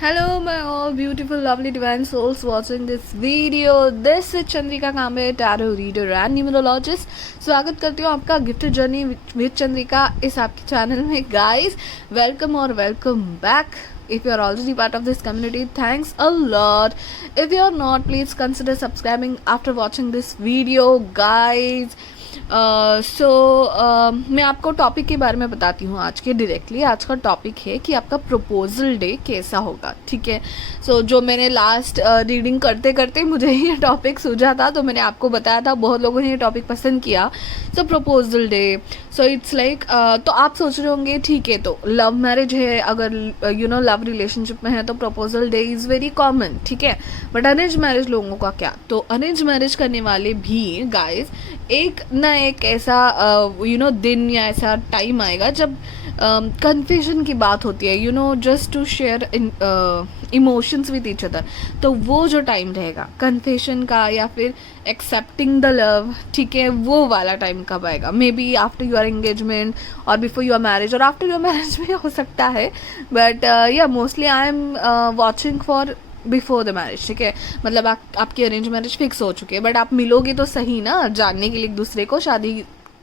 Hello, my all beautiful, lovely, divine souls watching this video. This is Chandrika Kamble, tarot reader and numerologist. स्वागत करती हूँ आपका gifted journey with Chandrika इस आपके channel में. Guys, welcome और welcome back. If you are already part of this community, thanks a lot. If you are not, please consider subscribing after watching this video, guys. मैं आपको topic के बारे में बताती हूँ आज के डायरेक्टली. आज का टॉपिक है कि आपका प्रपोजल डे कैसा होगा. ठीक है. जो मैंने लास्ट रीडिंग करते करते मुझे ये टॉपिक सूझा था, तो मैंने आपको बताया था. बहुत लोगों ने ये टॉपिक पसंद किया. प्रपोजल डे, इट्स लाइक, तो आप सोच रहे होंगे ठीक है, तो लव मैरिज है, अगर लव रिलेशनशिप में है तो proposal day is very common. ठीक है. बट अरेंज मैरिज लोगों का क्या? तो अरेंज मैरिज करने वाले भी गाइज एक ऐसा दिन या ऐसा टाइम आएगा जब कन्फेशन की बात होती है, just to share emotions with each other. तो वो जो टाइम रहेगा कन्फेशन का या फिर एक्सेप्टिंग द लव, ठीक है, वो वाला टाइम कब आएगा? May be after your engagement और बिफोर योर मैरिज, और आफ्टर योर मैरिज भी हो सकता है. बट या mostly I am watching for before the marriage. ठीक है. मतलब आपकी अरेंज मैरिज फिक्स हो चुकी है, बट आप मिलोगे तो सही ना, जानने के लिए एक दूसरे को शादी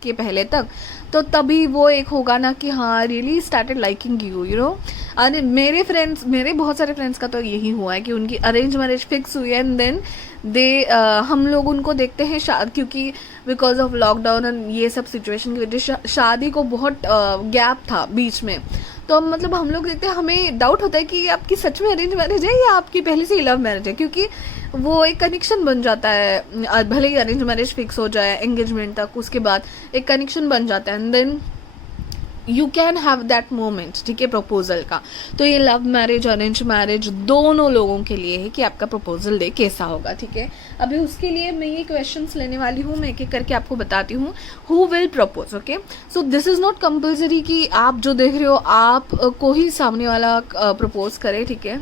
के पहले तक. तो तभी वो एक होगा ना कि हाँ, रियली स्टार्टेड लाइकिंग यू. अरे मेरे बहुत सारे फ्रेंड्स का तो यही हुआ है कि उनकी अरेंज मैरिज फिक्स हुई है एंड देन हम लोग उनको देखते हैं क्योंकि बिकॉज ऑफ लॉकडाउन और ये सब सिचुएशन की वजह से शादी को बहुत गैप था बीच में. तो मतलब हम लोग देखते हैं, हमें डाउट होता है कि आपकी सच में अरेंज मैरिज है या आपकी पहले से ही लव मैरिज है, क्योंकि वो एक कनेक्शन बन जाता है. भले ही अरेंज मैरिज फिक्स हो जाए एंगेजमेंट तक, उसके बाद एक कनेक्शन बन जाता है and then you can have that moment. ठीक है, प्रपोजल का. तो ये लव मैरिज अरेंज मैरिज दोनों लोगों के लिए है कि आपका प्रपोजल डे कैसा होगा. ठीक है. अभी उसके लिए मैं ये क्वेश्चंस लेने वाली हूँ, मैं एक एक करके आपको बताती हूँ. Who will propose. Okay. So this is not compulsory कि आप जो देख रहे हो आप को ही सामने वाला प्रपोज करे. ठीक है.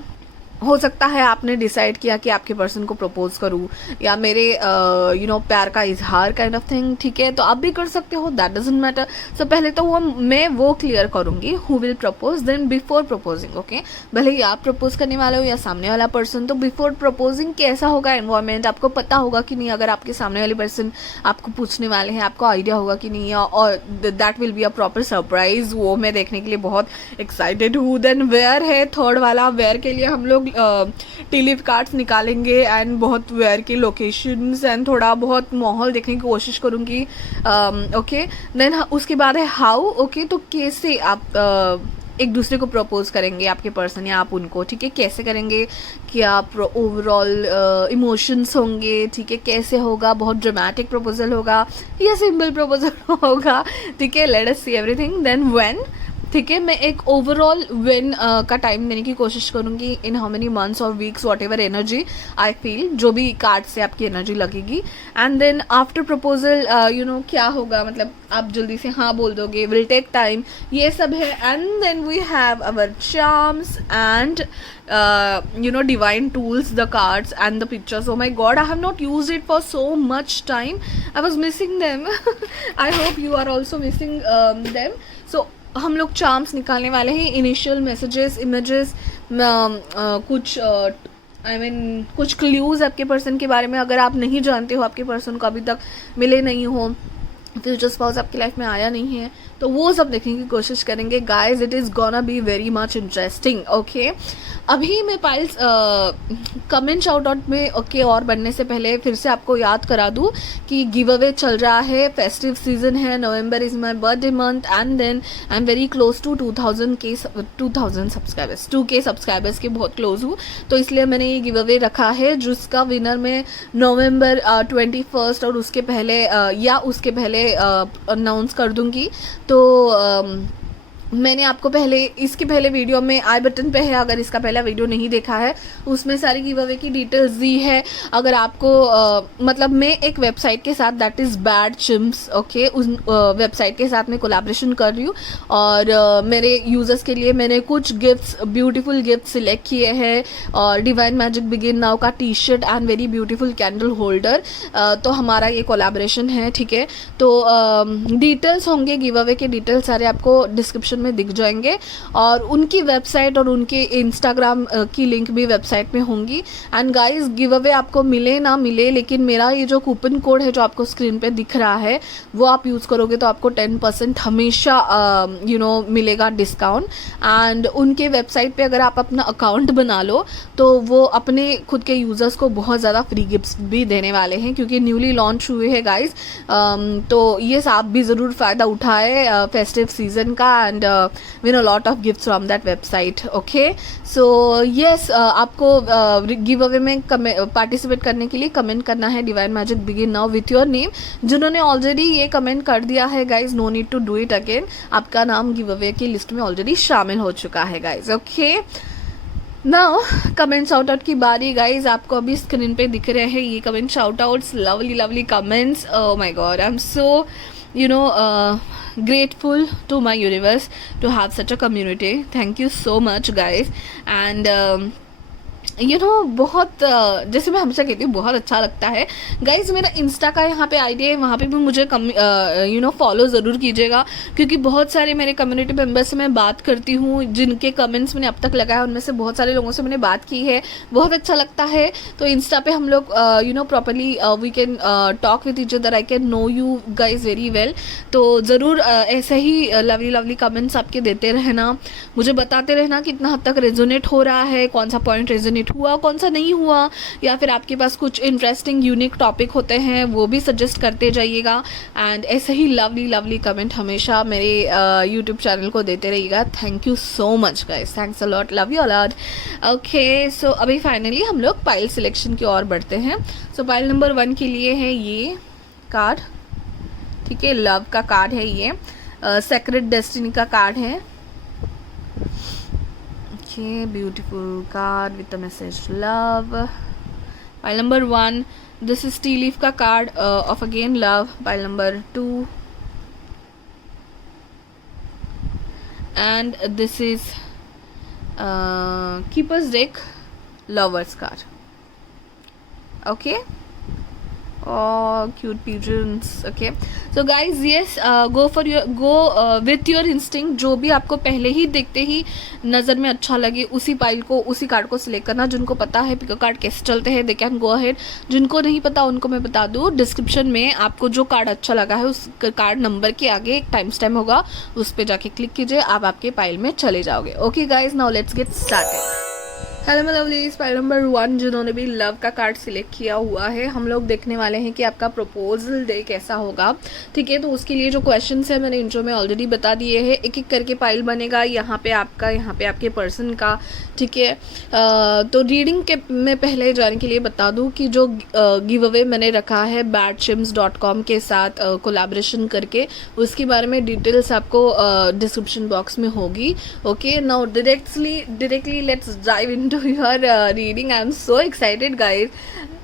हो सकता है आपने डिसाइड किया कि आपके पर्सन को प्रपोज करूँ या मेरे प्यार का इजहार काइंड ऑफ थिंग. ठीक है. तो आप भी कर सकते हो, दैट डजंट मैटर. सो पहले तो मैं वो क्लियर करूँगी who will propose, then before proposing. Okay. भले ही आप प्रपोज करने वाले हो या सामने वाला पर्सन, तो बिफोर प्रपोजिंग कैसा होगा एनवायरमेंट आपको पता होगा कि नहीं. अगर आपके सामने वाले पर्सन आपको पूछने वाले हैं, आपको आइडिया होगा कि नहीं, और that will be a proper surprise. वो मैं देखने के लिए बहुत एक्साइटेड हूँ. देन वेयर है थर्ड वाला. वेयर के लिए हम लोग टिलिप कार्ड्स निकालेंगे एंड बहुत वेयर की लोकेशंस एंड थोड़ा बहुत माहौल देखने की कोशिश करूँगी. ओके. देन उसके बाद है हाउ. ओके. तो कैसे आप एक दूसरे को प्रपोज करेंगे, आपके पर्सन या आप उनको. ठीक है. कैसे करेंगे, क्या ओवरऑल इमोशंस होंगे. ठीक है. कैसे होगा, बहुत ड्रामेटिक प्रपोजल होगा या सिंपल प्रपोजल होगा. ठीक है. Let us see everything. Then when. ठीक है. मैं एक ओवरऑल वेन का टाइम देने की कोशिश करूँगी, इन हाउ मेनी मंथ्स और weeks, what ever energy I feel, जो भी कार्ड से आपकी एनर्जी लगेगी. एंड देन आफ्टर प्रपोजल क्या होगा, मतलब आप जल्दी से हाँ बोल दोगे, विल टेक टाइम, ये सब है. And then we have our charms and divine tools, the cards and the pictures. Oh my god, I have not used it for so much time. I was missing them. I hope you are also missing them. So हम लोग charms निकालने वाले हैं. Initial messages, images, कुछ कुछ clues आपके person के बारे में, अगर आप नहीं जानते हो, आपके पर्सन को अभी तक मिले नहीं हो, फ्यूचर स्पाउस आपकी लाइफ में आया नहीं है, तो वो सब देखने की कोशिश करेंगे. Guys, it is gonna be very much interesting. Okay. अभी मैं पाइल्स कमेंट शाउट आउट में ओके और बनने से पहले फिर से आपको याद करा दूँ कि गिव अवे चल रहा है. फेस्टिव सीजन है. November is my birthday month and then I am very close to 2000 subscribers. 2K subscribers के बहुत क्लोज हूँ, तो इसलिए मैंने ये गिव अवे रखा है, जिसका विनर में नवंबर 21 और उसके पहले अनाउंस कर दूँगी. तो मैंने आपको इसके पहले वीडियो में आई बटन पे है, अगर इसका पहला वीडियो नहीं देखा है, उसमें सारी गिव अवे की डिटेल्स दी है. अगर आपको मतलब मैं एक वेबसाइट के साथ, that is bad chimps. Okay. उस वेबसाइट के साथ मैं कोलैबोरेशन कर रही हूँ और मेरे यूज़र्स के लिए मैंने कुछ गिफ्ट्स, ब्यूटीफुल गिफ्ट सिलेक्ट किए हैं. और डिवाइन मैजिक बिगिन नाउ का T shirt and very beautiful candle holder. तो हमारा ये कोलैबोरेशन है. ठीक है. तो डिटेल्स होंगे, गिव अवे के डिटेल्स सारे आपको डिस्क्रिप्शन में दिख जाएंगे, और उनकी वेबसाइट और उनके इंस्टाग्राम की लिंक भी वेबसाइट में होंगी। एंड गाइस, गिव अवे आपको मिले ना मिले, लेकिन मेरा ये जो कूपन कोड है जो आपको स्क्रीन पे दिख रहा है वो आप यूज़ करोगे तो आपको 10% हमेशा मिलेगा डिस्काउंट। एंड उनके वेबसाइट पे अगर आप अपना अकाउंट बना लो तो वो अपने खुद के यूज़र्स को बहुत ज़्यादा फ्री गिफ्ट्स भी देने वाले हैं, क्योंकि न्यूली लॉन्च हुए हैं गाइस। तो ये आप भी ज़रूर फ़ायदा उठाए फेस्टिव सीज़न का, and win a lot of gifts from that website. Okay, so yes, आपको गिव अवे में पार्टिसिपेट करने के लिए कमेंट करना है divine magic begin now with your name. जिन्होंने ऑलरेडी ये कमेंट कर दिया है guys, no need to do it again, आपका नाम गिव अवे की लिस्ट में ऑलरेडी शामिल हो चुका है guys. Okay, now comment shout out की बारी गाइज। आपको अभी स्क्रीन पे दिख रहे हैं ये comment shout outs, lovely lovely comments. Oh my god, I am so grateful to my universe to have such a community. Thank you so much guys. And बहुत जैसे मैं हमेशा कहती हूँ बहुत अच्छा लगता है गाइज। मेरा इंस्टा का यहाँ पे आईडी है, वहाँ पे भी मुझे फॉलो ज़रूर कीजिएगा, क्योंकि बहुत सारे मेरे कम्युनिटी मेंबर्स से मैं बात करती हूँ, जिनके कमेंट्स मैंने अब तक लगाया उनमें से बहुत सारे लोगों से मैंने बात की है, बहुत अच्छा लगता है। तो इंस्टा पे हम लोग properly we can talk with each other, I can know you guys very well. तो ज़रूर ऐसे ही लवली लवली कमेंट्स आपके देते रहना, मुझे बताते रहना कितना हद तक रेजोनेट हो रहा है, कौन सा पॉइंट रेजोनेट हुआ, कौन सा नहीं हुआ, या फिर आपके पास कुछ इंटरेस्टिंग यूनिक टॉपिक होते हैं वो भी सजेस्ट करते जाइएगा। एंड ऐसे ही लवली लवली कमेंट हमेशा मेरे यूट्यूब चैनल को देते रहिएगा। Thank you so much guys, thanks a lot, love you a lot. Okay, so अभी फाइनली हम लोग पाइल सिलेक्शन की ओर बढ़ते हैं। सो पाइल नंबर 1 के लिए है ये कार्ड, ठीक है, लव का कार्ड है ये, सेक्रेट डेस्टिनी का कार्ड है। Okay, beautiful card with the message love. Pile number 1, this is tea leaf ka card of again love. Pile number 2, and this is keeper's deck lovers card. Okay, oh cute pigeons. Okay, so guys, yes, go with your instinct। जो भी आपको पहले ही देखते ही नज़र में अच्छा लगे उसी पाइल को, उसी कार्ड को सिलेक्ट करना। जिनको पता है पिको कार्ड कैसे चलते हैं दे कैन गो अहेड, जिनको नहीं पता उनको मैं बता दूँ, डिस्क्रिप्शन में आपको जो कार्ड अच्छा लगा है उस कार्ड नंबर के आगे एक टाइम स्टैम्प होगा, उस पर जाके क्लिक कीजिए, आप आपके पाइल में चले जाओगे। Okay guys, now let's get started. Hello my lovelies, pile number 1 जिन्होंने भी लव का कार्ड सिलेक्ट किया हुआ है, हम लोग देखने वाले हैं कि आपका प्रपोजल डे कैसा होगा। ठीक है, तो उसके लिए जो क्वेश्चंस है मैंने इंट्रो में ऑलरेडी बता दिए हैं, एक एक करके पाइल बनेगा, यहाँ पे आपका, यहाँ पे आपके पर्सन का। ठीक है, तो रीडिंग के में पहले जाने के लिए बता दूँ कि जो गिव अवे मैंने रखा है badchims.com के साथ कोलैबोरेशन करके, उसके बारे में डिटेल्स आपको डिस्क्रिप्शन बॉक्स में होगी। Okay, now directly let's dive into your reading. I'm so excited guys.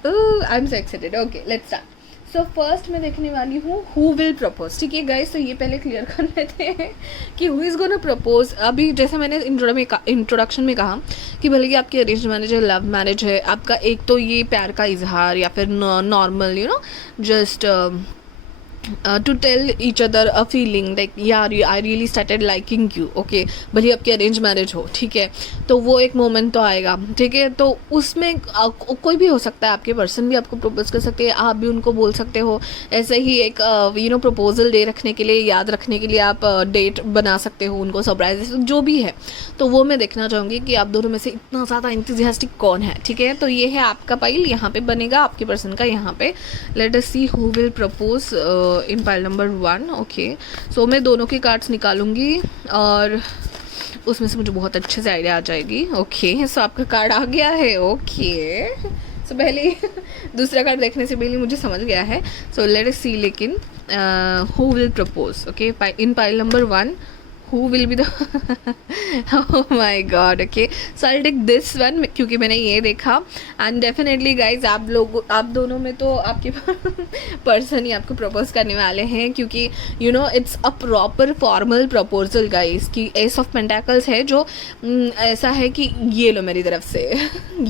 I'm so excited. Okay, let's start. So first मैं देखने वाली हूँ who will propose। ठीक है गाइस, तो ये पहले क्लियर कर लेते हैं कि who is gonna propose। अभी जैसे मैंने इंट्रोडक्शन में कहा कि भले कि आपकी अरेंज मैरिज है, लव मैरिज है, आपका एक तो ये प्यार का इजहार या फिर normal just to tell each other a feeling like यार I really started liking you। Okay, भले आपकी अरेंज मैरिज हो, ठीक है, तो वो एक मोमेंट तो आएगा। ठीक है, तो उसमें कोई भी हो सकता है, आपके पर्सन भी आपको प्रपोज कर सकते हैं, आप भी उनको बोल सकते हो। ऐसे ही एक प्रपोजल डे रखने के लिए, याद रखने के लिए आप डेट बना सकते हो, उनको सरप्राइज, जो भी है। तो वो मैं देखना चाहूँगी कि आप दोनों में से इतना ज़्यादा इंथुसियास्टिक कौन है। ठीक है, तो ये है आपका पाइल, यहाँ पे बनेगा आपके पर्सन का, यहाँ पे let us see who will propose in pile number 1। Okay, so मैं दोनों की कार्ड्स निकालूंगी और उसमें से मुझे बहुत अच्छे से आइडिया आ जाएगी। ओके, सो आपका कार्ड आ गया है। ओके, सो पहले दूसरा कार्ड देखने से पहले मुझे समझ गया है। सो लेट अस सी लेकिन who will propose. Okay, in pile number 1 who will be the oh my god। okay, so I'll take this one क्योंकि मैंने ये देखा। and definitely guys, आप दोनों में तो आपके पर्सन ही आपको प्रपोज करने वाले हैं, क्योंकि it's a proper formal proposal guys, कि एस ऑफ पेंटाकल्स है जो ऐसा है कि ये लो मेरी तरफ से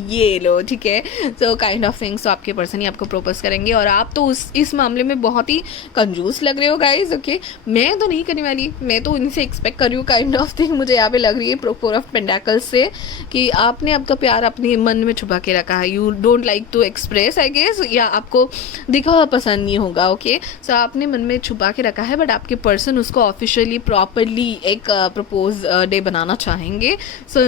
ये लो। ठीक है, so kind of things, तो आपके पर्सन ही आपको प्रपोज करेंगे और आप तो इस मामले में बहुत ही कंजूस लग रहे हो गाइज। ओके, मैं तो नहीं करने वाली, मैं तो इनसे एक्सपेक्ट कर रही हूँ काइंड ऑफ थिंग मुझे यहाँ पे लग रही है 4 ऑफ पेंटाकल्स से, कि आपने आपका प्यार अपने मन में छुपा के रखा है, you don't like to express I guess, या आपको दिखावा पसंद नहीं होगा, ओके। सो आपने मन में छुपा के रखा है, बट आपके पर्सन उसको ऑफिशियली प्रॉपरली एक प्रपोज डे बनाना चाहेंगे। So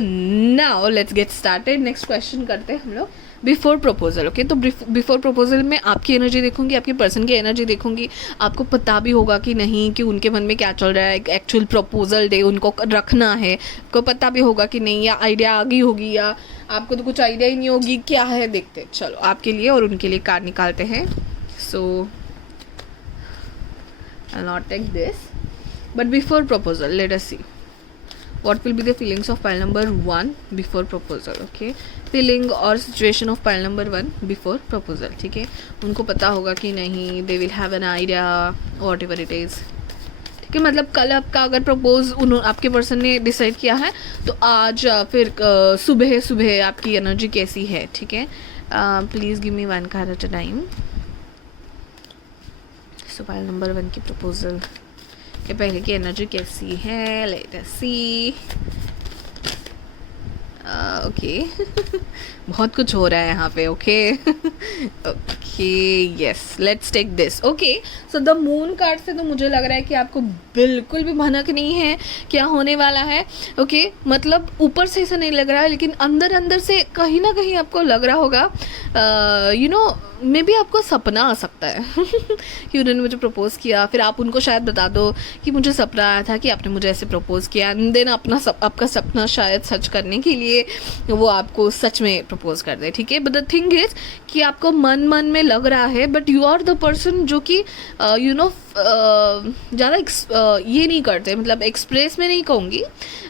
now let's get started. Next question करते हैं हम लोग, बिफोर प्रपोजल, ओके। तो बिफोर प्रपोजल में आपकी एनर्जी देखूंगी, आपके पर्सन की एनर्जी देखूंगी, आपको पता भी होगा कि नहीं कि उनके मन में क्या चल रहा है, एक्चुअल प्रपोजल डे उनको रखना है, आपको पता भी होगा कि नहीं, या आइडिया आ गई होगी, या आपको तो कुछ आइडिया ही नहीं होगी क्या है। देखते चलो आपके लिए और उनके लिए कार्ड निकालते हैं। So I not take this, but before proposal let us see what will be the feelings of pile number 1 before proposal, okay। feeling और situation of pile number 1 before proposal, ठीक है। उनको पता होगा कि नहीं, they will have an idea whatever it is, ठीक है। मतलब कल आपका अगर प्रपोज उन्होंने आपके पर्सन ने डिसाइड किया है तो आज फिर सुबह सुबह आपकी एनर्जी कैसी है, ठीक है। Please give me 1 card at a time. So pile number 1 की प्रपोजल के पहले की एनर्जी कैसी है, लेट अस सी। ओके बहुत कुछ हो रहा है यहाँ पे, okay okay yes let's take this, okay. So the moon card से तो मुझे लग रहा है कि आपको बिल्कुल भी भनक नहीं है क्या होने वाला है, ओके। मतलब ऊपर से ऐसा नहीं लग रहा है, लेकिन अंदर अंदर से कहीं ना कहीं आपको लग रहा होगा, यू नो मे बी आपको सपना आ सकता है कि उन्होंने मुझे प्रपोज़ किया, फिर आप उनको शायद बता दो कि मुझे सपना आया था कि आपने मुझे ऐसे प्रपोज़ किया, एंड देन आपका सपना शायद सच करने के लिए वो आपको सच में प्रपोज़ कर दे, ठीक है। बट द थिंग इज़ कि आपको मन में लग रहा है, but you are the person जो कि यू नो ज़्यादा ये नहीं करते, मतलब एक्सप्रेस में नहीं कहूँगी,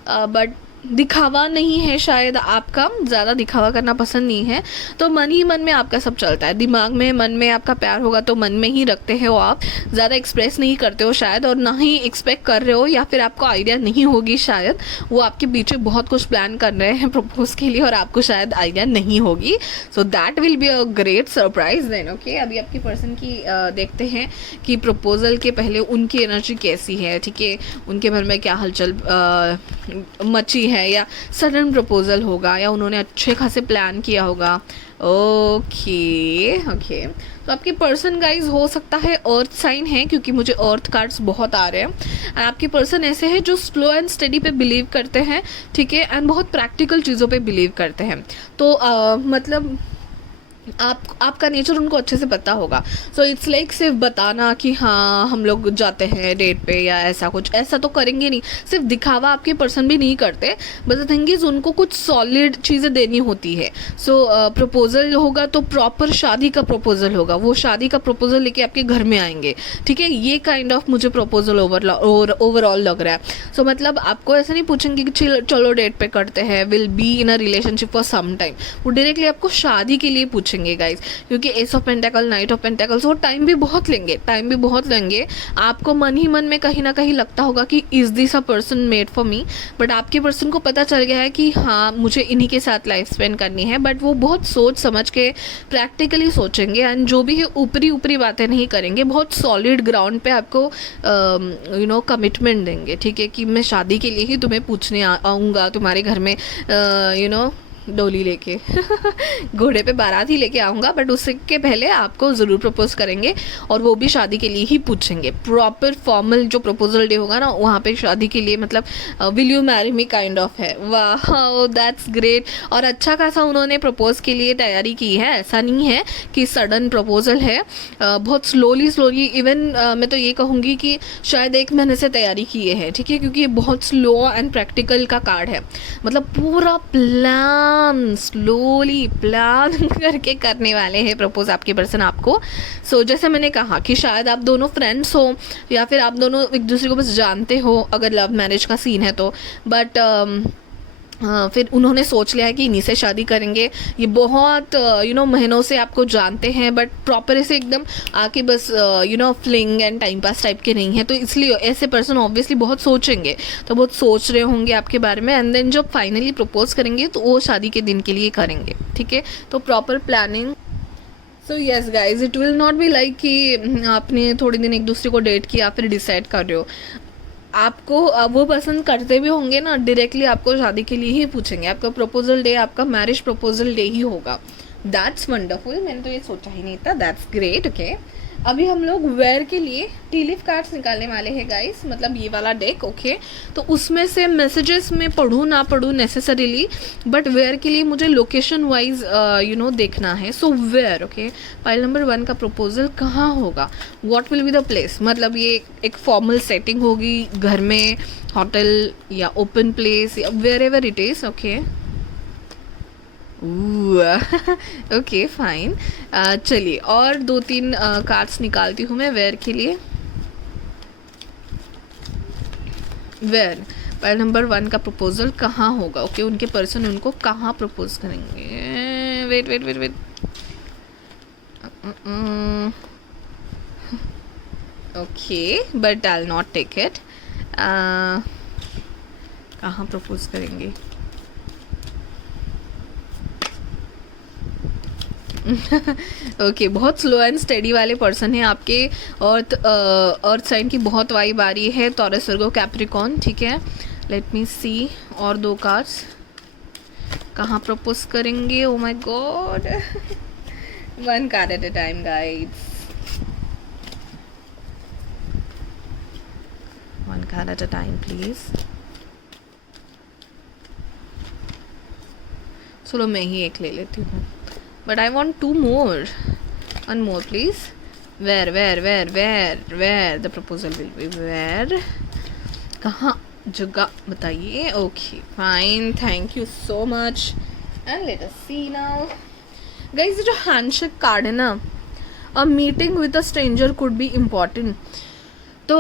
बट दिखावा नहीं है शायद, आपका ज़्यादा दिखावा करना पसंद नहीं है, तो मन ही मन में आपका सब चलता है, दिमाग में मन में आपका प्यार होगा तो मन में ही रखते हो आप, ज़्यादा एक्सप्रेस नहीं करते हो शायद, और ना ही एक्सपेक्ट कर रहे हो, या फिर आपको आइडिया नहीं होगी शायद, वो आपके पीछे बहुत कुछ प्लान कर रहे हैं प्रपोज के लिए और आपको शायद आइडिया नहीं होगी। So that will be a great surprise then, okay. अभी आपके पर्सन की देखते हैं कि प्रपोजल के पहले उनकी एनर्जी कैसी है, ठीक है। उनके मन में क्या हलचल मची है, या सडन प्रपोजल होगा, या उन्होंने अच्छे खासे प्लान किया होगा, ओके ओके। तो आपके पर्सन गाइज हो सकता है अर्थ साइन है, क्योंकि मुझे अर्थ कार्ड्स बहुत आ रहे हैं। आपके पर्सन ऐसे हैं जो स्लो एंड स्टडी पे बिलीव करते हैं, ठीक है, एंड बहुत प्रैक्टिकल चीज़ों पे बिलीव करते हैं। तो मतलब आपका नेचर उनको अच्छे से पता होगा। सो इट्स लाइक सिर्फ बताना कि हाँ हम लोग जाते हैं डेट पे या ऐसा कुछ, ऐसा तो करेंगे नहीं। सिर्फ दिखावा आपके पर्सन भी नहीं करते, बट द थिंग इज़ उनको कुछ सॉलिड चीज़ें देनी होती है। सो प्रपोजल होगा तो प्रॉपर शादी का प्रपोजल होगा, वो शादी का प्रपोजल लेके आपके घर में आएंगे, ठीक है। ये काइंड ऑफ मुझे प्रपोजल ओवरऑल लग रहा है। सो मतलब आपको ऐसा नहीं पूछेंगे कि चलो डेट पे करते हैं, will be in a relationship for some time, वो डायरेक्टली आपको शादी के लिए पूछेंगे गाइज, क्योंकि ace of pentacle, knight of pentacles, वो टाइम भी बहुत लेंगे। आपको मन ही मन में कहीं ना कहीं लगता होगा कि is this a person made for me, but आपके पर्सन को पता चल गया है कि हाँ मुझे इन्हीं के साथ लाइफ स्पेंड करनी है, बट वो बहुत सोच समझ के प्रैक्टिकली सोचेंगे, एंड जो भी है ऊपरी बातें नहीं करेंगे, बहुत सॉलिड ग्राउंड पे आपको यू नो कमिटमेंट देंगे, ठीक है, कि मैं शादी के लिए ही तुम्हें पूछने आऊँगा तुम्हारे घर में, यू नो डोली लेके घोड़े पे बारात ही लेके आऊँगा, बट उसके पहले आपको ज़रूर प्रपोज करेंगे, और वो भी शादी के लिए ही पूछेंगे। प्रॉपर फॉर्मल जो प्रपोजल डे होगा ना, वहाँ पे शादी के लिए, मतलब will you marry me kind of है। वाह दैट्स ग्रेट। और अच्छा खासा उन्होंने प्रपोज के लिए तैयारी की है, ऐसा नहीं है कि सडन प्रपोजल है, बहुत स्लोली इवन मैं तो ये कहूँगी कि शायद 1 महीने से तैयारी किए हैं, ठीक है, क्योंकि ये बहुत स्लो एंड प्रैक्टिकल का कार्ड है, मतलब पूरा स्लोली प्लान करके करने वाले हैं प्रपोज आपके पर्सन आपको। सो जैसे मैंने कहा कि शायद आप दोनों फ्रेंड्स हो, या फिर आप दोनों एक दूसरे को बस जानते हो अगर लव मैरिज का सीन है तो, बट फिर उन्होंने सोच लिया है कि इन्हीं से शादी करेंगे। ये बहुत यू नो महीनों से आपको जानते हैं, बट प्रॉपर ऐसे एकदम आके बस you know fling and time pass type के नहीं है, तो इसलिए ऐसे पर्सन ऑब्वियसली बहुत सोचेंगे, तो बहुत सोच रहे होंगे आपके बारे में, एंड देन जब फाइनली प्रपोज करेंगे तो वो शादी के दिन के लिए करेंगे, ठीक है। तो proper planning. So yes guys, it will not be like कि आपने थोड़े दिन एक दूसरे को डेट किया फिर डिसाइड कर रहे हो। आपको वो पसंद करते भी होंगे ना, डायरेक्टली आपको शादी के लिए ही पूछेंगे, आपका प्रपोजल डे आपका मैरिज प्रपोजल डे ही होगा। दैट्स वंडरफुल, मैंने तो ये सोचा ही नहीं था, दैट्स ग्रेट। ओके, अभी हम लोग वेयर के लिए टी लीफ कार्ड्स निकालने वाले हैं गाइस, मतलब ये वाला डेक। ओके, तो उसमें से मैसेजेस में पढ़ूँ ना पढ़ूँ नेसेसरीली, बट वेयर के लिए मुझे लोकेशन वाइज देखना है। So where, okay, pile number 1 का प्रपोजल कहाँ होगा, what will be the place, मतलब ये एक फॉर्मल सेटिंग होगी, घर में, होटल या ओपन प्लेस या wherever it is. Okay okay fine, चलिए और 2-3 कार्ड्स निकालती हूँ मैं वेयर के लिए। वेयर पाइल नंबर 1 का प्रपोजल कहाँ होगा। ओके, उनके पर्सन उनको कहाँ प्रपोज करेंगे। Wait wait wait wait, okay but I will not take it. कहाँ प्रपोज करेंगे। ओके बहुत स्लो एंड स्टेडी वाले पर्सन है आपके, अर्थ साइन की बहुत वाइब आ रही है, टॉरस वर्गो कैप्रिकॉर्न। ठीक है, लेट मी सी और 2 कार्ड्स कहाँ प्रपोज करेंगे। ओ my God, 1 card at a time guides, 1 card at a time please. चलो मैं ही एक ले लेती हूँ, but I want 2 more, 1 more please। where the proposal will be, where, कहाँ जगह बताइए। Okay fine, thank you so much and let us see now guys. जो हैंडशेक कार्ड है ना, a meeting with a stranger could be important, तो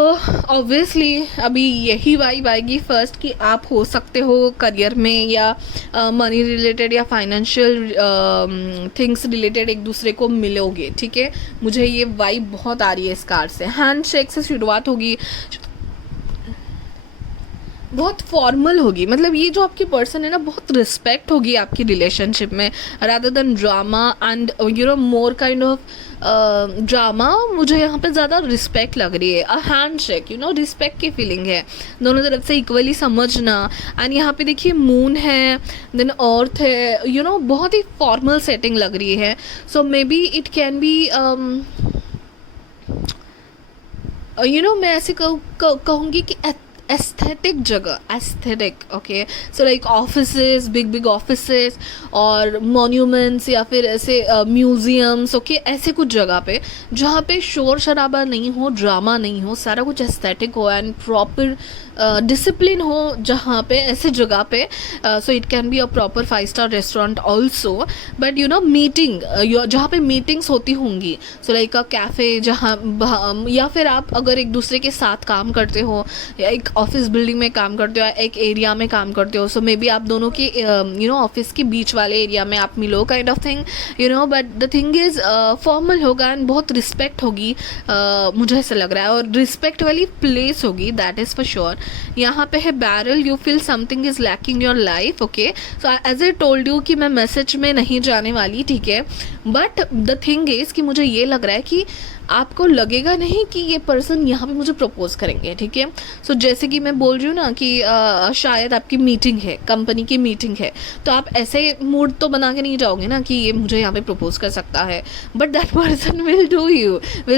obviously अभी यही vibe आएगी फर्स्ट कि आप हो सकते हो करियर में या मनी रिलेटेड या फाइनेंशियल थिंग्स रिलेटेड एक दूसरे को मिलोगे। ठीक है, मुझे ये वाइब बहुत आ रही है इस कार्ड से। हैंडशेक से शुरुआत होगी, बहुत फॉर्मल होगी, मतलब ये जो आपकी पर्सन है ना, बहुत रिस्पेक्ट होगी आपकी रिलेशनशिप में, rather than drama and more kind of drama. मुझे यहाँ पे ज़्यादा रिस्पेक्ट लग रही है। अ हैंडशेक रिस्पेक्ट की फीलिंग है, दोनों तरफ से इक्वली समझना। एंड यहाँ पे देखिए मून है, देन अर्थ है, बहुत ही फॉर्मल सेटिंग लग रही है। So may be it can be मैं ऐसे कहूँगी कि एस्थेटिक जगह, aesthetic. Okay, so like offices, big offices और मॉन्यूमेंट्स या फिर ऐसे म्यूजियम्स। ओके, ऐसे कुछ जगह पे जहाँ पे शोर शराबा नहीं हो, ड्रामा नहीं हो, सारा कुछ एस्थेटिक हो एंड प्रॉपर डिसिप्लिन हो जहाँ पे, ऐसे जगह पे। So it can be a proper five-star restaurant also, but meeting जहाँ पे मीटिंग्स होती होंगी। सो लाइक अ कैफ़े जहाँ, या फिर आप अगर एक दूसरे के साथ काम करते हो या एक ऑफिस बिल्डिंग में काम करते हो, एक एरिया में काम करते हो, सो मे बी आप दोनों के ऑफिस के बीच वाले एरिया में आप मिलो, kind of thing. But the thing is formal होगा एंड बहुत रिस्पेक्ट होगी, मुझे ऐसा लग रहा है, और रिस्पेक्ट वाली प्लेस होगी, दैट इज़ फॉर श्योर। यहाँ पे है barrel, you feel something is lacking your life. Okay, so as I told you कि मैं मैसेज में नहीं जाने वाली, ठीक है, बट द थिंग इज़ कि मुझे ये लग रहा है कि आपको लगेगा नहीं कि ये पर्सन यहाँ पे मुझे प्रपोज करेंगे। ठीक है, सो जैसे कि मैं बोल रही हूँ ना कि शायद आपकी मीटिंग है, कंपनी की मीटिंग है, तो आप ऐसे मूड तो बना के नहीं जाओगे ना कि ये मुझे यहाँ पे प्रपोज कर सकता है, but that person will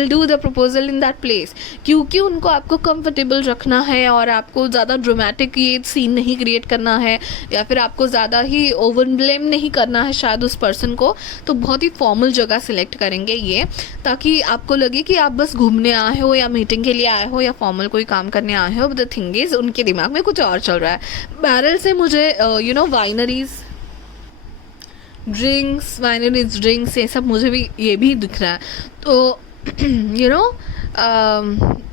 do the proposal in that place, क्योंकि उनको आपको कंफर्टेबल रखना है और आपको ज़्यादा ड्रामेटिक ये सीन नहीं क्रिएट करना है, या फिर आपको ज़्यादा ही ओवर ब्लेम नहीं करना है शायद उस पर्सन को। तो बहुत ही फॉर्मल जगह सिलेक्ट करेंगे ये, ताकि आपको लगे कि आप बस घूमने आए हो या मीटिंग के लिए आए हो या फॉर्मल कोई काम करने आए हो। द थिंग इज उनके दिमाग में कुछ और चल रहा है। बैरल से मुझे वाइनरीज ड्रिंक्स ये सब मुझे भी ये भी दिख रहा है, तो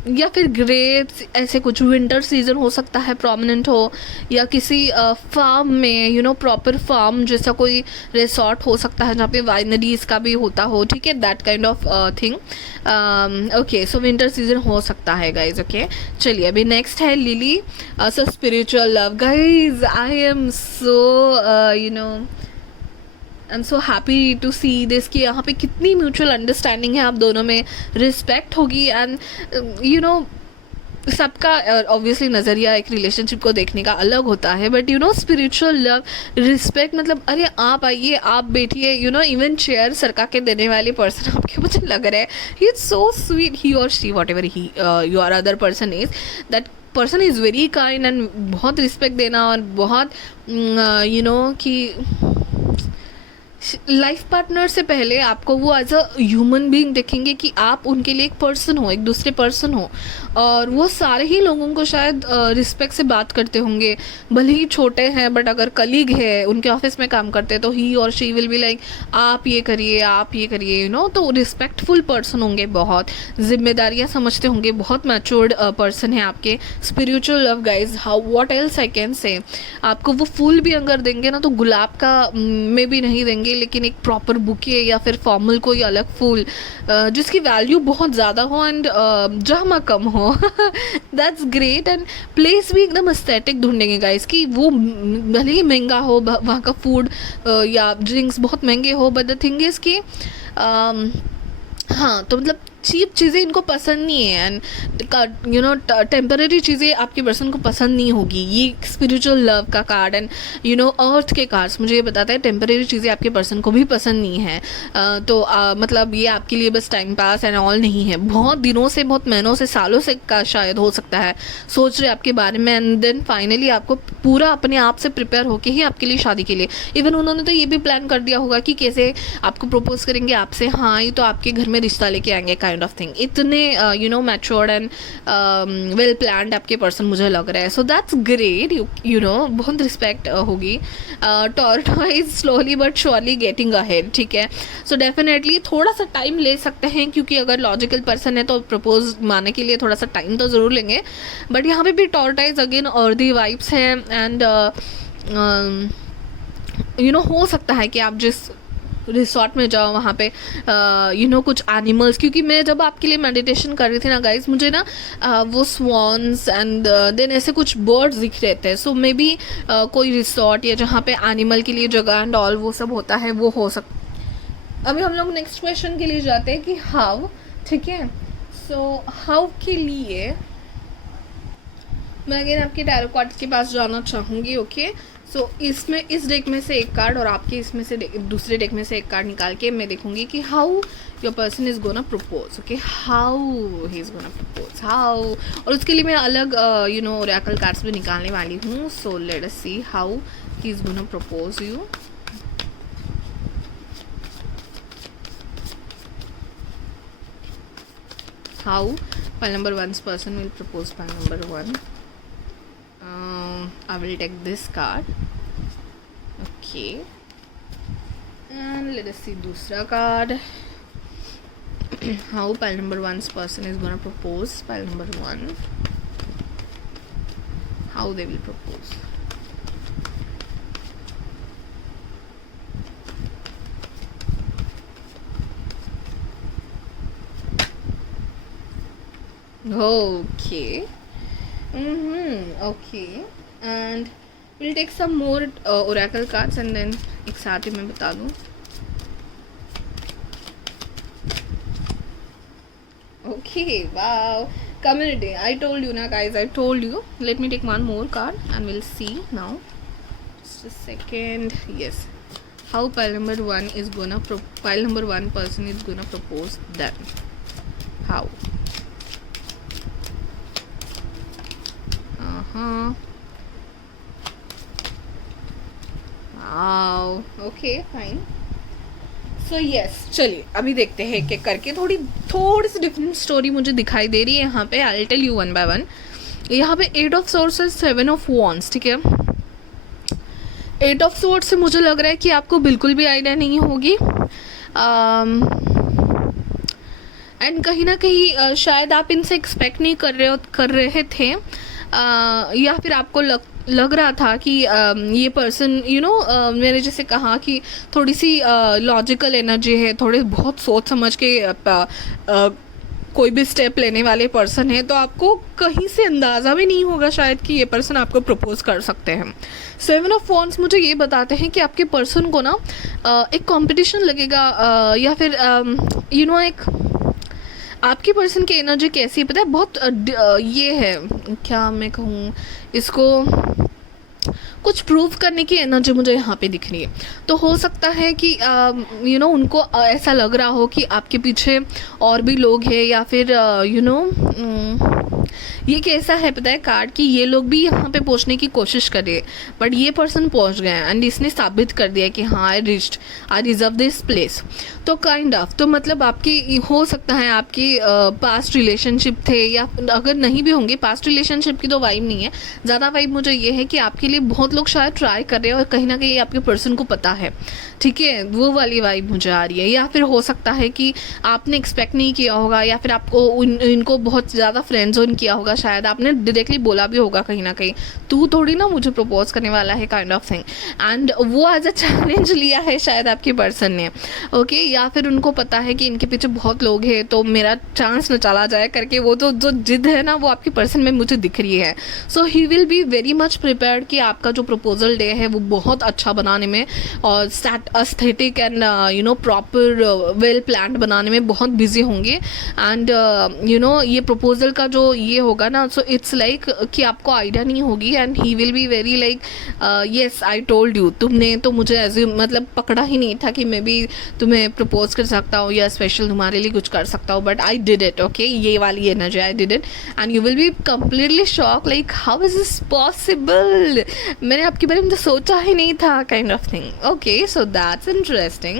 या फिर ग्रेप्स, ऐसे कुछ विंटर सीजन हो सकता है प्रोमिनेंट हो, या किसी फार्म में प्रॉपर फार्म जैसा कोई रिसॉर्ट हो सकता है जहाँ पे वाइनरीज का भी होता हो। ठीक है, that kind of thing. Okay, so winter season हो सकता है गाइज। ओके, चलिए अभी नेक्स्ट है lily, so spiritual love. Guys I am so I am so happy to see this कि यहाँ पे कितनी म्यूचुअल अंडरस्टैंडिंग है आप दोनों में, रिस्पेक्ट होगी एंड सबका ऑब्वियसली नज़रिया एक रिलेशनशिप को देखने का अलग होता है, but you know spiritual love, respect, मतलब अरे आप आइए, आप बैठिए, यू नो इवन चेयर सरका के देने वाले पर्सन आपके मुझे लग रहा है ही इज़ सो स्वीट, ही और she what ever he your other person is, that person is very kind and बहुत रिस्पेक्ट देना और बहुत यू नो कि लाइफ पार्टनर से पहले आपको वो एज अ ह्यूमन बीइंग देखेंगे कि आप उनके लिए एक पर्सन हो, एक दूसरे पर्सन हो, और वो सारे ही लोगों को शायद रिस्पेक्ट से बात करते होंगे, भले ही छोटे हैं, बट अगर कलीग है उनके ऑफिस में काम करते हैं तो ही और शी विल बी लाइक आप ये करिए, आप ये करिए, यू नो, तो रिस्पेक्टफुल पर्सन होंगे, बहुत जिम्मेदारियाँ समझते होंगे, बहुत मैच्योर्ड पर्सन है आपके। Spiritual love guys, how what else I can say, आपको वो फूल भी अगर देंगे ना तो गुलाब का में भी नहीं देंगे, लेकिन एक प्रॉपर बुके या फिर फॉर्मल कोई अलग फूल जिसकी वैल्यू बहुत ज़्यादा हो एंड जमा कम हो दैट्स ग्रेट। एंड प्लेस भी एकदम एस्थेटिक ढूंढेंगे गाइस कि वो भले ही महंगा हो, वहाँ का फूड या ड्रिंक्स बहुत महंगे हो, बट द थिंग इज़ कि हाँ, तो मतलब चीप चीज़ें इनको पसंद नहीं है एंड यू नो टेम्पररी चीज़ें आपके पर्सन को पसंद नहीं होगी। ये स्पिरिचुअल लव का कार्ड एंड यू नो अर्थ के कार्ड्स मुझे ये बताता है टेम्पररी चीज़ें आपके पर्सन को भी पसंद नहीं है। तो मतलब ये आपके लिए बस टाइम पास एंड ऑल नहीं है, बहुत दिनों से, बहुत महीनों से, सालों से का शायद हो सकता है सोच रहे आपके बारे में, एंड देन फाइनली आपको पूरा अपने आप से प्रिपेयर होके ही आपके लिए शादी के लिए, इवन उन्होंने तो ये भी प्लान कर दिया होगा कि कैसे आपको प्रपोज करेंगे आपसे, हाँ ये तो आपके घर में रिश्ता लेके आएंगे काइंड ऑफ थिंग। इतने you know matured and well planned आपके पर्सन मुझे लग रहा है, so that's great. You know बहुत रिस्पेक्ट होगी। Tortoise slowly but surely getting ahead, ठीक है। सो डेफिनेटली थोड़ा सा टाइम ले सकते हैं, क्योंकि अगर लॉजिकल पर्सन है तो प्रपोज मानने के लिए थोड़ा सा टाइम तो ज़रूर लेंगे, बट यहाँ पे भी टॉर्टोइज अगेन अर्दी वाइब्स हैं एंड यू नो हो सकता है कि आप जिस रिसोर्ट में जाओ वहाँ पे यू नो कुछ एनिमल्स, क्योंकि मैं जब आपके लिए मेडिटेशन कर रही थी ना गाइज, मुझे ना वो स्वॉन्स एंड देन ऐसे कुछ बर्ड्स दिख रहे थे। सो मे बी कोई रिसोर्ट या जहाँ पे एनिमल के लिए जगह एंड ऑल वो सब होता है, वो हो सकता। अभी हम लोग नेक्स्ट क्वेश्चन के लिए जाते हैं कि हाउ, ठीक है। सो हाउ के लिए मैं अगेन आपके टैरो कार्ड के पास जाना चाहूँगी, ओके। सो इसमें इस डेक में से एक कार्ड और आपके इसमें से दूसरे डेक में से एक कार्ड निकाल के मैं देखूंगी कि how your person is gonna propose, okay, how he is gonna propose, how. और उसके लिए मैं अलग यू नो ओरेकल कार्ड्स भी निकालने वाली हूँ। सो let us see how he is gonna propose you. How pile number 1's person will propose pile number 1. I will take this card, okay, and let us see दूसरा card. How pile number 1's person is gonna propose pile number 1. How they will propose. Okay. Okay. And we'll take some more oracle cards and then एक साथ ही मैं बता दूँ. Okay, wow. Community. I told you na guys, I told you. Let me take one more card and we'll see now. Just a second. Yes. How pile number 1 is gonna pile number 1 person is gonna propose them. How? Wow. Okay, fine. So yes, चलिए अभी देखते हैं कि करके थोड़ी सी different story मुझे दिखाई दे रही है यहाँ पे. I'll tell you one by one. यहाँ पे 8 of Swords है, 7 of Wands, ठीक है. 8 of Swords से मुझे लग रहा है कि आपको बिल्कुल भी आइडिया नहीं होगी एंड कहीं ना कहीं शायद आप इनसे एक्सपेक्ट नहीं कर रहे थे या फिर आपको लग रहा था कि ये पर्सन यू नो मैंने जैसे कहा कि थोड़ी सी लॉजिकल एनर्जी है, थोड़े बहुत सोच समझ के कोई भी स्टेप लेने वाले पर्सन है, तो आपको कहीं से अंदाज़ा भी नहीं होगा शायद कि ये पर्सन आपको प्रपोज कर सकते हैं. 7 of Wands मुझे ये बताते हैं कि आपके पर्सन को ना एक कंपटीशन लगेगा या फिर यू नो एक आपकी पर्सन की एनर्जी कैसी है पता है, बहुत ये है, क्या मैं कहूँ इसको, कुछ प्रूव करने की एनर्जी मुझे यहाँ पे दिख रही है। तो हो सकता है कि उनको ऐसा लग रहा हो कि आपके पीछे और भी लोग हैं, या फिर ये कैसा है पता है कार्ड कि ये लोग भी यहाँ पे पहुँचने की कोशिश कर रहे हैं, बट ये पर्सन पहुँच गए एंड इसने साबित कर दिया कि हाँ आई रिजर्व दिस प्लेस। तो काइंड ऑफ, तो मतलब आपकी हो सकता है आपकी पास्ट रिलेशनशिप थे, या अगर नहीं भी होंगे, पास्ट रिलेशनशिप की तो वाइब नहीं है, ज़्यादा वाइब मुझे ये है कि आपके लिए बहुत लोग शायद ट्राई कर रहे हैं और कहीं ना कहीं आपके पर्सन को पता है, ठीक है, वो वाली वाइब मुझे आ रही है। या फिर हो सकता है कि आपने एक्सपेक्ट नहीं किया होगा, या फिर आपको इनको बहुत ज़्यादा फ्रेंड जोन किया होगा, शायद आपने डायरेक्टली बोला भी होगा कहीं ना कहीं, तू थोड़ी ना मुझे प्रपोज करने वाला है काइंड ऑफ थिंग, एंड वो एज अ चैलेंज लिया है शायद आपके पर्सन ने, ओके। या फिर उनको पता है कि इनके पीछे बहुत लोग हैं तो मेरा चांस न चला जाए करके, वो तो जो जिद है ना वो आपके पर्सन में मुझे दिख रही है। So he will be very much prepared कि आपका जो प्रपोजल डे है वो बहुत अच्छा बनाने में, और aesthetic and proper well planned बनाने में बहुत बिजी होंगे। एंड ये प्रपोजल का जो ये होगा ना, सो इट्स लाइक कि आपको आइडिया नहीं होगी, and he will be very like yes I told you, तुमने तो मुझे मतलब पकड़ा ही नहीं था कि मैं भी तुम्हें प्रपोज कर सकता हूँ या स्पेशल तुम्हारे लिए कुछ कर सकता हूँ, but I did it, okay. ये वाली energy, I did it and you will be completely shock like how is this possible, मैंने आपके बारे में तो सोचा ही नहीं था kind of thing, okay. So that's interesting.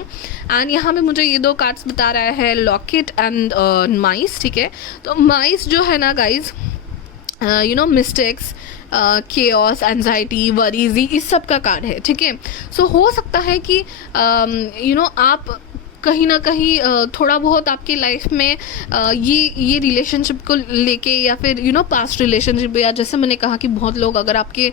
And यहाँ पे मुझे ये दो कार्ड्स बता रहा है लॉकेट एंड माइस, ठीक है। तो माइस जो है ना guys, mistakes, chaos, anxiety, worries, इस सब का कार्ड है, ठीक है। सो हो सकता है कि आप कहीं ना कहीं थोड़ा बहुत आपकी लाइफ में ये रिलेशनशिप को लेके, या फिर पास्ट रिलेशनशिप, या जैसे मैंने कहा कि बहुत लोग अगर आपके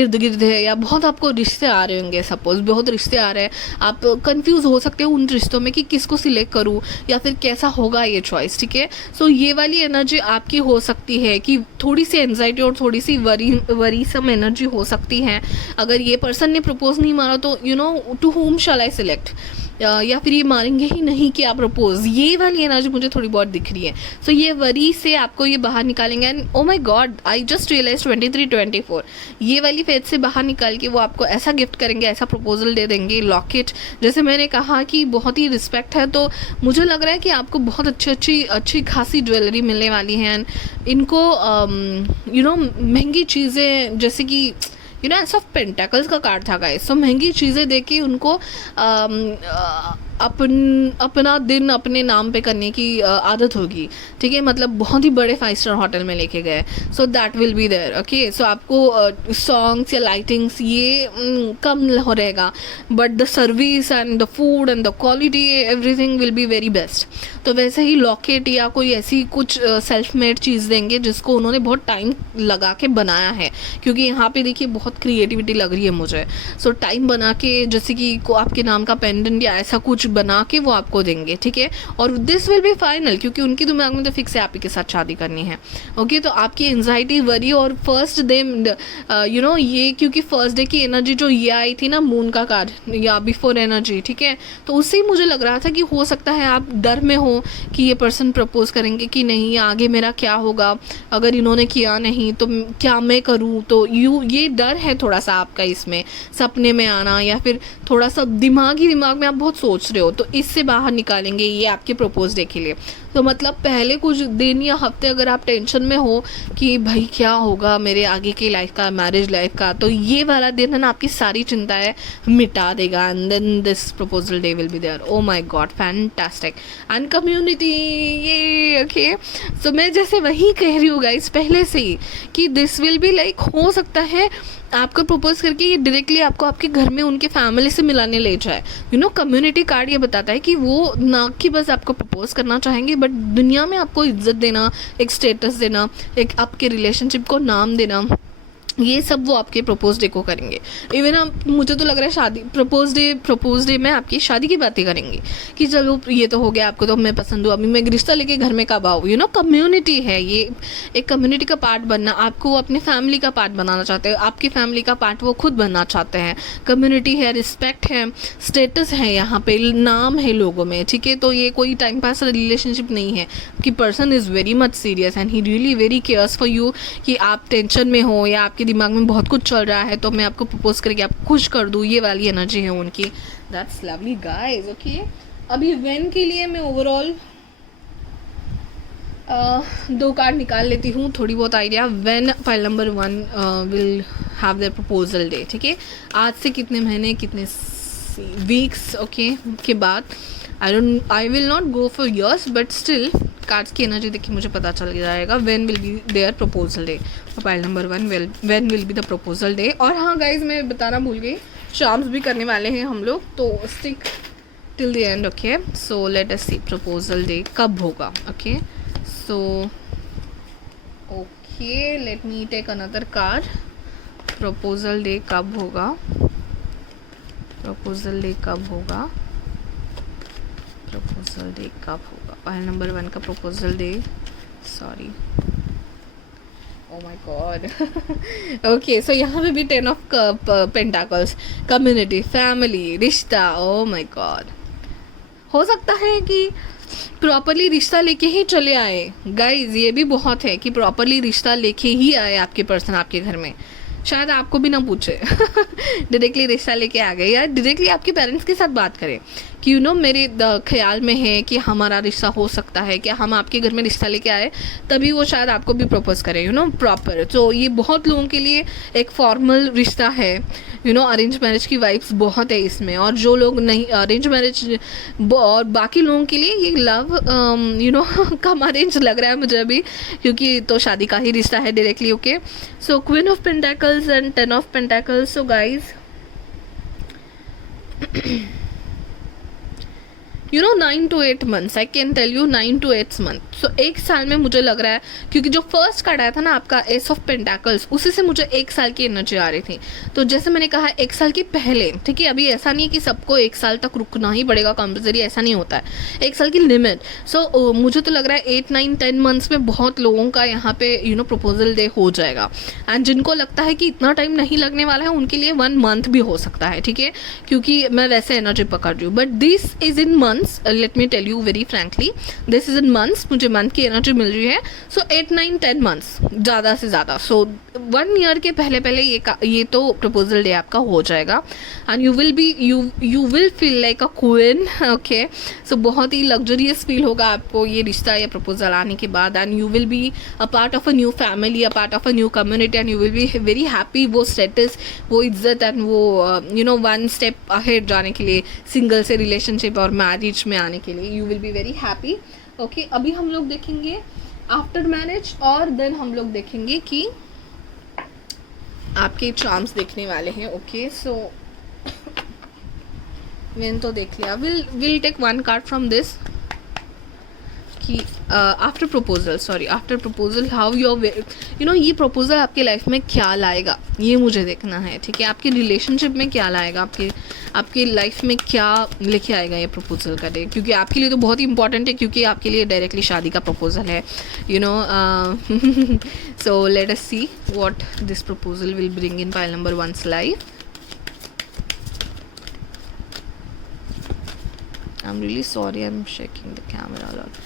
इर्द गिर्द है, या बहुत आपको रिश्ते आ रहे होंगे, सपोज बहुत रिश्ते आ रहे हैं, आप कंफ्यूज हो सकते हो उन रिश्तों में कि किसको सिलेक्ट करूं या फिर कैसा होगा ये चॉइस, ठीक है। सो ये वाली एनर्जी आपकी हो सकती है कि थोड़ी सी एंजाइटी और थोड़ी सी वरीसम एनर्जी हो सकती है। अगर ये पर्सन ने प्रपोज नहीं मारा तो to whom shall I select, या फिर ये मारेंगे ही नहीं कि आप प्रपोज, ये वाली एनर्जी मुझे थोड़ी बहुत दिख रही है। सो ये वरी से आपको ये बाहर निकालेंगे, and oh my god I just realise 23-24 ये वाली फेज से बाहर निकाल के वो आपको ऐसा गिफ्ट करेंगे, ऐसा प्रपोजल दे देंगे, लॉकेट, जैसे मैंने कहा कि बहुत ही रिस्पेक्ट है, तो मुझे लग रहा है कि आपको बहुत अच्छी खासी ज्वेलरी मिलने वाली है। एंड इनको महंगी चीज़ें, जैसे कि एस ऑफ पेंटाकल्स का कार्ड था गाइस, तो महंगी चीज़ें देके उनको अपना दिन अपने नाम पे करने की आदत होगी, ठीक है। मतलब बहुत ही बड़े 5 स्टार होटल में लेके गए, so that will be there, okay. So आपको सॉन्ग्स या लाइटिंग्स ये कम हो रहेगा, but the service and the food and the quality everything will be very best. तो वैसे ही लॉकेट या कोई ऐसी कुछ सेल्फ मेड चीज़ देंगे जिसको उन्होंने बहुत टाइम लगा के बनाया है, क्योंकि यहाँ पे देखिए बहुत क्रिएटिविटी लग रही है मुझे। सो टाइम बना के, जैसे कि आपके नाम का पेंडेंट या ऐसा कुछ बना के वो आपको देंगे, ठीक है। और दिस विल बी फाइनल, क्योंकि उनकी दिमाग में तो फिक्स है आप ही के साथ शादी करनी है, ओके। तो आपकी एंजाइटी, वरी और फर्स्ट डे ये, क्योंकि फर्स्ट डे की एनर्जी जो ये आई थी ना, मून का कार्ड या बिफोर एनर्जी, ठीक है, तो उससे ही मुझे लग रहा था कि हो सकता है आप डर में हो कि ये पर्सन प्रपोज करेंगे कि नहीं, आगे मेरा क्या होगा, अगर इन्होंने किया नहीं तो क्या मैं करूँ, तो ये डर है थोड़ा सा आपका इसमें, सपने में आना, या फिर थोड़ा सा दिमाग में आप बहुत सोच रहे हो, तो इससे बाहर निकालेंगे ये आपके प्रपोज डे के लिए। तो मतलब पहले कुछ दिन या हफ्ते अगर आप टेंशन में हो कि भाई क्या होगा मेरे आगे की लाइफ का, मैरिज लाइफ का, तो ये वाला दिन है ना आपकी सारी चिंताएं मिटा देगा, and then this proposal day will be there. Oh my god, fantastic. And community, ये ओके। सो मैं जैसे वही कह रही हूँ गाइस पहले से ही कि दिस विल बी लाइक, हो सकता है आपको प्रपोज करके ये डायरेक्टली आपको आपके घर में उनके फैमिली से मिलाने ले जाए। कम्युनिटी कार्ड ये बताता है कि वो ना कि बस आपको प्रपोज करना चाहेंगे, बट दुनिया में आपको इज्जत देना, एक स्टेटस देना, एक आपके रिलेशनशिप को नाम देना, ये सब वो आपके प्रपोज डे को करेंगे। इवन आप, मुझे तो लग रहा है शादी प्रपोज डे में आपकी शादी की बातें करेंगे कि चलो ये तो हो गया, आपको तो मैं पसंद हूँ, अभी मैं रिश्ता लेके घर में कब आऊँ। कम्युनिटी है ये, एक कम्युनिटी का पार्ट बनना, आपको वो अपने फैमिली का पार्ट बनाना चाहते हैं, आपकी फैमिली का पार्ट वो खुद बनना चाहते हैं। कम्युनिटी है, रिस्पेक्ट है, स्टेटस है, यहाँ पे नाम है लोगों में, ठीक है। तो ये कोई टाइम पास रिलेशनशिप नहीं है कि person is very much serious and he really very cares for you, कि आप टेंशन में हो या आपके दिमाग में बहुत कुछ चल रहा है तो मैं आपको प्रपोज करके आपको खुश कर दूँ, ये वाली एनर्जी है उनकी। That's lovely guys. ओके, अभी व्हेन के लिए मैं ओवरऑल 2 कार्ड निकाल लेती हूँ, थोड़ी बहुत idea. When file number 1 will have the proposal day, ठीक है। आज से कितने महीने, कितने वीक्स ओके के बाद, I will not go for years but still cards की एनर्जी देखिए मुझे पता चल जाएगा when will be there proposal day. File number 1 when will be the proposal day. और हाँ गाइज, मैं बताना भूल गई, चार्म्स भी करने वाले हैं हम लोग, तो stick till the end. Okay, so let us see proposal day कब होगा। Okay, so okay, let me take another card. Proposal day कब होगा, प्रपोजल डे कब होगा, प्रपोजल डे कब होगा। फाइल नंबर 1 का proposal day, sorry, oh my God. Okay, so यहाँ पे भी 10 ऑफ पेंटाकल्स, कम्युनिटी, फैमिली, रिश्ता। ओ माय गॉड, हो सकता है कि प्रॉपरली रिश्ता लेके ही चले आए गाइज, ये भी बहुत है कि प्रॉपरली रिश्ता लेके ही आए आपके पर्सन आपके घर में, शायद आपको भी ना पूछे डायरेक्टली रिश्ता लेके आ गए, या डायरेक्टली आपके पेरेंट्स के साथ बात करें कि मेरे ख्याल में है कि हमारा रिश्ता हो सकता है, कि हम आपके घर में रिश्ता लेके आए, तभी वो शायद आपको भी प्रपोज करें प्रॉपर। तो ये बहुत लोगों के लिए एक फॉर्मल रिश्ता है, अरेंज मैरिज की वाइब्स बहुत है इसमें। और जो लोग नहीं अरेंज मैरिज, और बाकी लोगों के लिए ये लव कम अरेंज लग रहा है मुझे अभी, क्योंकि तो शादी का ही रिश्ता है directly. Okay, so queen of pentacles and 10 of pentacles. So guys 9 to 8 months, I can tell you 9 to 8 months। सो 1 साल में मुझे लग रहा है, क्योंकि जो फर्स्ट कार्ड आया था ना आपका एस ऑफ पेंटाकल्स, उसी से मुझे 1 साल की एनर्जी आ रही थी। तो जैसे मैंने कहा 1 साल की पहले, ठीक है, अभी ऐसा नहीं है कि सबको 1 साल तक रुकना ही पड़ेगा कंपल्सरी, ऐसा नहीं होता है, 1 साल की लिमिट। सो मुझे तो लग रहा है 8, 9, 10 मंथ्स में बहुत लोगों का यहाँ पे प्रपोजल डे हो जाएगा। एंड जिनको लगता है कि इतना टाइम नहीं लगने वाला है, उनके लिए 1 मंथ भी हो सकता है, ठीक है, क्योंकि मैं वैसे एनर्जी पकड़ रही हूँ। But this is in months, let me tell you very frankly, this is in months, मुझे मंथ की एनर्जी मिल रही है। सो 8, 9, 10 मंथ्स ज़्यादा से ज़्यादा। सो 1 ईयर के पहले ये तो प्रपोजल डे आपका हो जाएगा। And you will feel like a queen. Okay, so बहुत ही लग्जरियस फील होगा आपको ये रिश्ता या प्रपोजल आने के बाद। And you will be a part of a new family, a part of a new community, and you will be very happy. वो स्टेटस, वो इज्जत एंड वो 1 स्टेप अहेड जाने के लिए, सिंगल से रिलेशनशिप और मैरिज में आने के लिए you will be very happy. Okay, अभी हम लोग देखेंगे आफ्टर मैरिज, और देन हम लोग देखेंगे कि आपके चार्म्स देखने वाले हैं। ओके, सो मैंने तो देख लिया। Will take 1 card from this कि आफ्टर प्रपोजल हाउ योर ये प्रपोजल आपके लाइफ में क्या लाएगा, ये मुझे देखना है, ठीक है। आपके रिलेशनशिप में क्या लाएगा, आपके लाइफ में क्या लेके आएगा ये प्रपोजल का डे, क्योंकि आपके लिए तो बहुत ही इंपॉर्टेंट है, क्योंकि आपके लिए डायरेक्टली शादी का प्रपोजल है, सो let us see what this proposal will bring in pile number 1's life. I'm really sorry, I'm shaking the camera a lot.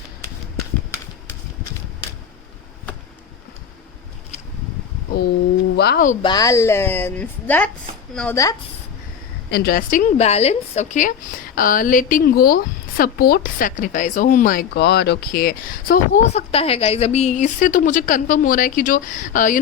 Oh wow, balance. That's interesting. Balance, okay. Letting go, support, sacrifice. Oh my God. Okay, so हो सकता है guys, अभी इससे तो मुझे confirm हो रहा है कि जो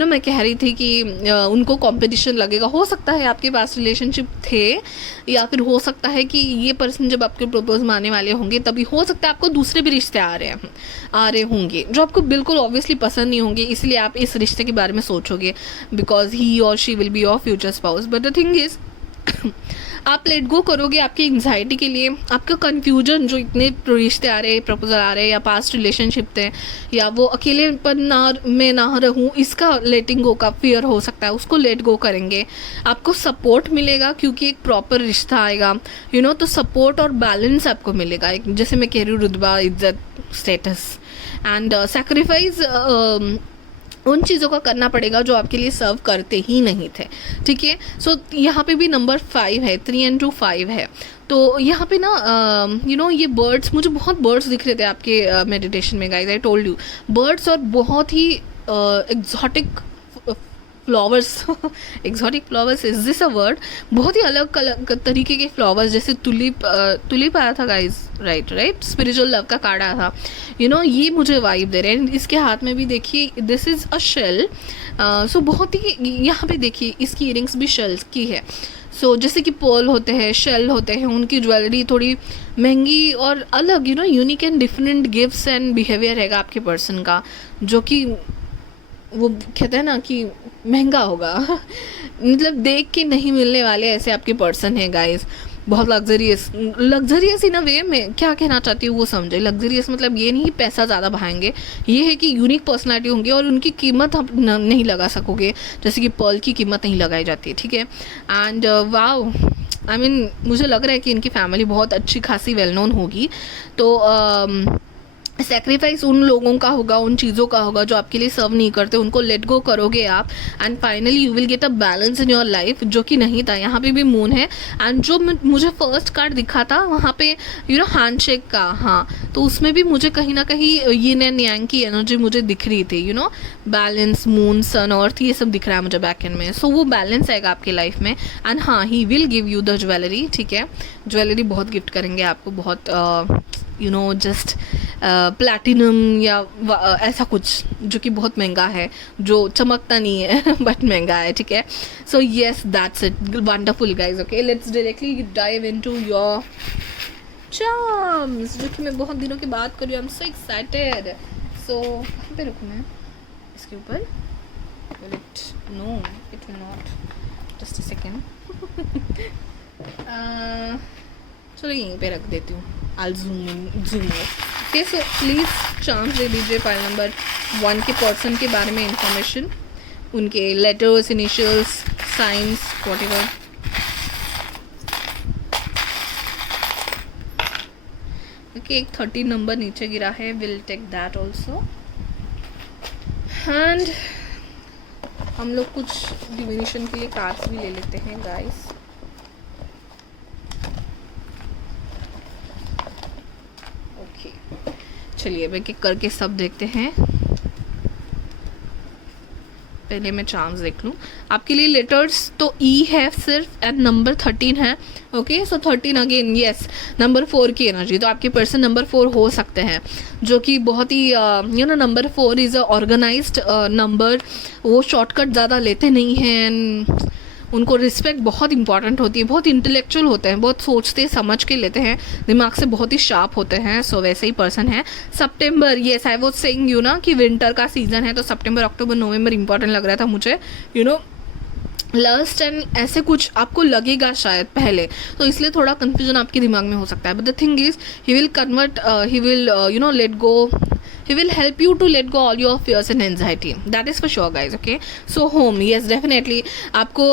मैं कह रही थी कि उनको कंपटीशन लगेगा, हो सकता है आपके पास रिलेशनशिप थे, या फिर हो सकता है कि ये पर्सन जब आपके प्रपोज में आने वाले होंगे तभी हो सकता है आपको दूसरे भी रिश्ते आ रहे होंगे जो आपको बिल्कुल ऑब्वियसली पसंद नहीं होंगे, इसलिए आप इस रिश्ते के बारे में सोचोगे बिकॉज ही और she will be your future spouse. But the thing is आप लेट गो करोगे आपकी एंग्जाइटी के लिए, आपका कन्फ्यूजन जो इतने रिश्ते आ रहे हैं, प्रपोजल आ रहे हैं, या पास्ट रिलेशनशिप थे, या वो अकेलेपन में ना रहूँ, इसका लेटिंग गो का फियर हो सकता है, उसको लेट गो करेंगे। आपको सपोर्ट मिलेगा क्योंकि एक प्रॉपर रिश्ता आएगा, तो सपोर्ट और बैलेंस आपको मिलेगा, एक जैसे मैं कह रही हूँ रुतबा, इज्जत, स्टेटस। एंड सेक्रीफाइस उन चीज़ों का करना पड़ेगा जो आपके लिए सर्व करते ही नहीं थे, ठीक है। सो यहाँ पे भी नंबर 5 है, 3 and 2 5 है। तो यहाँ पे ना ये बर्ड्स, मुझे बहुत बर्ड्स दिख रहे थे आपके मेडिटेशन में guys, I told you, birds और बहुत ही exotic flowers. Exotic flowers, is this a word? बहुत ही अलग तरीके के फ्लावर्स, जैसे तुलिप आया था गाइज, राइट, स्पिरिचुअल लव का कार्ड आया था, ये मुझे वाइब दे रहे हैं। इसके हाथ में भी देखिए, दिस इज़ अ शेल। सो बहुत ही, यहाँ पे देखिए इसकी इयरिंग्स भी शेल्स की है। सो जैसे कि पर्ल होते हैं, शेल होते हैं, उनकी ज्वेलरी थोड़ी महंगी और अलग, unique and different gifts and behaviour रहेगा आपके पर्सन का, जो कि वो कहते हैं ना कि महंगा होगा। मतलब देख के नहीं मिलने वाले ऐसे आपके पर्सन हैं गाइस। बहुत लग्जरियस इन अ वे, में क्या कहना चाहती हूँ वो समझे। लग्जरियस मतलब ये नहीं पैसा ज़्यादा भाएंगे, ये है कि यूनिक पर्सनालिटी होंगे और उनकी कीमत आप नहीं लगा सकोगे, जैसे कि पर्ल की कीमत नहीं लगाई जाती है, ठीक है। एंड वाओ, आई मीन मुझे लग रहा है कि इनकी फैमिली बहुत अच्छी खासी वेल नोन होगी। तो सेक्रीफाइस उन लोगों का होगा, उन चीज़ों का होगा जो आपके लिए सर्व नहीं करते, उनको लेट गो करोगे आप, and finally you will get a balance in your life, जो कि नहीं था। यहाँ पे भी मून है, एंड जो मुझे फर्स्ट कार्ड दिखा था वहाँ पे हैंडशेक का, हाँ, तो उसमें भी मुझे कहीं ना कहीं यिन एंड यांग की एनर्जी मुझे दिख रही थी, बैलेंस, मून, सन, अर्थ, ये सब दिख रहा है मुझे बैक एंड में। सो वो बैलेंस आएगा आपकी लाइफ में, एंड हाँ, he will give you the jewellery, ठीक है। ज्वेलरी बहुत गिफ्ट करेंगे आपको, बहुत जस्ट प्लैटिनम या ऐसा कुछ जो कि बहुत महंगा है, जो चमकता नहीं है बट महंगा है, ठीक है। So yes, that's it, wonderful guys. Okay, let's directly dive into your charms, जो कि मैं बहुत दिनों के बाद कर रही हूँ। आई एम सो एक्साइटेड। सो कहाँ पे रुकूँ मैं? इसके ऊपर? No, it will not, just a second. चलो यहीं पे रख देती हूँ, I'll zoom out. Okay, so please chance दे दीजिए फाइल नंबर 1 के पर्सन के बारे में इंफॉर्मेशन, उनके letters, initials, science, whatever. Okay, एक 30 नंबर नीचे गिरा है, will take that also. And हम लोग कुछ डिविनेशन के लिए कार्ड्स भी ले लेते हैं गाइस। चलिए मैं एक करके सब देखते हैं। पहले मैं चांस देख लूँ आपके लिए। लेटर्स तो ई है सिर्फ, एंड नंबर 13 है। ओके, सो 13 अगेन, यस, नंबर 4 की एनर्जी, तो आपके पर्सन नंबर 4 हो सकते हैं, जो कि बहुत ही number 4 is a organised number. वो शॉर्टकट ज़्यादा लेते नहीं हैं, उनको रिस्पेक्ट बहुत इंपॉर्टेंट होती है, बहुत इंटेलेक्चुअल होते हैं, बहुत सोचते समझ के लेते हैं, दिमाग से बहुत ही शार्प होते हैं। सो वैसे ही पर्सन है। सितंबर, येस, आई वाज सेइंग ना कि विंटर का सीज़न है, तो सितंबर, अक्टूबर, नवंबर इंपॉर्टेंट लग रहा था मुझे, लस्ट एंड ऐसे कुछ आपको लगेगा शायद पहले, तो इसलिए थोड़ा कन्फ्यूजन आपके दिमाग में हो सकता है। But the thing is, he will convert, he will let go, he will help you to let go all your fears and anxiety, that is for sure guys. Okay, so home, yes, definitely आपको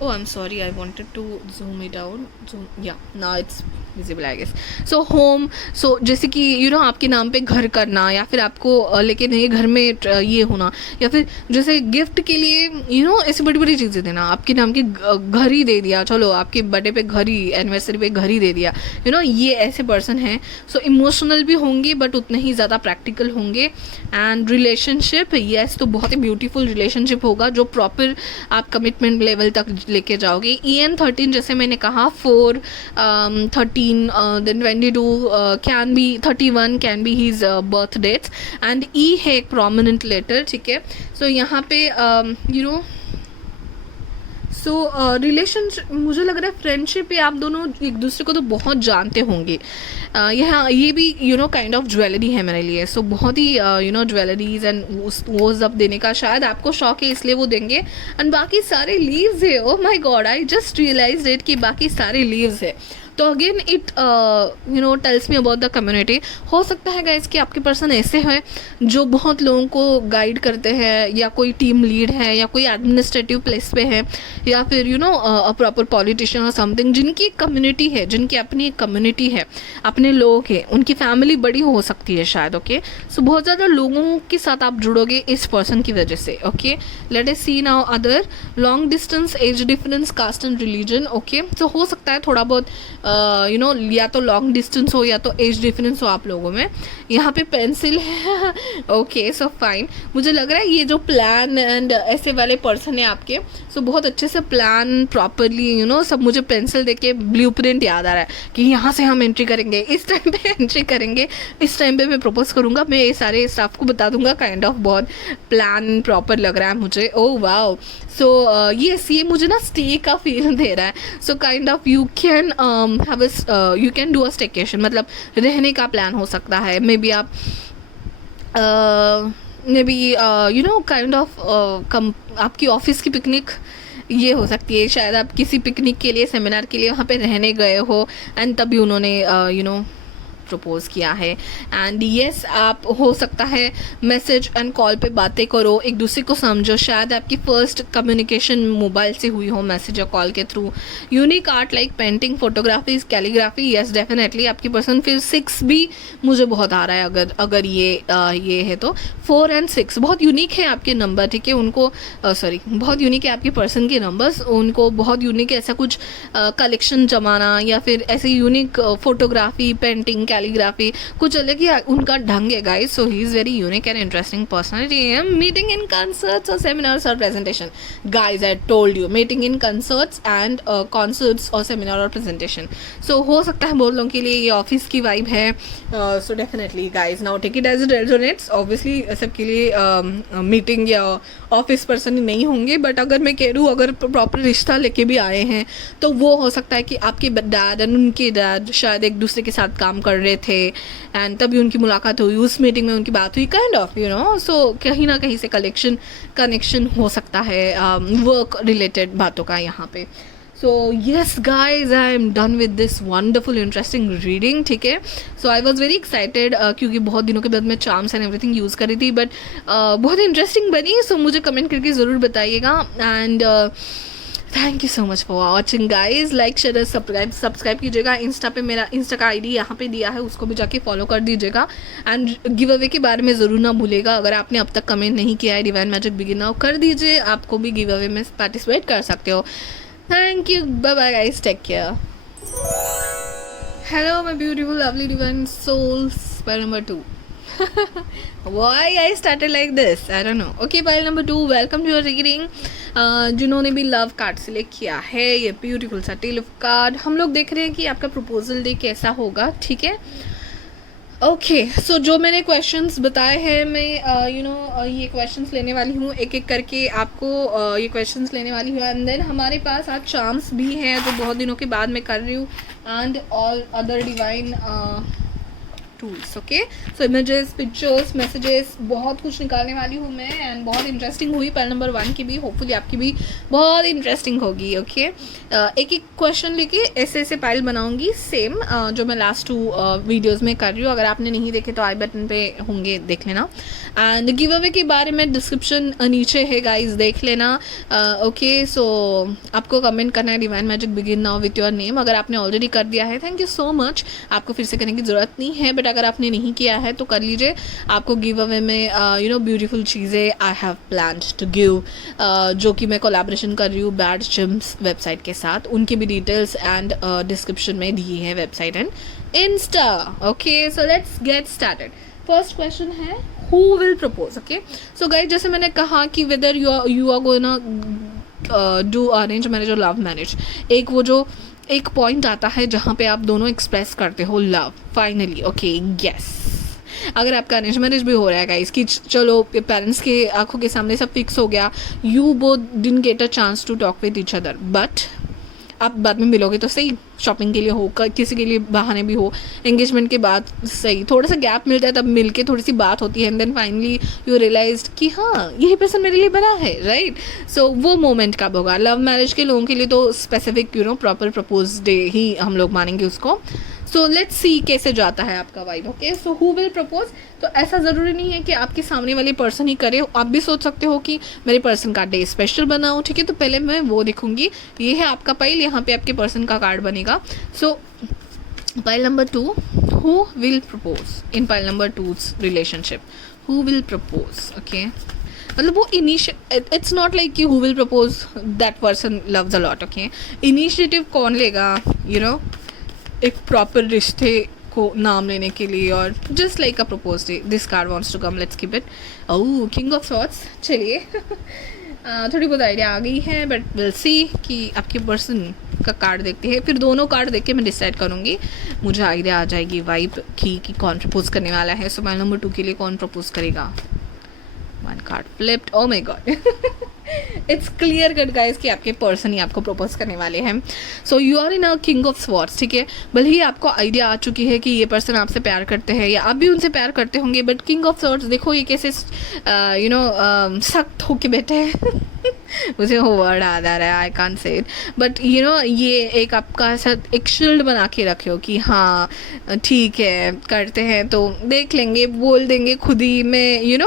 oh I'm sorry, I wanted to zoom it out, yeah, now it's visible I guess. So home, so जैसे कि आपके नाम पे घर करना, या फिर आपको लेके नहीं घर में ये होना, या फिर जैसे गिफ्ट के लिए ऐसी बड़ी बड़ी चीज़ें देना, आपके नाम के घर ही दे दिया, चलो आपके बर्थडे पे घर ही, एनिवर्सरी पे घर ही दे दिया, ये ऐसे पर्सन हैं। सो इमोशनल भी होंगे बट उतने ही ज़्यादा प्रैक्टिकल होंगे। एंड रिलेशनशिप, येस, तो बहुत ही ब्यूटीफुल रिलेशनशिप होगा, जो प्रॉपर आप कमिटमेंट लेवल तक लेके जाओगे। EN 13 जैसे मैंने कहा, 4, 13, then 22, can be 31, can be his birth dates, and E है एक prominent letter, ठीक है। सो यहाँ पे सो रिलेशन मुझे लग रहा है फ्रेंडशिप पे आप दोनों एक दूसरे को तो बहुत जानते होंगे। यहाँ ये भी काइंड ऑफ ज्वेलरी है मेरे लिए। सो बहुत ही ज्वेलरीज एंड वो सब देने का शायद आपको शौक है, इसलिए वो देंगे। एंड बाकी सारे लीव्स है, oh my god, I just realise it कि बाकी सारे लीव्स है। तो again it tells me about the community. हो सकता है गाइज कि आपके पर्सन ऐसे हैं जो बहुत लोगों को गाइड करते हैं, या कोई टीम लीड है, या कोई एडमिनिस्ट्रेटिव प्लेस पे है, या फिर अ प्रॉपर पॉलिटिशियन और समथिंग, जिनकी कम्युनिटी है, जिनकी अपनी एक कम्युनिटी है, अपने लोग हैं, उनकी फैमिली बड़ी हो सकती है शायद। ओके, सो बहुत ज़्यादा लोगों के साथ आप जुड़ोगे इस पर्सन की वजह से। Okay, let us see now other. Long distance, age difference, caste and religion. Okay, तो हो सकता है थोड़ा बहुत या तो लॉन्ग डिस्टेंस हो या तो एज डिफरेंस हो आप लोगों में। यहाँ पे पेंसिल है। Okay, so fine. मुझे लग रहा है ये जो प्लान एंड ऐसे वाले पर्सन है आपके, सो बहुत अच्छे से प्लान प्रॉपरली सब मुझे पेंसिल देके ब्लूप्रिंट याद आ रहा है कि यहाँ से हम एंट्री करेंगे, इस टाइम पे एंट्री करेंगे, इस टाइम पे मैं प्रपोज करूँगा, मैं ये सारे स्टाफ को बता दूंगा। काइंड ऑफ बहुत प्लान प्रॉपर लग रहा है मुझे। Oh wow. सो ये मुझे ना स्टे का फील दे रहा है। So kind of you can you can do a staycation, मतलब रहने का प्लान हो सकता है। मे बी आप काइंड ऑफ आपकी ऑफिस की पिकनिक ये हो सकती है। शायद आप किसी पिकनिक के लिए, सेमिनार के लिए वहाँ पे रहने गए हो, एंड तभी उन्होंने प्रपोज किया है। एंड येस, आप हो सकता है मैसेज एंड कॉल पे बातें करो, एक दूसरे को समझो। शायद आपकी फर्स्ट कम्युनिकेशन मोबाइल से हुई हो, मैसेज या कॉल के through. Unique art like painting, photography, calligraphy, yes definitely आपकी पर्सन। फिर 6 भी मुझे बहुत आ रहा है, अगर ये है तो 4 एंड 6 बहुत यूनिक है आपके नंबर। ठीक है, उनको बहुत यूनिक है आपके पर्सन के नंबर्स। उनको बहुत यूनिक है ऐसा कुछ कलेक्शन जमाना, या फिर ऐसे यूनिक फोटोग्राफी, पेंटिंग, कैलीग्राफी, कुछ अलग ही उनका ढंग है guys. So he is very unique and interesting personality. Meeting in concerts और सेमिनार्स और presentation. Guys, I told you, meeting in concerts and concerts और सेमिनार और प्रेजेंटेशन। सो हो सकता है बहुत लोगों के लिए ये ऑफिस की वाइब है। So definitely guys, now take it as it resonates. Obviously सबके लिए मीटिंग या ऑफिस पर्सन नहीं होंगे, बट अगर मैं कह दूँ अगर प्रॉपर रिश्ता लेके भी आए हैं, तो वो हो सकता है कि आपके डैड एंड उनके डैड शायद एक दूसरे के साथ काम कर रहे थे, एंड तभी उनकी मुलाकात हुई, उस मीटिंग में उनकी बात हुई, काइंड ऑफ सो कहीं ना कहीं से कनेक्शन हो सकता है वर्क रिलेटेड बातों का यहाँ पे। So yes guys, I am done with this wonderful interesting reading. ठीक है, सो आई वॉज वेरी एक्साइटेड क्योंकि बहुत दिनों के बाद मैं चार्म्स एंड एवरीथिंग यूज़ कर रही थी, बट बहुत इंटरेस्टिंग बनी। सो मुझे कमेंट करके ज़रूर बताइएगा। And thank you so much for watching guys. Like, share, subscribe कीजिएगा। इंस्टा पे मेरा इंस्टा का आईडी यहाँ पे दिया है, उसको भी जाके फॉलो कर दीजिएगा। एंड गिव अवे के बारे में ज़रूर ना भूलेगा। अगर आपने अब तक कमेंट नहीं किया है डिवाइन मैजिक बिगिन नाउ, कर दीजिए, आपको भी गिव अवे में पार्टिसिपेट कर सकते हो। Thank you. Bye bye guys. Take care. Hello my beautiful lovely divine souls. Pile number 2. Why I started like this? I don't know. Okay, pile number 2. Welcome to your reading. जिन्होंने भी love card select किया है, ये beautiful सा tell of card, हम लोग देख रहे हैं कि आपका प्रपोजल डे कैसा होगा। ठीक है, ओके, सो जो मैंने क्वेश्चंस बताए हैं, मैं ये क्वेश्चंस लेने वाली हूँ एक एक करके, आपको ये क्वेश्चंस लेने वाली हूँ। एंड देन हमारे पास आज चार्म्स भी हैं जो बहुत दिनों के बाद मैं कर रही हूँ, and all other divine tools. Okay, so images, pictures, messages, बहुत कुछ निकालने वाली हूँ मैं, एंड बहुत इंटरेस्टिंग हुई। पाइल नंबर 1 की भी, होपफुली आपकी भी बहुत इंटरेस्टिंग होगी। ओके, एक एक क्वेश्चन लेके ऐसे पाइल बनाऊंगी, सेम जो मैं लास्ट 2 वीडियोस में कर रही हूँ। अगर आपने नहीं देखे तो आई बटन पे होंगे, देख लेना। एंड गिव अवे के बारे में डिस्क्रिप्शन नीचे है गाइज, देख लेना। ओके, सो आपको कमेंट करना है divine magic begin now with your name. अगर आपने ऑलरेडी कर दिया है, थैंक यू सो मच, आपको फिर से करने की ज़रूरत नहीं है, बट अगर आपने नहीं किया है तो कर लीजिए। आपको गिव अवे में ब्यूटीफुल चीज़ें I have planned to give, जो कि मैं कोलैबोरेशन कर रही हूँ बैड चिम्स वेबसाइट के साथ। उनकी भी डिटेल्स एंड डिस्क्रिप्शन में दी है, website and insta. Okay, so let's get started. First question है, who will propose. Okay, so guys, जैसे मैंने कहा कि whether you are gonna do arrange marriage और लव मैरिज, एक पॉइंट आता है जहाँ पे आप दोनों एक्सप्रेस करते हो लव फाइनली। ओके, यस, अगर आपका अरेंज मैरिज भी हो रहा है गाइस कि चलो पेरेंट्स के आंखों के सामने सब फिक्स हो गया, you both didn't get a chance to talk with each other, but आप बाद में मिलोगे तो सही, शॉपिंग के लिए हो, किसी के लिए बहाने भी हो, एंगेजमेंट के बाद सही, थोड़ा सा गैप मिलता है तब मिलके थोड़ी सी बात होती है, and then finally you realise कि हाँ यही पर्सन मेरे लिए बना है, राइट। सो वो मोमेंट कब होगा? लव मैरिज के लोगों के लिए तो स्पेसिफिक प्रॉपर प्रपोज डे ही हम लोग मानेंगे उसको। सो लेट्स सी कैसे जाता है आपका vibe. Okay, so who will propose? तो ऐसा ज़रूरी नहीं है कि आपके सामने वाली पर्सन ही करे, आप भी सोच सकते हो कि मेरे पर्सन का डे स्पेशल बनाओ, ठीक है। तो पहले मैं वो देखूंगी, ये है आपका पाइल, यहाँ पे आपके पर्सन का कार्ड बनेगा। सो pile number 2, who will propose in pile number 2's relationship, who will propose? Okay, मतलब वो इट्स नॉट लाइक कि who will propose that person loves a lot. Okay, initiative कौन लेगा एक प्रॉपर रिश्ते को नाम लेने के लिए, और just like a propose day, this card wants to come, let's keep it. Oh, king of swords. चलिए थोड़ी बहुत आइडिया आ गई है, बट विल सी कि आपके पर्सन का कार्ड देखते हैं, फिर दोनों कार्ड देख के मैं डिसाइड करूँगी, मुझे आइडिया आ जाएगी वाइब की कि कौन प्रपोज करने वाला है। सो माइल नंबर 2 के लिए कौन प्रपोज करेगा? One card flipped, oh my god. It's clear cut guys कि आपके पर्सन ही आपको प्रपोज करने वाले हैं। So you are in a king of swords, ठीक है। भले ही आपको आइडिया आ चुकी है कि ये पर्सन आपसे प्यार करते हैं या आप भी उनसे प्यार करते होंगे, बट किंग ऑफ स्वॉर्ड्स देखो ये कैसे सख्त होके बैठे हैं। मुझे वो वर्ड याद आ रहा है, I can't say it, but ये एक आपका ऐसा एक शील्ड बना के रखे हो कि हाँ ठीक है करते हैं तो देख लेंगे, बोल देंगे खुद ही में।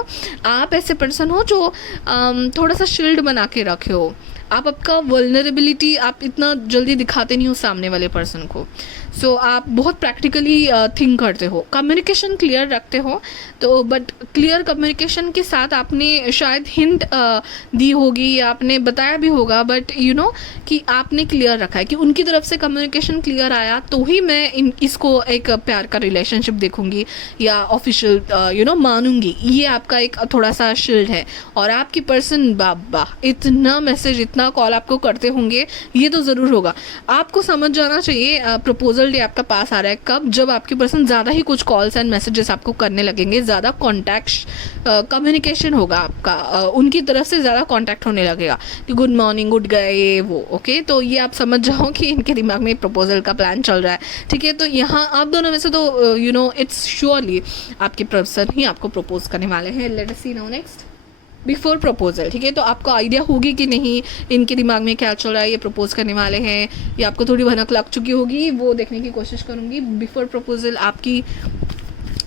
आप ऐसे पर्सन हो जो थोड़ा सा शील्ड बना के रखे हो, आप आपका वल्नरेबिलिटी आप इतना जल्दी दिखाते नहीं हो सामने वाले पर्सन को। सो आप बहुत प्रैक्टिकली थिंक करते हो, कम्युनिकेशन क्लियर रखते हो। तो बट क्लियर कम्युनिकेशन के साथ आपने शायद हिंट दी होगी या आपने बताया भी होगा, बट कि आपने क्लियर रखा है कि उनकी तरफ से कम्युनिकेशन क्लियर आया तो ही मैं इसको एक प्यार का रिलेशनशिप देखूंगी या ऑफिशियल मानूंगी। ये आपका एक थोड़ा सा शील्ड है। और आपकी पर्सन बाबा इतना मैसेज इतना कॉल आपको करते होंगे, ये तो ज़रूर होगा। आपको समझ जाना चाहिए प्रपोजल डे आपका पास आ रहा है कब? जब आपके पर्सन ज़्यादा ही कुछ कॉल्स एंड मैसेजेस आपको करने लगेंगे, ज़्यादा कॉन्टैक्ट कम्युनिकेशन होगा आपका, उनकी तरफ से ज़्यादा कॉन्टैक्ट होने लगेगा कि गुड मॉर्निंग, गुड गए वो। ओके, तो ये आप समझ जाओ कि इनके दिमाग में प्रपोजल का प्लान चल रहा है, ठीक है। तो यहाँ आप दोनों में से तो इट्स श्योरली आपके पर्सन ही आपको प्रपोज करने वाले हैं। Late us see now next before proposal, ठीक है। तो आपको आइडिया होगी कि नहीं इनके दिमाग में क्या चल रहा है, ये प्रपोज करने वाले हैं या आपको थोड़ी भनक लग चुकी होगी, वो देखने की कोशिश करूँगी। बिफोर प्रपोजल आपकी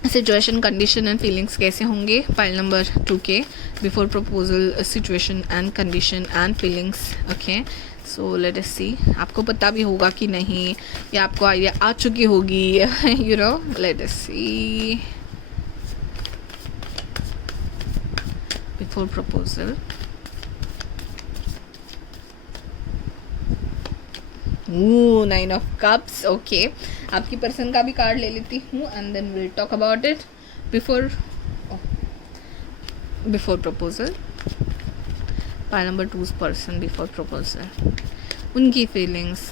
सिचुएशन, कंडीशन एंड फीलिंग्स कैसे होंगे? पाइल नंबर 2 के before proposal situation and condition and feelings. Okay, so let us see, आपको पता भी होगा कि नहीं या आपको आइडिया आ चुकी होगी। Let us see before proposal. Nine of cups. Okay, आपकी पर्सन का भी कार्ड ले लेती हूँ and then will talk about it. Before proposal, pile number 2 person before proposal, उनकी फीलिंग्स।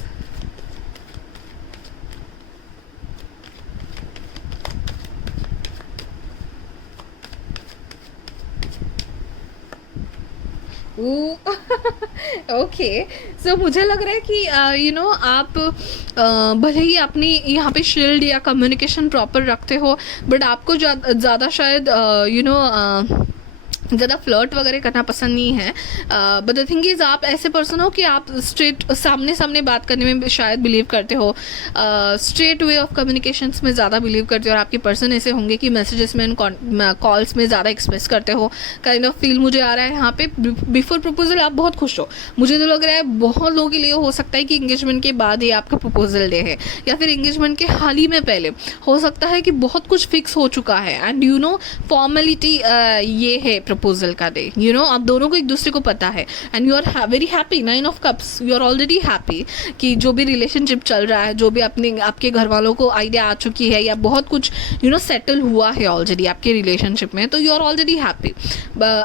ओके, सो मुझे लग रहा है कि आप भले ही अपनी यहाँ पे शील्ड या कम्युनिकेशन प्रॉपर रखते हो, बट आपको ज़्यादा शायद ज़्यादा फ्लर्ट वगैरह करना पसंद नहीं है। बट द थिंग इज़ आप ऐसे पर्सन हो कि आप स्ट्रेट सामने बात करने में शायद बिलीव करते हो, स्ट्रेट वे ऑफ कम्युनिकेशंस में ज़्यादा बिलीव करते हो। और आपके पर्सन ऐसे होंगे कि मैसेजेस में, कॉल्स में ज़्यादा एक्सप्रेस करते हो। काइंड ऑफ फील मुझे आ रहा है यहाँ पे। बिफोर प्रपोजल आप बहुत खुश हो, मुझे तो लग रहा है बहुत लोगों के लिए हो सकता है कि इंगेजमेंट के बाद ही आपका प्रपोजल डे है, या फिर इंगेजमेंट के हाल ही में पहले हो सकता है कि बहुत कुछ फिक्स हो चुका है एंड फॉर्मेलिटी ये है प्रपोजल का डे। आप दोनों को एक दूसरे को पता है and you are very happy. 9 of cups, you are already happy कि जो भी रिलेशनशिप चल रहा है, जो भी आपके घर वालों को आइडिया आ चुकी है या बहुत कुछ सेटल हुआ है ऑलरेडी आपके रिलेशनशिप में, तो you are already happy.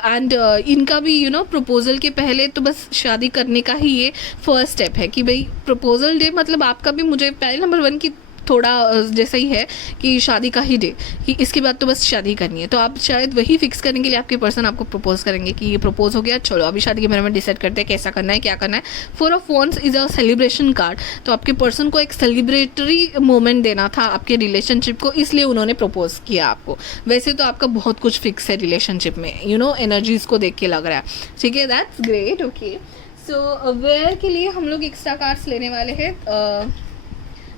And इनका भी प्रपोजल के पहले तो बस शादी करने का ही ये फर्स्ट स्टेप है कि भाई प्रपोजल डे मतलब आपका भी, मुझे पहले नंबर 1 की थोड़ा जैसा ही है कि शादी का ही डे, कि इसके बाद तो बस शादी करनी है, तो आप शायद वही फिक्स करने के लिए आपके पर्सन आपको प्रपोज करेंगे कि ये प्रपोज हो गया, चलो अभी शादी के बारे में डिसाइड करते हैं कैसा करना है, क्या करना है। 4 of wands is a celebration card, तो आपके पर्सन को एक सेलिब्रेटरी मोमेंट देना था आपके रिलेशनशिप को, इसलिए उन्होंने प्रपोज किया आपको। वैसे तो आपका बहुत कुछ फिक्स है रिलेशनशिप में, यू नो एनर्जीज को देख के लग रहा है, ठीक है, that's great. Okay, so where के लिए हम लोग एक्स्ट्रा कार्ड्स लेने वाले हैं।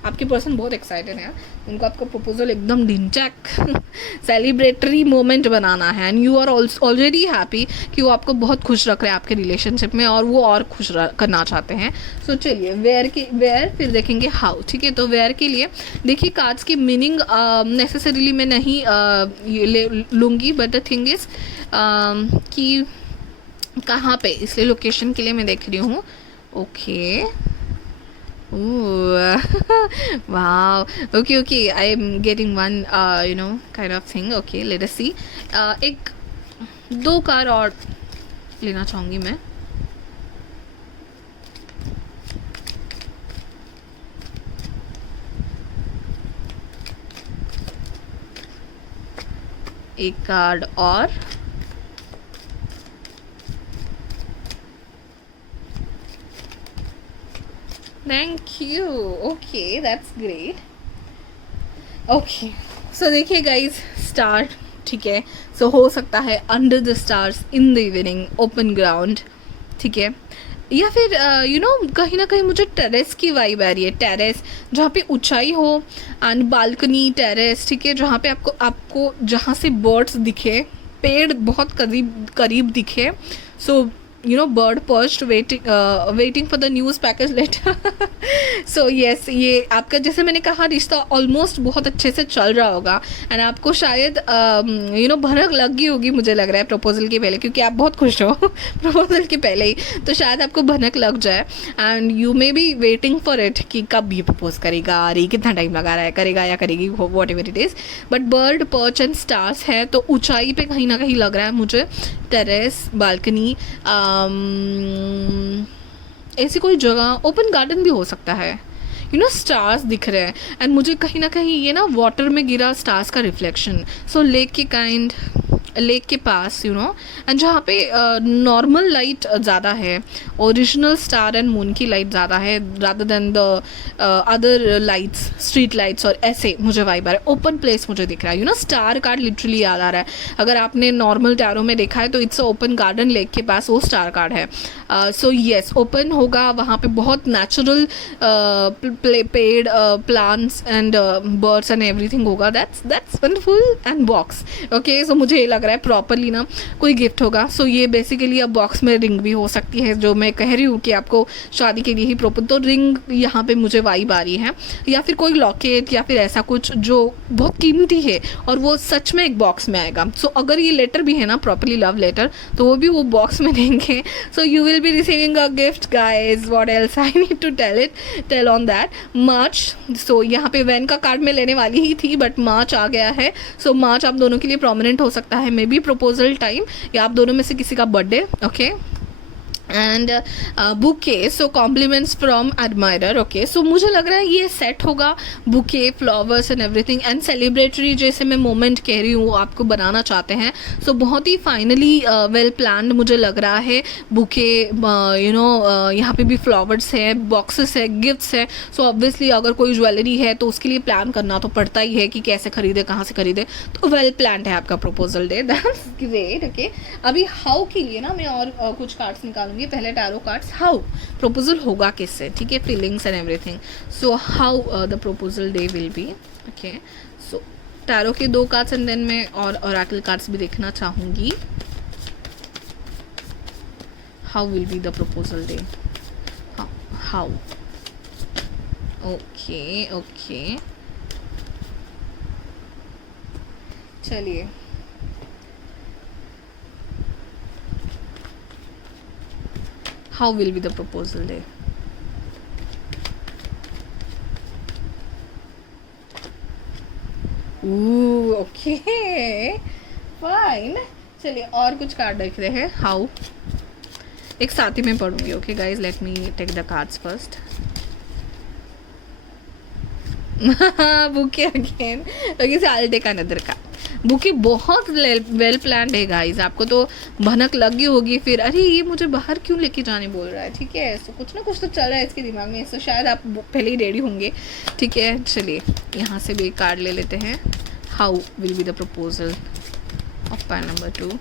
आपके पर्सन बहुत एक्साइटेड है, उनको आपका प्रपोजल एकदम ढिंचैक सेलिब्रेटरी मोमेंट बनाना है, and you are already happy कि वो आपको बहुत खुश रख रहे हैं आपके रिलेशनशिप में, और वो और खुश करना चाहते हैं। सो चलिए वेयर फिर देखेंगे हाउ, ठीक है। तो वेयर के लिए देखिए, कार्ड्स की मीनिंग नेसेसरीली मैं नहीं लूँगी, बट द थिंग इज़ कि कहाँ पे, इसलिए लोकेशन के लिए मैं देख रही हूँ। Okay, wow, okay, I am getting one kind of thing. Okay, let us see. एक 2 कार और लेना चाहूँगी मैं। एक कार्ड और, thank you. Okay, that's great. Okay, so देखिए गाइज, स्टार, ठीक है, सो हो सकता है under the stars in the evening, open ground, ठीक है, या फिर कहीं ना कहीं मुझे टेरेस की वाइब आ रही है, टेरेस जहाँ पे ऊंचाई हो, एंड बालकनी टेरेस, ठीक है, जहाँ पे आपको जहाँ से बर्ड्स दिखे, पेड़ बहुत करीब दिखे, सो bird perched waiting for the news package later. So yes, ये आपका, जैसे मैंने कहा, रिश्ता ऑलमोस्ट बहुत अच्छे से चल रहा होगा, एंड आपको शायद भनक लग गई होगी, मुझे लग रहा है प्रपोजल के पहले, क्योंकि आप बहुत खुश हो प्रपोजल के पहले ही, तो शायद आपको भनक लग जाए, and you may be waiting for it कि कब ये प्रपोज करेगा, अरे कितना टाइम लगा रहा है, करेगा या करेगी, what ever it is. But bird perch and stars है, तो ऊंचाई पे कहीं ना कहीं लग रहा है मुझे, टेरेस, बालकनी, ऐसी कोई जगह, ओपन गार्डन भी हो सकता है, स्टार्स दिख रहे हैं, एंड मुझे कहीं ना कहीं ये ना वाटर में गिरा स्टार्स का रिफ्लेक्शन, सो लेक के काइंड, लेक के पास, एंड जहाँ पे नॉर्मल लाइट ज़्यादा है, ओरिजिनल स्टार एंड मून की लाइट ज़्यादा है, rather than the other lights, street lights, और ऐसे मुझे वाइब आ रहा है। ओपन प्लेस मुझे दिख रहा है, स्टार कार्ड लिटरली याद आ रहा है, अगर आपने नॉर्मल टैरो में देखा है तो इट्स ओपन गार्डन, लेक के पास वो स्टार कार्ड है। सो येस, ओपन होगा, वहाँ पे बहुत नेचुरल पेड़, plants and birds and everything होगा, that's wonderful, and box. Okay, so मुझे ये लग रहा है प्रॉपरली ना कोई गिफ्ट होगा। सो ये बेसिकली अब बॉक्स में रिंग भी हो सकती है, जो मैं कह रही हूँ कि आपको शादी के लिए ही प्रॉपर, तो रिंग यहाँ पे मुझे वाइब आ रही है, या फिर कोई लॉकेट, या फिर ऐसा कुछ जो बहुत कीमती है और वो सच में एक बॉक्स में आएगा। सो अगर ये लेटर भी है ना, प्रॉपरली लव लेटर, तो वो भी वो बॉक्स में देंगे। So you will be receiving a gift guys, what else I need to tell on that. March, so यहाँ पे वैन का कार्ड मैं लेने वाली ही थी, बट मार्च आ गया है, सो मार्च आप दोनों के लिए प्रोमिनेंट हो सकता है, मे बी प्रपोजल टाइम, या आप दोनों में से किसी का birthday. Okay, and bouquet, so compliments from admirer. Okay, so मुझे लग रहा है ये सेट होगा, bouquet, flowers and everything, and celebratory जैसे मैं मोमेंट कह रही हूँ आपको बनाना चाहते हैं, सो बहुत ही फाइनली वेल प्लान्ड मुझे लग रहा है। बुके, यहाँ पे भी फ्लावर्स है, बॉक्सेस है, गिफ्ट्स है, सो ऑब्वियसली अगर कोई ज्वेलरी है तो उसके लिए प्लान करना तो पड़ता ही है कि कैसे खरीदे, कहाँ से खरीदे, तो वेल प्लान्ड है आपका proposal day, that's great. Okay, अभी हाउ के लिए ना मैं और कुछ कार्ड्स निकालूंगी, पहले टैरो कार्ड्स, हाउ प्रपोजल होगा किससे, ठीक है, feelings and everything. So how the proposal day will B. Okay, so tarot के 2 कार्ड्स एंड देन मैं और ओरेकल कार्ड्स भी देखना चाहूंगी। How will be the proposal day, how. Okay okay, चलिए, how will be the proposal day? Ooh, okay, fine. चलिए और कुछ कार्ड देख रहे हैं, हाउ, एक साथ ही में पढ़ूंगी। Okay guys, let me take the cards first. Bouquet again, okay so I take another card. Bouquet बहुत वेल प्लान्ड है गाइस, आपको तो भनक लगी होगी फिर, अरे ये मुझे बाहर क्यों लेके जाने बोल रहा है, ठीक है। सो कुछ ना कुछ तो चल रहा है इसके दिमाग में, सो शायद आप पहले ही रेडी होंगे, ठीक है। चलिए यहाँ से भी कार्ड ले लेते हैं। How will be the proposal of pile number 2।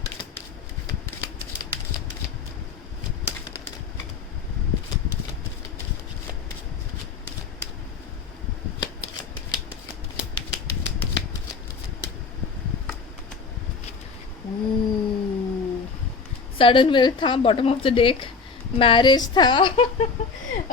Sudden wealth था, bottom of the deck marriage था।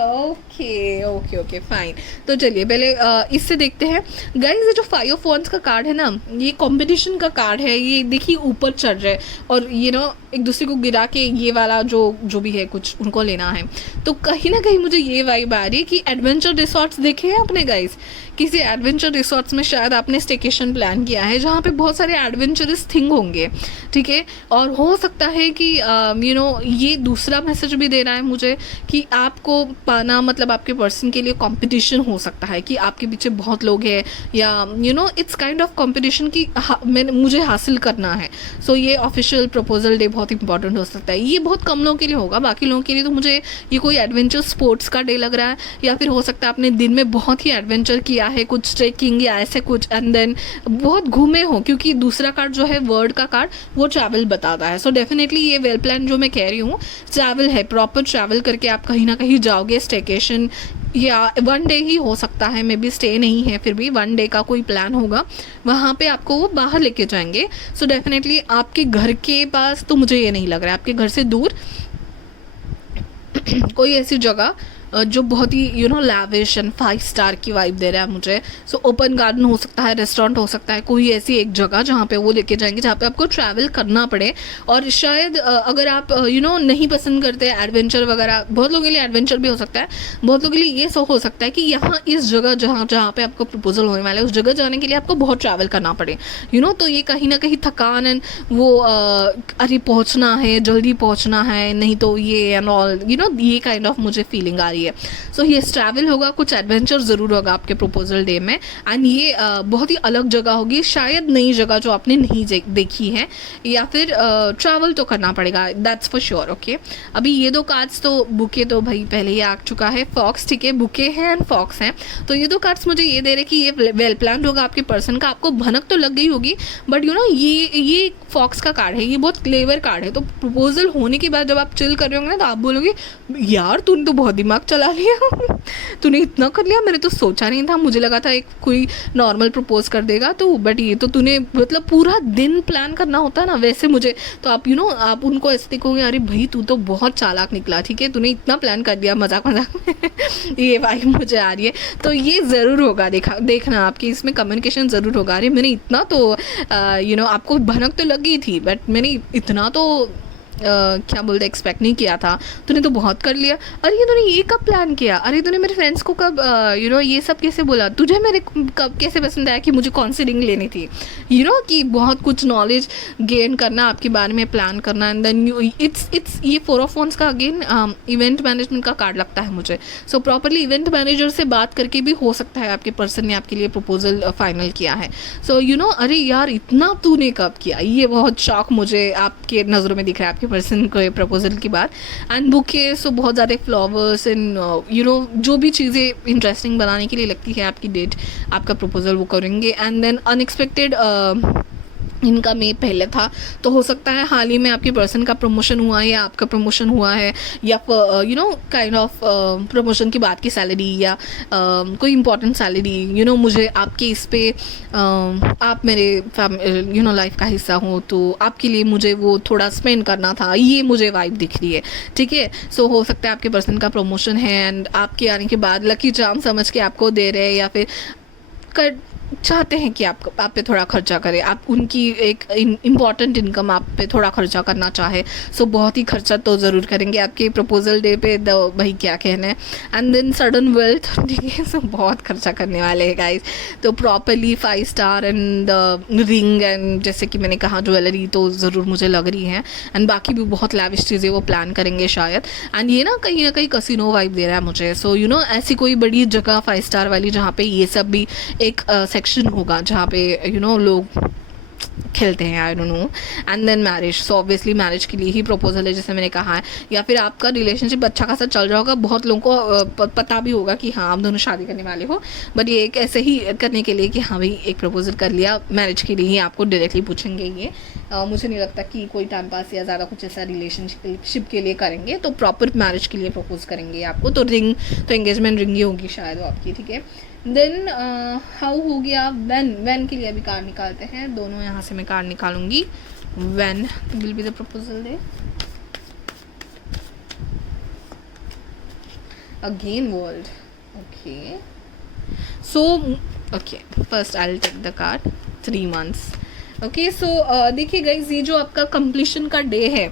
Okay okay okay fine. तो चलिए पहले इससे देखते हैं गाइस। ये जो 5 ऑफ वॉन्ड्स का कार्ड है ना, ये कंपटीशन का कार्ड है। ये देखिए ऊपर चढ़ रहा है और ये ना एक दूसरे को गिरा के ये वाला जो भी है कुछ उनको लेना है। तो कहीं ना कहीं मुझे ये वाइब आ रही है कि एडवेंचर रिसोर्ट्स देखे हैं आपने गाइस। किसी एडवेंचर रिसोर्ट्स में शायद आपने स्टेकेशन प्लान किया है जहाँ पे बहुत सारे एडवेंचरस थिंग होंगे, ठीक है। और हो सकता है कि ये दूसरा मैसेज भी दे रहा है मुझे कि आपको पाना मतलब आपके पर्सन के लिए कंपटीशन हो सकता है कि आपके पीछे बहुत लोग हैं, या इट्स काइंड ऑफ कंपटीशन कि मुझे हासिल करना है। सो ये ऑफिशियल प्रपोजल डे बहुत इंपॉर्टेंट हो सकता है। ये बहुत कम लोगों के लिए होगा, बाकी लोगों के लिए तो मुझे ये कोई एडवेंचर स्पोर्ट्स का डे लग रहा है, या फिर हो सकता है आपने दिन में बहुत ही एडवेंचर किया है, कुछ ट्रेकिंग या ऐसे कुछ, एंड देन बहुत घूमे हो, क्योंकि दूसरा कार्ड जो है वर्ड का कार्ड वो ट्रैवल बताता है। सो डेफिनेटली ये वेल प्लान जो मैं कह रही हूँ ट्रैवल है, प्रॉपर ट्रैवल करके आप कहीं ना कहीं जाओगे। स्टेकेशन या 1 डे ही हो सकता है, मे बी स्टे नहीं है, फिर भी 1 डे का कोई प्लान होगा, वहाँ पे आपको वो बाहर लेके जाएंगे। सो डेफिनेटली आपके घर के पास तो मुझे ये नहीं लग रहा है, आपके घर से दूर कोई ऐसी जगह जो बहुत ही लैविश एंड 5 स्टार की वाइब दे रहा है मुझे। सो ओपन गार्डन हो सकता है, रेस्टोरेंट हो सकता है, कोई ऐसी एक जगह जहाँ पे वो लेके जाएंगे जहाँ पे आपको ट्रैवल करना पड़े। और शायद अगर आप नहीं पसंद करते एडवेंचर वगैरह, बहुत लोगों के लिए एडवेंचर भी हो सकता है, बहुत लोगों के लिए ये सो हो सकता है कि यहाँ इस जगह जहाँ पे आपको प्रपोजल होने वाला है उस जगह जाने के लिए आपको बहुत ट्रैवल करना पड़े, तो ये कहीं ना कहीं थकान एंड वो अरे पहुँचना है, जल्दी पहुँचना है, नहीं तो ये एंड ऑल ये काइंड ऑफ मुझे फीलिंग आ रही है। सो ये ट्रैवल होगा, कुछ एडवेंचर ज़रूर होगा आपके प्रपोजल डे में, एंड ये बहुत ही अलग जगह होगी, शायद नई जगह जो आपने नहीं देखी है, या फिर ट्रैवल तो करना पड़ेगा, दैट्स फॉर श्योर। ओके, अभी ये 2 कार्ड्स तो बुके तो भाई पहले ही आ चुका है, फॉक्स, ठीक है, बुके हैं एंड फॉक्स हैं। तो ये 2 कार्ड्स मुझे ये दे रहे कि ये वेल प्लान होगा आपके पर्सन का, आपको भनक तो लग गई होगी, बट ये फॉक्स का कार्ड है, ये बहुत क्लेवर कार्ड है। तो प्रपोजल होने के बाद जब आप चिल कर रहे होंगे ना, तो आप बोलोगे यार तूने तो बहुत दिमाग चला लिया तूने इतना कर लिया, मैंने तो सोचा नहीं था, मुझे लगा था एक कोई नॉर्मल प्रपोज कर देगा तो, बट ये तो तूने मतलब पूरा दिन प्लान करना होता है ना वैसे मुझे। तो आप आप उनको ऐसे देखोगे, अरे भाई तू तो बहुत चालाक निकला, ठीक है, तूने इतना प्लान कर दिया मजाक मजाक में ये वाइब मुझे आ रही है। तो ये ज़रूर होगा, देखना आपकी इसमें कम्युनिकेशन ज़रूर होगा। अरे मैंने इतना तो आपको भनक तो लगी थी, बट मैंने इतना तो क्या बोलते एक्सपेक्ट नहीं किया था, तूने तो बहुत कर लिया। अरे ये तूने ये कब प्लान किया, अरे तूने मेरे फ्रेंड्स को कब ये सब कैसे बोला, तुझे मेरे कब कैसे पसंद आया कि मुझे कौन सी रिंग लेनी थी, कि बहुत कुछ नॉलेज गेन करना आपके बारे में, प्लान करना, एंड देन इट्स ये 4 ऑफ वॉन्ड्स का अगेन इवेंट मैनेजमेंट का कार्ड लगता है मुझे। सो प्रॉपरली इवेंट मैनेजर से बात करके भी हो सकता है आपके पर्सन ने आपके लिए प्रपोजल फाइनल किया है। सो अरे यार इतना तूने कब किया, ये बहुत शॉक मुझे आपके नज़रों में दिख रहा है आपके पर्सन को प्रपोजल की बात। एंड बुके, सो बहुत ज़्यादा फ्लावर्स एंड जो भी चीज़ें इंटरेस्टिंग बनाने के लिए लगती है आपकी डेट, आपका प्रपोजल वो करेंगे। एंड देन अनएक्सपेक्टेड इनका में पहले था, तो हो सकता है हाल ही में आपके पर्सन का प्रमोशन हुआ है या आपका प्रमोशन हुआ है, या काइंड ऑफ प्रमोशन के बाद की सैलरी, या कोई इंपॉर्टेंट सैलरी, मुझे आपके इस पे आप मेरे लाइफ का हिस्सा हो, तो आपके लिए मुझे वो थोड़ा स्पेंड करना था, ये मुझे वाइब दिख रही है, ठीक है। सो हो सकता है आपके पर्सन का प्रमोशन है एंड आपके आने के बाद लकी चार्म समझ के आपको दे रहे हैं, या फिर चाहते हैं कि आप पे थोड़ा खर्चा करें, आप उनकी एक इम्पॉर्टेंट इनकम आप पे थोड़ा खर्चा करना चाहे, सो बहुत ही खर्चा तो ज़रूर करेंगे आपके प्रपोजल डे पे, भाई क्या कहना है। एंड देन सडन वेल्थ, ठीक है, सो बहुत खर्चा करने वाले हैं गाइस। तो properly 5 star and ring and जैसे कि मैंने कहा ज्वेलरी तो ज़रूर मुझे लग रही है, एंड बाकी भी बहुत लैविश चीज़ें वो प्लान करेंगे शायद। एंड ये ना कहीं कसिनो वाइब दे रहा है मुझे। सो यू नो ऐसी कोई बड़ी जगह 5 स्टार वाली जहाँ पे ये सब भी एक सेक्शन होगा जहाँ पे यू नो लोग खेलते हैं, I don't know. And then marriage, so obviously marriage के लिए ही प्रपोजल है जैसे मैंने कहा है, या फिर आपका रिलेशनशिप अच्छा खासा चल रहा होगा, बहुत लोगों को पता भी होगा कि हाँ आप दोनों शादी करने वाले हो, बट ये एक ऐसे ही करने के लिए कि हाँ भाई एक प्रपोजल कर लिया, मैरिज के लिए ही आपको डायरेक्टली पूछेंगे ये। मुझे नहीं लगता कि कोई टाइम पास या ज़्यादा कुछ ऐसा रिलेशनशिप के लिए करेंगे, तो प्रॉपर मैरिज के लिए प्रपोज करेंगे आपको। तो रिंग तो एंगेजमेंट रिंग ही होगी शायद वो आपकी, ठीक है। देन हाउ हो गया, व्हेन के लिए अभी कार्ड निकालते हैं, दोनों यहाँ से मैं कार्ड निकालूंगी। When will be the proposal day, again world, okay. So okay, first I will take the card 3 months। Okay, so देखिए गाइज, ये जो आपका कंप्लीशन का डे है,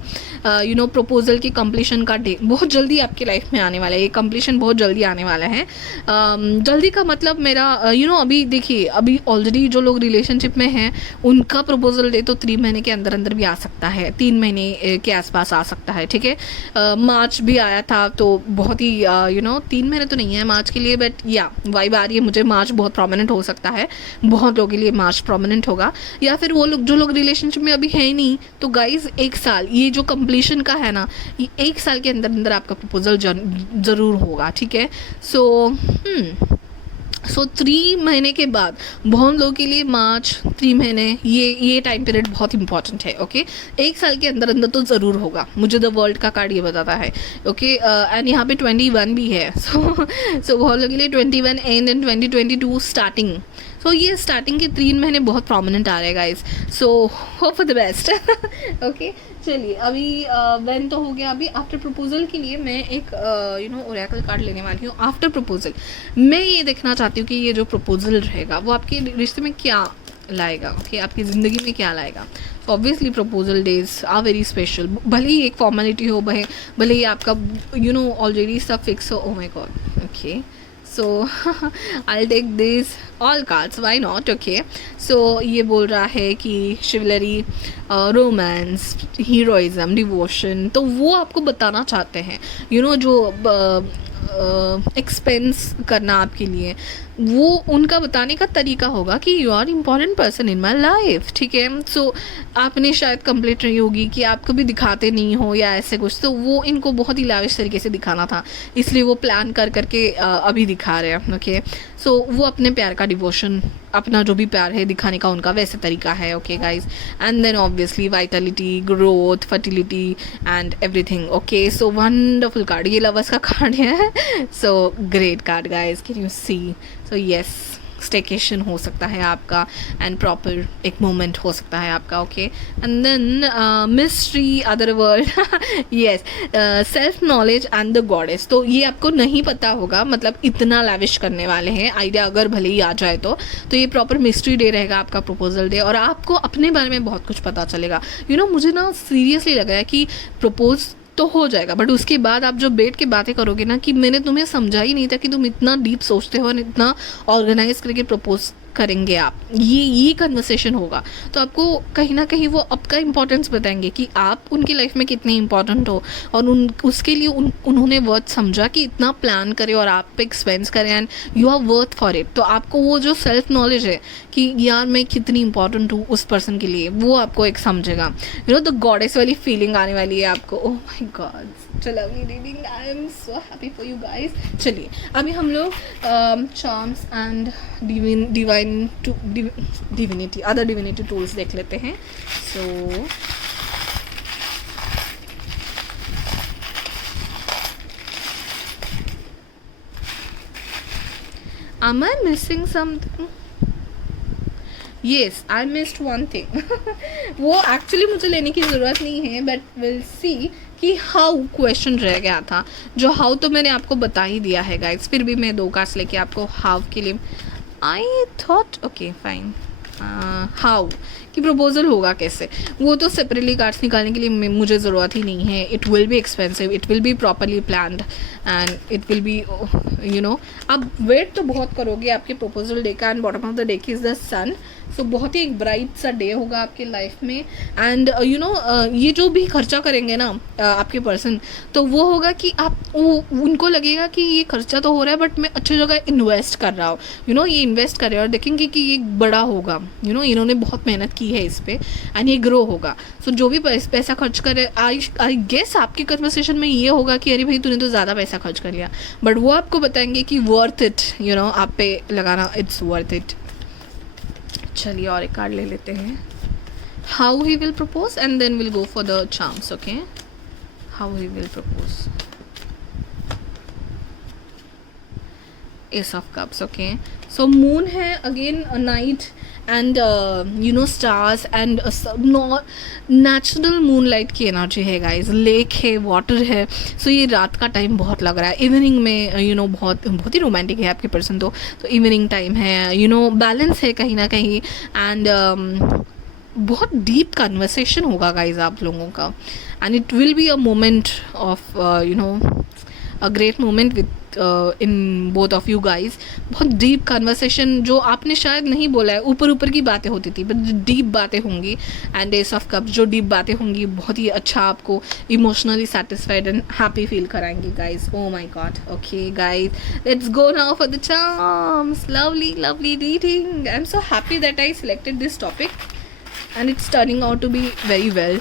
यू नो प्रपोजल के कंप्लीशन का डे बहुत जल्दी आपकी लाइफ में आने वाला है। ये कंप्लीशन बहुत जल्दी आने वाला है। जल्दी का मतलब मेरा यू नो अभी देखिए, अभी ऑलरेडी जो लोग रिलेशनशिप में हैं उनका प्रपोजल डे तो 3 महीने के अंदर अंदर भी आ सकता है, 3 महीने के आसपास आ सकता है, ठीक है। मार्च भी आया था तो बहुत ही यू नो 3 महीने तो नहीं है मार्च के लिए, बट या वाइब आ रही है मुझे, मार्च बहुत प्रोमिनेंट हो सकता है, बहुत लोगों के लिए मार्च प्रोमिनेंट होगा। या फिर वो लोग जो लोग रिलेशनशिप में अभी है ही नहीं, तो गाइज 1 साल, ये जो कंप्लीशन का है ना, ये 1 साल के अंदर अंदर आपका प्रपोजल ज़रूर होगा, ठीक है। सो 3 महीने के बाद बहुत लोगों के लिए मार्च 3 महीने ये टाइम पीरियड बहुत इंपॉर्टेंट है, ओके। 1 साल के अंदर अंदर तो ज़रूर होगा, मुझे द वर्ल्ड का कार्ड ये बताता है, ओके। एंड यहाँ पे 21 भी है, सो बहुत लोगों के लिए 21 एंड एंड 2022 स्टार्टिंग। सो ये स्टार्टिंग के 3 महीने बहुत प्रोमिनेंट आ रहे हैं guys, so hope for the best, okay. चलिए अभी व्हेन तो हो गया, अभी आफ्टर प्रपोजल के लिए मैं एक यू नो ओरेकल कार्ड लेने वाली हूँ। आफ्टर प्रपोजल मैं ये देखना चाहती हूँ कि ये जो प्रपोजल रहेगा वो आपके रिश्ते में क्या लाएगा, ओके, आपकी ज़िंदगी में क्या लाएगा। Obviously proposal days are very special, भले ही एक फॉर्मेलिटी हो, भले ही आपका यू नो ऑलरेडी सब फिक्स हो। Oh my God, okay, so I'll take these all cards, why not, okay। so ये बोल रहा है कि शिवलरी, रोमांस, हीरोइज्म, डिवोशन, तो वो आपको बताना चाहते हैं, यू नो जो एक्सपेंस करना आपके लिए, वो उनका बताने का तरीका होगा कि you are important person in my life, ठीक है। सो आपने शायद कंप्लीट रही होगी कि आप कभी दिखाते नहीं हो या ऐसे कुछ, तो वो इनको बहुत ही लाविश तरीके से दिखाना था, इसलिए वो प्लान करके अभी दिखा रहे हैं, ओके। सो वो अपने प्यार का डिवोशन, अपना जो भी प्यार है दिखाने का उनका वैसे तरीका है, okay guys. And then obviously vitality, growth, fertility and everything, okay. So wonderful card, ये लवर्स का कार्ड है, so great card guys, can you see. So yes, staycation हो सकता है आपका, एंड प्रॉपर एक मोमेंट हो सकता है आपका, okay. And then mystery, other world, yes, self knowledge and the goddess, तो ये आपको नहीं पता होगा, मतलब इतना लैविश करने वाले हैं, आइडिया अगर भले ही आ जाए तो ये प्रॉपर मिस्ट्री डे रहेगा आपका प्रपोजल डे, और आपको अपने बारे में बहुत कुछ पता चलेगा। यू नो मुझे ना सीरियसली लग रहा है कि प्रपोज तो हो जाएगा, बट उसके बाद आप जो बैठ के बातें करोगे ना, कि मैंने तुम्हें समझा ही नहीं था कि तुम इतना डीप सोचते हो और इतना ऑर्गेनाइज करके प्रपोज करेंगे आप, ये कन्वर्सेशन होगा, तो आपको कहीं ना कहीं वो आपका इंपॉर्टेंस बताएंगे कि आप उनकी लाइफ में कितने इंपॉर्टेंट हो, और उसके लिए उन्होंने वर्थ समझा कि इतना प्लान करे और आप पे एक्सपेंस करें, and you are worth for it. तो आपको वो जो सेल्फ नॉलेज है कि यार मैं कितनी इंपॉर्टेंट हूँ उस पर्सन के लिए, वो आपको एक समझेगा, यू नो द गॉडेस वाली फीलिंग आने वाली है आपको। ओह माय गॉड, चलो अभी reading, I am so happy for you guys. चलिए अभी हम लोग charms and divinity, other divinity tools देख लेते हैं। सो am I missing something? Yes, I missed one thing। वो एक्चुअली मुझे लेने की ज़रूरत नहीं है, बट विल सी कि हाउ क्वेश्चन रह गया था, जो हाउ तो मैंने आपको बता ही दिया है गाइस, फिर भी मैं 2 कार्ड्स लेके आपको हाउ के लिए I thought okay fine how कि प्रपोजल होगा कैसे, वो तो सेपरेटली कार्ड्स निकालने के लिए मुझे ज़रूरत ही नहीं है. It will be expensive, it will be properly planned and it will be अब वेट तो बहुत करोगे आपके प्रपोजल डे का. And bottom of the day is the sun. So बहुत ही एक ब्राइट सा डे होगा आपके लाइफ में. एंड ये जो भी खर्चा करेंगे ना आपके पर्सन, तो वो होगा कि उनको लगेगा कि ये खर्चा तो हो रहा है बट मैं अच्छी जगह इन्वेस्ट कर रहा हूँ. ये इन्वेस्ट कर रहे हैं और देखेंगे कि ये बड़ा होगा. इन्होंने बहुत मेहनत की है इस पे एंड ये ग्रो होगा. सो जो भी पैसा खर्च करे, आई गेस आपकी कन्वर्सेशन में ये होगा कि अरे भाई तूने तो ज़्यादा पैसा खर्च कर लिया, बट वो आपको बताएंगे कि वर्थ इट. आप पे लगाना, इट्स वर्थ इट. चलिए और एक कार्ड ले लेते हैं. How he will propose and then will go for the charms. Okay, how he will propose. Ace of cups. Okay, so moon है again, night and stars and natural moonlight की energy है guys. Lake है, water है. So ये रात का time बहुत लग रहा है. इवनिंग में बहुत ही रोमांटिक है आपके पर्सन. तो इवनिंग टाइम है. बैलेंस है कहीं ना कहीं. एंड बहुत डीप कन्वर्सेशन होगा गाइज आप लोगों का. And it will be a moment of a great moment with in both of you guys. बहुत डीप कन्वर्सेशन जो आपने शायद नहीं बोला है, ऊपर ऊपर की बातें होती थी बट डीप बातें होंगी. एंड एस ऑफ कप्स, जो डीप बातें होंगी बहुत ही अच्छा आपको emotionally satisfied and happy feel कराएंगी guys. Oh my God. Okay guys, let's go now for the charms. Lovely lovely reading. I am so happy that I selected this topic and it's turning out to be very well.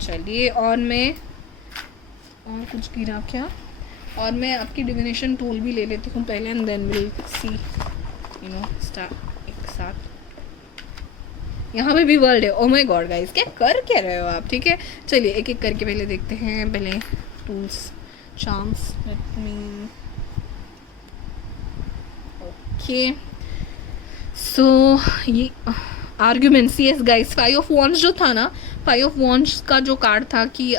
चलिए और मैं और कुछ गिरा क्या, और मैं आपकी डिविनेशन टूल भी ले लेती हूँ पहले and then will see start एक साथ. यहाँ पे भी वर्ल्ड है. ओ माय गॉड गाइस, क्या कर रहे हो आप. ठीक है, चलिए एक एक करके पहले देखते हैं. पहले tools, charms. Let me. Okay, so ये arguments. Yes guys, 5 of wands जो था ना, 5 ऑफ वॉन्ड्स का जो कार्ड था कि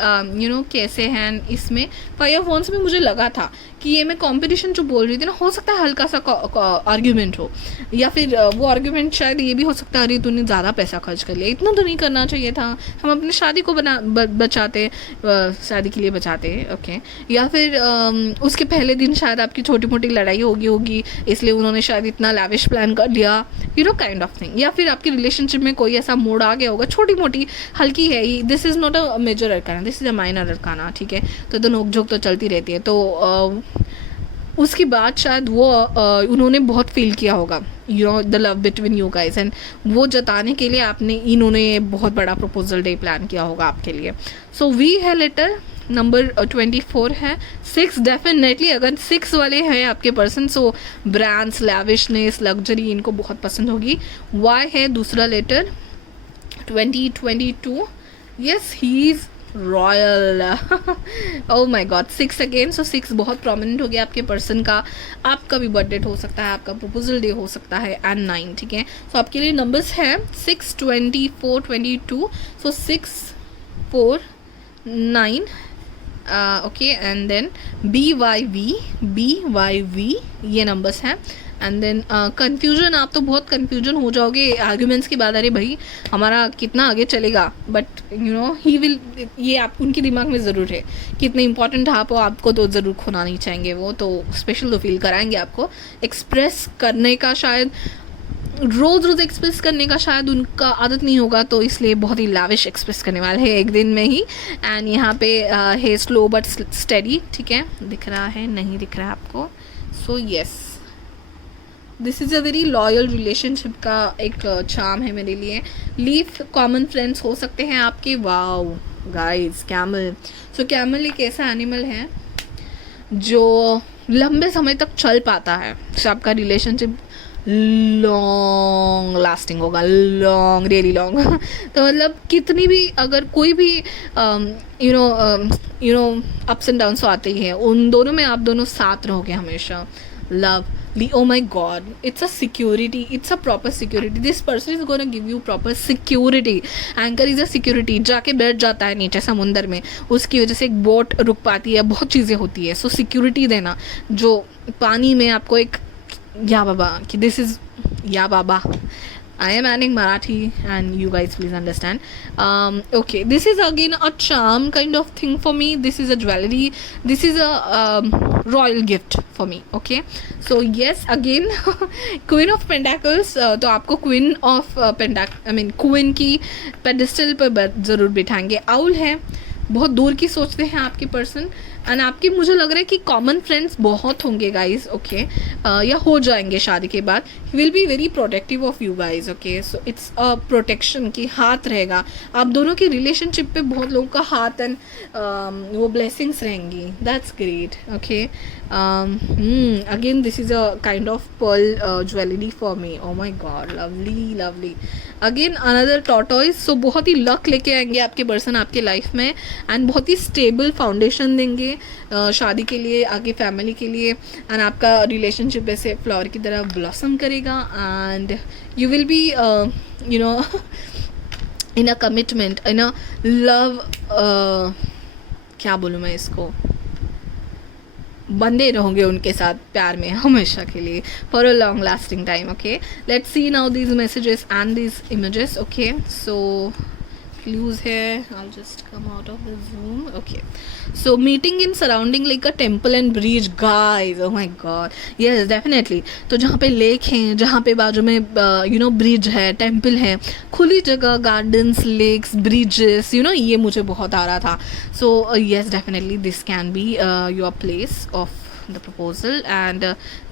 कैसे हैं इसमें. 5 ऑफ वॉन्ड्स में मुझे लगा था कि ये मैं कंपटीशन जो बोल रही थी ना, हो सकता है हल्का सा आर्ग्यूमेंट हो, या फिर वो आर्ग्यूमेंट शायद ये भी हो सकता है अरे तूने ज़्यादा पैसा खर्च कर लिया, इतना तो नहीं करना चाहिए था, हम अपनी शादी को बचाते, शादी के लिए बचाते. ओके, या फिर उसके पहले दिन शायद आपकी छोटी मोटी लड़ाई होगी इसलिए उन्होंने शायद इतना लैविश प्लान कर लिया, काइंड ऑफ थिंग. या फिर आपकी रिलेशनशिप में कोई ऐसा मोड़ आ गया होगा, छोटी मोटी हल्की है. This is not a major arcana, this is a minor arcana. ठीक है, तो नोक-झोंक तो चलती रहती है. तो उसके बाद शायद वो उन्होंने बहुत फील किया होगा the love between you guys, and वो जताने के लिए इन्होंने बहुत बड़ा प्रपोजल डे प्लान किया होगा आपके लिए. सो वी है लेटर नंबर 24 है. 6 डेफिनेटली, अगर 6 वाले हैं आपके person, so brands, lavishness, luxury इनको बहुत पसंद होगी. वाई है दूसरा letter 2022. Yes, he is royal. Oh my God, 6 again. So 6 बहुत प्रोमिनेंट हो गया आपके पर्सन का. आपका भी बर्थडे हो सकता है, आपका प्रपोजल डे हो सकता है, एंड 9. ठीक है, सो आपके लिए नंबर्स हैं 6, 24, 22. सो 6, 4, 9. ओके, एंड देन BYV ये नंबर्स हैं. एंड देन कन्फ्यूजन, आप तो बहुत कन्फ्यूजन हो जाओगे आर्ग्यूमेंट्स के बाद, अरे भाई हमारा कितना आगे चलेगा. बट ही विल, ये आप उनके दिमाग में ज़रूर है कितने इंपॉर्टेंट आप हो, आपको तो ज़रूर खोना नहीं चाहेंगे. वो तो स्पेशल तो फील कराएंगे आपको. एक्सप्रेस करने का शायद रोज़ एक्सप्रेस करने का शायद उनका आदत नहीं होगा, तो इसलिए बहुत ही लाविश एक्सप्रेस करने वाले हैं एक दिन में ही. एंड यहाँ पे है स्लो बट स्टेडी. ठीक है, दिख रहा है, नहीं दिख रहा है आपको. So yes, this is a very loyal relationship का एक चार्म है मेरे लिए. लीव कॉमन फ्रेंड्स हो सकते हैं आपके. Wow guys, camel. So camel एक ऐसा एनिमल है जो लंबे समय तक चल पाता है. सो आपका रिलेशनशिप लॉन्ग लास्टिंग होगा, लॉन्ग, रियली लॉन्ग. तो मतलब कितनी भी, अगर कोई भी अप्स एंड डाउन्स तो आते ही हैं, उन दोनों में आप दोनों साथ रहोगे हमेशा. Love Oh my god, it's a security, it's a proper security. This person is gonna give you proper security. Anchor is a security. जाके बैठ जाता है नीचे समुंदर में, उसकी वजह से एक बोट रुक पाती है, बहुत चीज़ें होती है. सो सिक्योरिटी देना, जो पानी में आपको एक या बाबा कि दिस इज़ या बाबा. I am adding Marathi and you guys please understand. Okay, this is again a charm kind of thing for me. This is a jewelry. This is a royal gift for me. Okay, so yes, again Queen of Pentacles. तो आपको Queen of Queen की pedestal पर ज़रूर बिठाएंगे. Owl है, बहुत दूर की सोचते हैं आपके पर्सन. एंड आपके मुझे लग रहा है कि कॉमन फ्रेंड्स बहुत होंगे गाइज. ओके, या हो जाएंगे शादी के बाद. ही will be very protective of you guys. Okay, so it's a protection की हाथ रहेगा. आप दोनों की रिलेशनशिप पे बहुत लोगों का हाथ एंड वो ब्लेसिंग्स रहेंगी. That's great. Okay, again this is a kind of pearl jewellery for me. Oh my God, lovely lovely. Again another tortoise. So बहुत ही लक लेके आएंगे आपके पर्सन आपके लाइफ में एंड बहुत ही स्टेबल फाउंडेशन देंगे शादी के लिए, आगे फैमिली के लिए. एंड आपका रिलेशनशिप ऐसे फ्लावर की तरह ब्लॉसम करेगा and you will B you know in a commitment, in a love. क्या बोलूँ मैं इसको, बंधे रहोगे उनके साथ प्यार में हमेशा के लिए, for a long lasting time. Okay, let's see now these messages and these images. Okay, so clues here. I'll just come out of the zoom. Okay, so meeting in surrounding like a temple and bridge guys. Oh my god, yes definitely. तो जहाँ पे lake हैं, जहाँ पे बाजू में you know bridge है, temple है, खुली जगह, gardens, lakes, bridges, you know ये मुझे बहुत आ रहा था. सो yes definitely this can be your place of the proposal and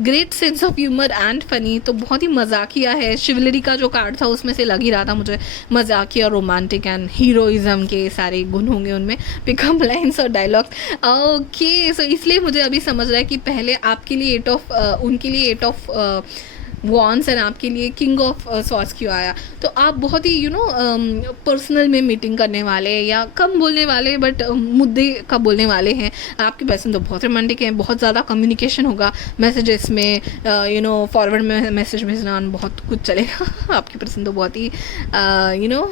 great sense of humor and funny. तो बहुत ही मजाकिया है. शिवलरी का जो कार्ड था उसमें से लग ही रहा था मुझे मजाकिया, रोमांटिक एंड हीरोइज्म के सारे गुण होंगे उनमें. पिकअप लाइन्स और डायलॉग्स. ओके, सो इसलिए मुझे अभी समझ रहा है कि पहले आपके लिए उनके लिए 8 ऑफ वॉन्स एंड आपके लिए किंग ऑफ सॉर्ड्स क्यों आया. तो आप बहुत ही यू नो पर्सनल में मीटिंग करने वाले या कम बोलने वाले बट मुद्दे का बोलने वाले हैं. आपकी पर्सन तो बहुत रोमांटिक हैं, बहुत ज़्यादा कम्युनिकेशन होगा मैसेजेस में, यू नो फॉरवर्ड में मैसेज भेजना, बहुत कुछ चलेगा. आपकी पर्सन तो बहुत ही यू नो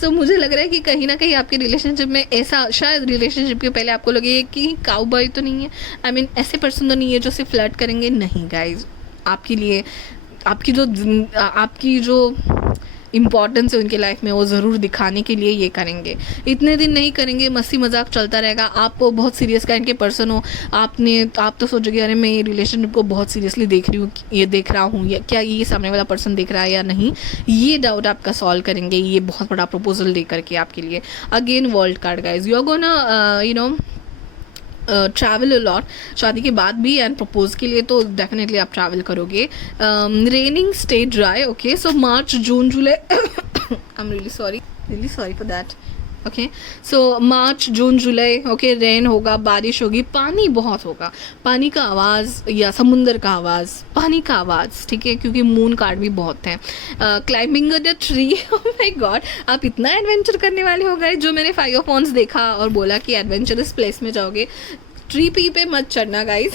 सो मुझे लग रहा है कि कहीं ना कहीं आपके रिलेशनशिप में ऐसा, शायद रिलेशनशिप के पहले आपको लगे कि काउ बॉय तो नहीं है, आई मीन ऐसे पर्सन तो नहीं है जो सिर्फ फ्लर्ट करेंगे. नहीं गाइज, आपके लिए आपकी जो इम्पॉर्टेंस है उनके लाइफ में वो ज़रूर दिखाने के लिए ये करेंगे. इतने दिन नहीं करेंगे, मस्ती मजाक चलता रहेगा. आप बहुत सीरियस काइंड के पर्सन हो, आप तो सोचोगे अरे मैं ये रिलेशनशिप को बहुत सीरियसली देख रहा हूँ या क्या ये सामने वाला पर्सन देख रहा है या नहीं, ये डाउट आपका सॉल्व करेंगे ये बहुत बड़ा प्रपोजल दे करके आपके लिए. Again world card guys, you are gonna you know travel a lot शादी के बाद भी एंड प्रपोज के लिए तो डेफिनेटली आप ट्रैवल करोगे. Raining stay dry. Okay, so March June July I am really sorry for that. Okay, so March June July okay rain होगा, बारिश होगी, पानी बहुत होगा, पानी का आवाज़ या समुंदर का आवाज़, पानी का आवाज़. ठीक है, क्योंकि मून कार्ड भी बहुत हैं. Climbing the tree. Oh my God, आप इतना एडवेंचर करने वाले हो गए. जो मैंने 5 ऑफ वॉन्ड्स देखा और बोला कि एडवेंचरस प्लेस में जाओगे, ट्री पे मत चढ़ना गाइज.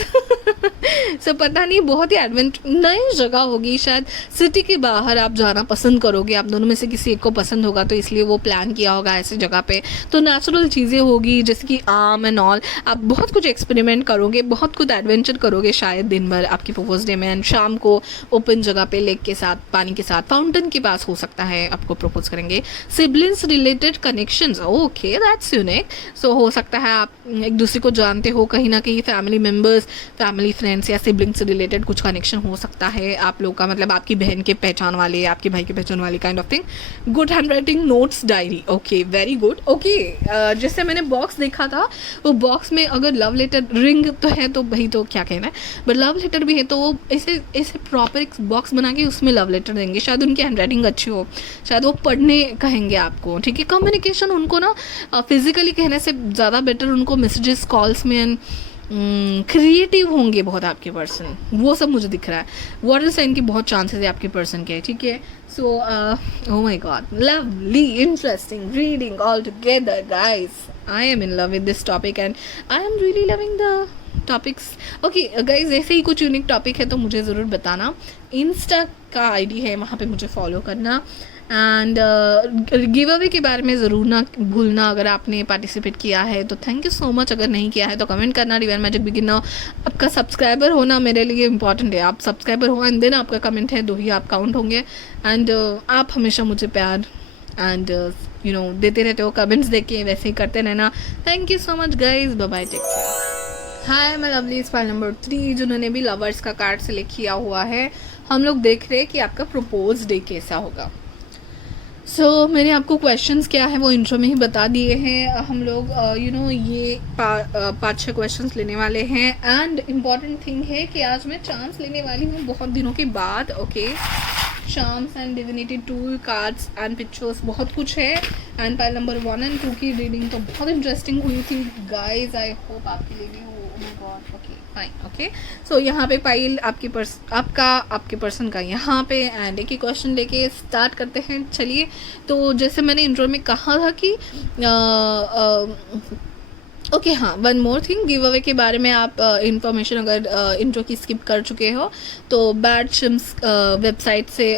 सो पता नहीं, बहुत ही नई जगह होगी, शायद सिटी के बाहर आप जाना पसंद करोगे. आप दोनों में से किसी एक को पसंद होगा तो इसलिए वो प्लान किया होगा ऐसी जगह पे. तो नेचुरल चीज़ें होगी जैसे कि आम एंड ऑल. आप बहुत कुछ एक्सपेरिमेंट करोगे, बहुत कुछ एडवेंचर करोगे शायद दिन भर आपकी प्रपोज डे में. एंड शाम को ओपन जगह पे लेक के साथ, पानी के साथ, फाउंटेन के पास हो सकता है आपको प्रपोज करेंगे. Siblings related connections. Okay, that's unique. So हो सकता है आप एक दूसरे को जानते हो, कहीं ना कहीं फैमिली मेम्बर्स, फैमिली फ्रेंड्स या सिबलिंग से रिलेटेड कुछ कनेक्शन हो सकता है आप लोग का. मतलब आपकी बहन के पहचान वाले, आपके भाई के पहचान वाले kind of thing. Good hand writing, notes, diary. Okay, very good. Okay, जैसे मैंने बॉक्स देखा था वो बॉक्स में अगर लव लेटर, रिंग तो है तो भाई तो क्या कहना है, बट लव लेटर भी है तो वो ऐसे प्रॉपर एक बॉक्स बना के उसमें लव लेटर देंगे. शायद उनकी हैंड राइटिंग अच्छी हो, शायद वो पढ़ने कहेंगे आपको. ठीक है, कम्युनिकेशन उनको ना फिजिकली कहने से ज़्यादा बेटर उनको मैसेजेस, कॉल्स में क्रिएटिव होंगे बहुत आपके पर्सन. वो सब मुझे दिख रहा है. वाटर साइन के बहुत चांसेस है आपके पर्सन के. ठीक है, so oh my God, lovely, interesting reading all together guys. I am in love with this topic and I am really loving the topics, okay guys ऐसे ही कुछ यूनिक टॉपिक है तो मुझे ज़रूर बताना। इंस्टा का आईडी है, वहाँ पे मुझे फॉलो करना। एंड गिव अवे के बारे में ज़रूर ना भूलना, अगर आपने पार्टिसिपेट किया है तो थैंक यू सो मच, अगर नहीं किया है तो कमेंट करना। डिवाइन मैजिक बिगिनर, आपका सब्सक्राइबर होना मेरे लिए इंपॉर्टेंट है। आप सब्सक्राइबर हो एंड देन आपका कमेंट है, 2 ही आप काउंट होंगे। एंड आप हमेशा मुझे प्यार एंड यू नो देते रहते हो, कमेंट्स देके वैसे ही करते रहना। Thank you so much guys, bye bye, take care. Hi मैं लवली, फाइल नंबर 3 जिन्होंने भी लवर्स का कार्ड सेलेक्ट किया हुआ है, हम लोग देख रहे हैं कि आपका प्रपोज डे कैसा होगा। मैंने आपको क्वेश्चंस क्या है वो इंट्रो में ही बता दिए हैं। हम लोग यू नो ये 5-6 क्वेश्चंस लेने वाले हैं। एंड इम्पॉर्टेंट थिंग है कि आज मैं चांस लेने वाली हूँ बहुत दिनों के बाद। Okay, charms and divinity tool, cards and pictures, बहुत कुछ है। एंड पाइल नंबर 1 और 2 की रीडिंग तो बहुत इंटरेस्टिंग हुई थी गाइज, आई होप आपके लिए भी हो। ओह my God, okay fine, okay. यहाँ पे पाइल आपके पर्सन का यहाँ पे, एंड एक ही क्वेश्चन लेके स्टार्ट करते हैं। चलिए, तो जैसे मैंने इंट्रो में कहा था कि ओके हाँ, one more thing, give away के बारे में आप इंफॉर्मेशन अगर इंट्रो की स्किप कर चुके हो तो बैड शिम्स वेबसाइट से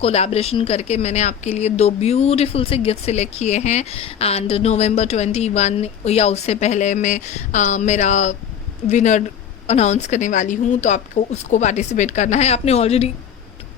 कोलैबोरेशन करके मैंने आपके लिए 2 ब्यूटीफुल से गिफ्ट सिलेक्ट किए हैं। एंड नवंबर 21 या उससे पहले मैं मेरा विनर अनाउंस करने वाली हूँ, तो आपको उसको पार्टिसिपेट करना है। आपने ऑलरेडी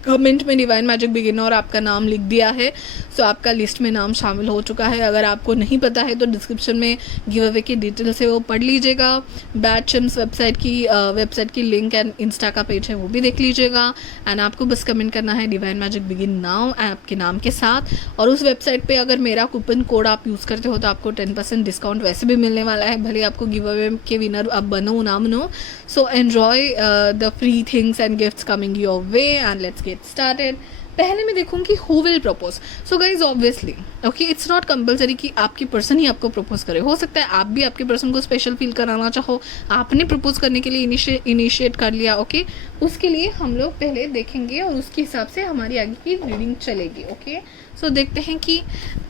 कमेंट में डिवाइन मैजिक बिगिनर और आपका नाम लिख दिया है, सो आपका लिस्ट में नाम शामिल हो चुका है। अगर आपको नहीं पता है तो डिस्क्रिप्शन में गिव अवे की डिटेल्स है वो पढ़ लीजिएगा। बैड शिम्स वेबसाइट की लिंक एंड इंस्टा का पेज है वो भी देख लीजिएगा। एंड आपको बस कमेंट करना है डिवाइन मैजिक बिगिन नाउ आपके नाम के साथ। और उस वेबसाइट पे अगर मेरा कूपन कोड आप यूज़ करते हो तो आपको 10% डिस्काउंट वैसे भी मिलने वाला है, भले आपको गिव अवे के विनर अब बनो ना बनो। So enjoy the free things and gifts coming your way and let's get started. पहले मैं देखूंगी who will propose. So guys obviously okay, it's not compulsory कि आपकी पर्सन ही आपको प्रपोज करे। हो सकता है आप भी आपके पर्सन को स्पेशल फील कराना चाहो, आपने प्रपोज करने के लिए इनिशिएट कर लिया। ओके, उसके लिए हम लोग पहले देखेंगे और उसके हिसाब से हमारी आगे की रीडिंग चलेगी। ओके, सो देखते हैं कि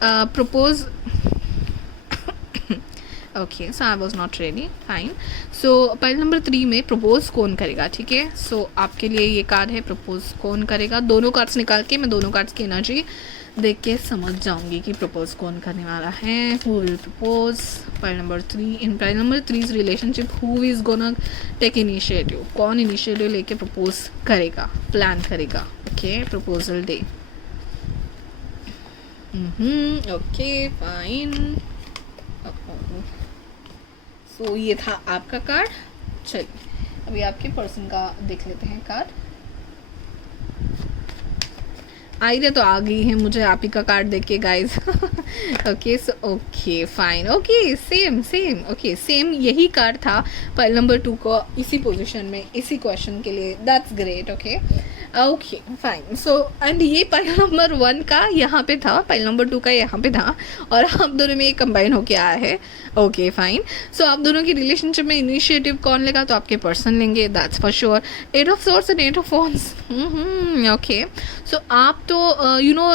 propose okay, so I was not ready, fine. Pile number 3 में प्रपोज कौन करेगा, ठीक है। आपके लिए ये कार्ड है, प्रपोज कौन करेगा। दोनों कार्ड्स निकाल के मैं दोनों कार्ड्स की एनर्जी देख के समझ जाऊंगी कि प्रपोज कौन करने वाला है। Who will propose, pile number 3। In pile number 3 relationship, who is gonna take initiative, कौन इनिशिएटिव लेके प्रपोज करेगा, प्लान करेगा। Okay, proposal day. Okay fine. ये था आपका कार्ड। चलिए अभी आपके पर्सन का देख लेते हैं कार्ड। आइडिया तो आ गई है मुझे आप ही का कार्ड देख के guys. Okay, okay fine, okay same okay same यही कार्ड था पाइल नंबर 2 को इसी पोजीशन में इसी क्वेश्चन के लिए। That's great. Okay okay fine. And ये पाइल नंबर 1 का यहाँ पे था, पाइल नंबर 2 का यहाँ पे था, और आप दोनों में ये कंबाइन होके आया है। Okay fine. आप दोनों की रिलेशनशिप में इनिशिएटिव कौन लेगा, तो आपके पर्सन लेंगे, that's for sure. 8 of swords and 8 of wands. Okay, आप तो यू नो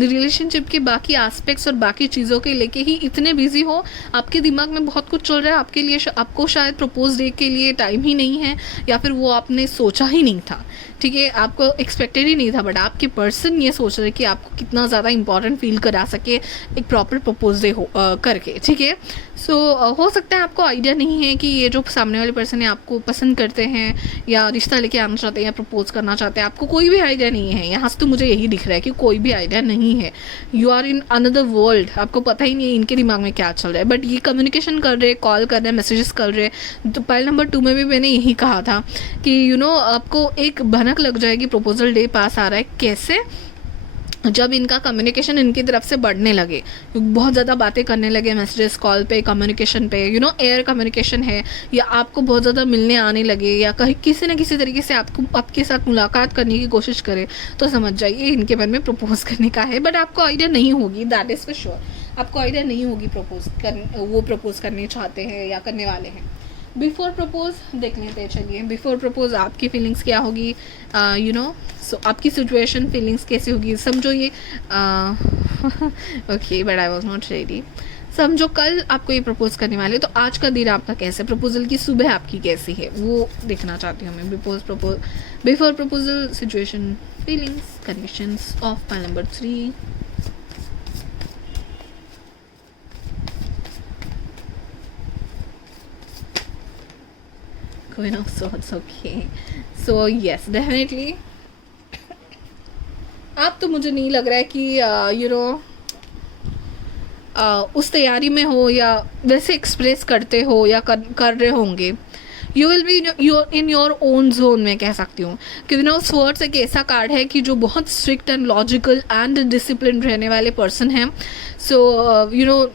रिलेशनशिप के बाकी एस्पेक्ट्स और बाकी चीज़ों के लेके ही इतने बिजी हो, आपके दिमाग में बहुत कुछ चल रहा है आपके लिए। आपको शायद प्रपोज डे के लिए टाइम ही नहीं है, या फिर वो आपने सोचा ही नहीं था, ठीक है, आपको एक्सपेक्टेड ही नहीं था। बट आपके पर्सन ये सोच रहे कि आपको कितना ज़्यादा इंपॉर्टेंट फील करा सके एक प्रॉपर प्रपोज डे करके, ठीक है। हो सकता है आपको आइडिया नहीं है कि ये जो सामने वाले पर्सन है आपको पसंद करते हैं या रिश्ता लेके आना चाहते हैं या प्रपोज करना चाहते हैं, आपको कोई भी आइडिया नहीं है। यहाँ से तो मुझे यही दिख रहा है कि कोई भी आइडिया नहीं है। You are in another world, आपको पता ही नहीं है इनके दिमाग में क्या चल रहा है। बट ये कम्युनिकेशन कर रहे, कॉल कर रहे हैं, मैसेजेस कर रहे हैं। तो पाइल नंबर 2 में भी मैंने यही कहा था कि यू नो आपको एक भनक लग जाएगी प्रपोजल डे पास आ रहा है कैसे, जब इनका कम्युनिकेशन इनकी तरफ से बढ़ने लगे, बहुत ज़्यादा बातें करने लगे, मैसेजेस, कॉल पे, कम्युनिकेशन पे, यू नो एयर कम्युनिकेशन है, या आपको बहुत ज़्यादा मिलने आने लगे, या कहीं किसी न किसी तरीके से आपके साथ मुलाकात करने की कोशिश करे, तो समझ जाइए इनके मन में प्रपोज करने का है। बट आपको आइडिया नहीं होगी, दैट इज़ फॉर श्योर। आपको आइडिया नहीं होगी वो प्रपोज करने चाहते हैं या करने वाले हैं। बिफोर प्रपोज देख लेते हैं। चलिए, बिफोर प्रपोज आपकी फीलिंग्स क्या होगी, यू नो आपकी सिचुएशन, फीलिंग्स कैसी होगी, समझो ये। Okay, but I was not ready. समझो कल आपको ये प्रपोज करने वाले, तो आज का दिन आपका कैसे, प्रपोजल की सुबह आपकी कैसी है, वो देखना चाहती हूँ मैं। Before proposal situation, feelings, conditions of pile number 3। Queen of Swords, okay. So yes, definitely आप तो मुझे नहीं लग रहा है कि यू नो उस तैयारी में हो या वैसे एक्सप्रेस करते हो या कर रहे होंगे। You will be in your own zone, मैं कह सकती हूँ। क्वीन ऑफ स्वॉर्ड्स एक ऐसा कार्ड है कि जो बहुत strict and logical and discipline रहने वाले पर्सन हैं। सो यू नो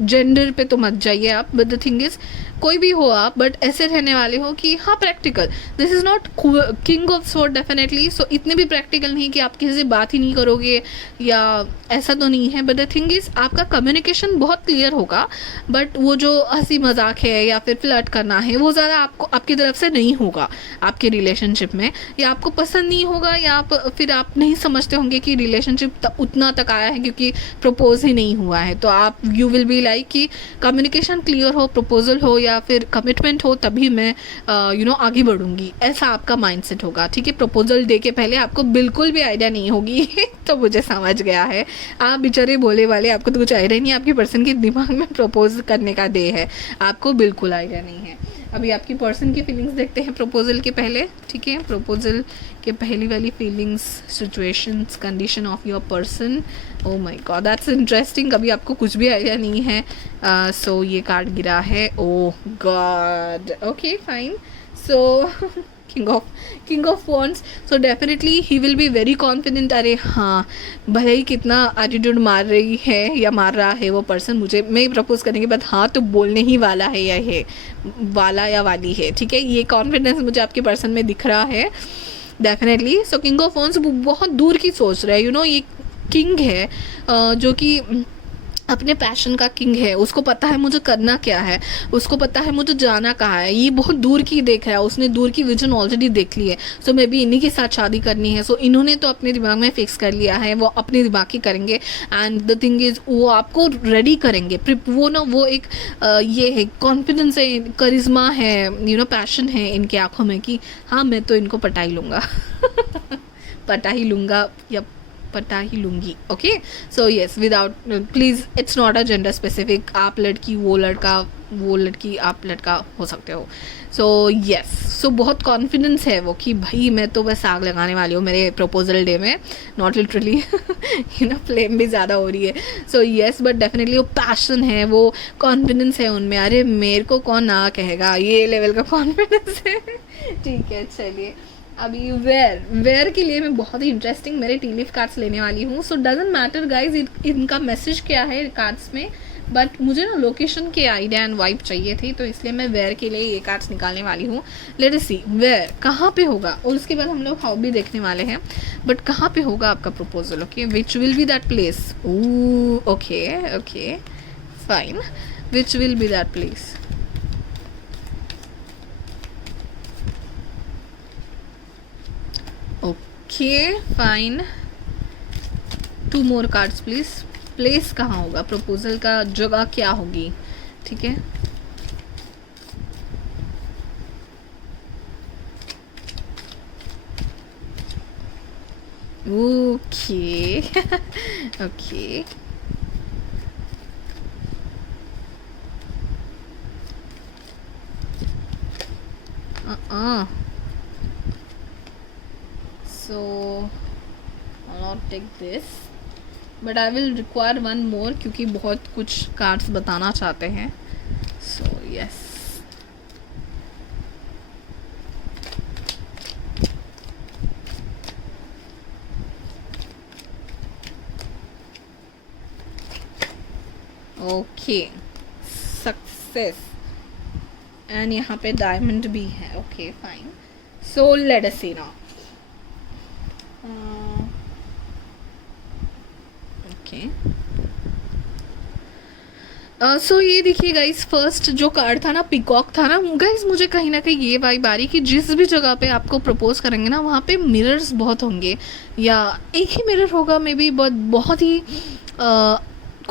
जेंडर पे तो मत जाइए आप, बट द थिंग इज कोई भी हो आप, बट ऐसे रहने वाले हो कि हाँ practical. This is not king of sword definitely, so इतने भी प्रैक्टिकल नहीं कि आप किसी से बात ही नहीं करोगे या ऐसा तो नहीं है। बट द थिंग इज़ आपका कम्युनिकेशन बहुत क्लियर होगा, बट वो जो हंसी मजाक है या फिर फ्लर्ट करना है वो ज़्यादा आपको आपकी तरफ से नहीं होगा आपके रिलेशनशिप में, या आपको पसंद नहीं होगा, या फिर आप नहीं समझते होंगे कि रिलेशनशिप उतना तक आया है क्योंकि प्रपोज ही नहीं हुआ है। तो आप यू विल बी लाइक कि कम्युनिकेशन क्लियर हो, प्रपोजल हो या फिर कमिटमेंट हो, तभी मैं यू नो आगे बढ़ूंगी, ऐसा आपका माइंडसेट होगा। ठीक है, प्रपोजल डे के पहले आपको बिल्कुल भी आइडिया नहीं होगी तो मुझे समझ गया है, आप बेचारे बोले वाले, आपको तो कुछ आइडिया नहीं, आपकी पर्सन के दिमाग में प्रपोज करने का डे है, आपको बिल्कुल आइडिया नहीं है। अभी आपकी पर्सन की फीलिंग्स देखते हैं प्रपोजल के पहले। ठीक है, प्रपोजल के पहली वाली feelings, situations, condition of your person. O my God, that's interesting. अभी आपको कुछ भी आइडिया नहीं है, सो ये कार्ड गिरा है। Oh God, okay fine. So king of wands, so definitely he will be very confident. अरे हाँ, भले ही कितना एटीट्यूड मार रही है या मार रहा है वो पर्सन, मुझे मैं प्रपोज करने के बाद हाँ तो बोलने ही वाला है या है वाला या वाली है। ठीक है, ये कॉन्फिडेंस मुझे आपके पर्सन में दिख रहा है definitely. So king of wands बहुत दूर की सोच रहा है, यू नो ये किंग है जो कि अपने पैशन का किंग है, उसको पता है मुझे करना क्या है, उसको पता है मुझे जाना कहाँ है, ये बहुत दूर की देख रहा है, उसने दूर की विजन ऑलरेडी देख ली है। सो मे बी इन्हीं के साथ शादी करनी है, सो इन्होंने तो अपने दिमाग में फिक्स कर लिया है, वो अपने दिमाग की करेंगे। एंड द थिंग इज़ वो आपको रेडी करेंगे, वो ना वो एक ये है, कॉन्फिडेंस है, करिश्मा है, यू नो पैशन है इनके आँखों में कि हाँ मैं तो इनको पटा ही लूँगा पटा ही लूँगा या पटा ही लूँगी। Okay, so yes, without please it's not a gender specific, आप लड़की वो लड़का, वो लड़की आप लड़का हो सकते हो। सो येस, सो बहुत कॉन्फिडेंस है वो कि भाई मैं तो बस आग लगाने वाली हूँ मेरे प्रपोजल डे में, not literally you know flame भी ज़्यादा हो रही है। सो येस, बट डेफिनेटली वो पैशन है, वो कॉन्फिडेंस है उनमें, अरे मेरे को कौन ना कहेगा, ये लेवल का कॉन्फिडेंस है। ठीक है, चलिए अभी वेयर के लिए मैं बहुत ही इंटरेस्टिंग मेरे टी लीफ कार्ड्स लेने वाली हूँ। सो डजेंट मैटर गाइज इनका मैसेज क्या है कार्ड्स में, बट मुझे ना लोकेशन के आइडिया एंड वाइब चाहिए थी, तो इसलिए मैं वेयर के लिए ये कार्ड्स निकालने वाली हूँ। लेट अस सी वेयर कहाँ पे होगा, और उसके बाद हम लोग हाउ भी देखने वाले हैं, बट कहाँ पे होगा आपका proposal. Okay, which will be that place. Okay okay fine, which will be that place. Okay fine, 2 more cards please. Place कहाँ होगा, प्रपोजल का जगह क्या होगी। ठीक है, okay okay so I'll not take this, but I will require one more क्योंकि बहुत कुछ कार्ड्स बताना चाहते हैं। so yes, okay success, and यहाँ पे डायमंड भी है। Okay fine, so let us see now. Okay, so ये देखिए गाइस, फर्स्ट जो कार्ड था ना पिकॉक था ना गाइस, मुझे कहीं ना कहीं ये वाइब आ रही कि जिस भी जगह पे आपको प्रपोज करेंगे ना वहाँ पे मिरर्स बहुत होंगे, या एक ही मिरर होगा मे बी, बहुत ही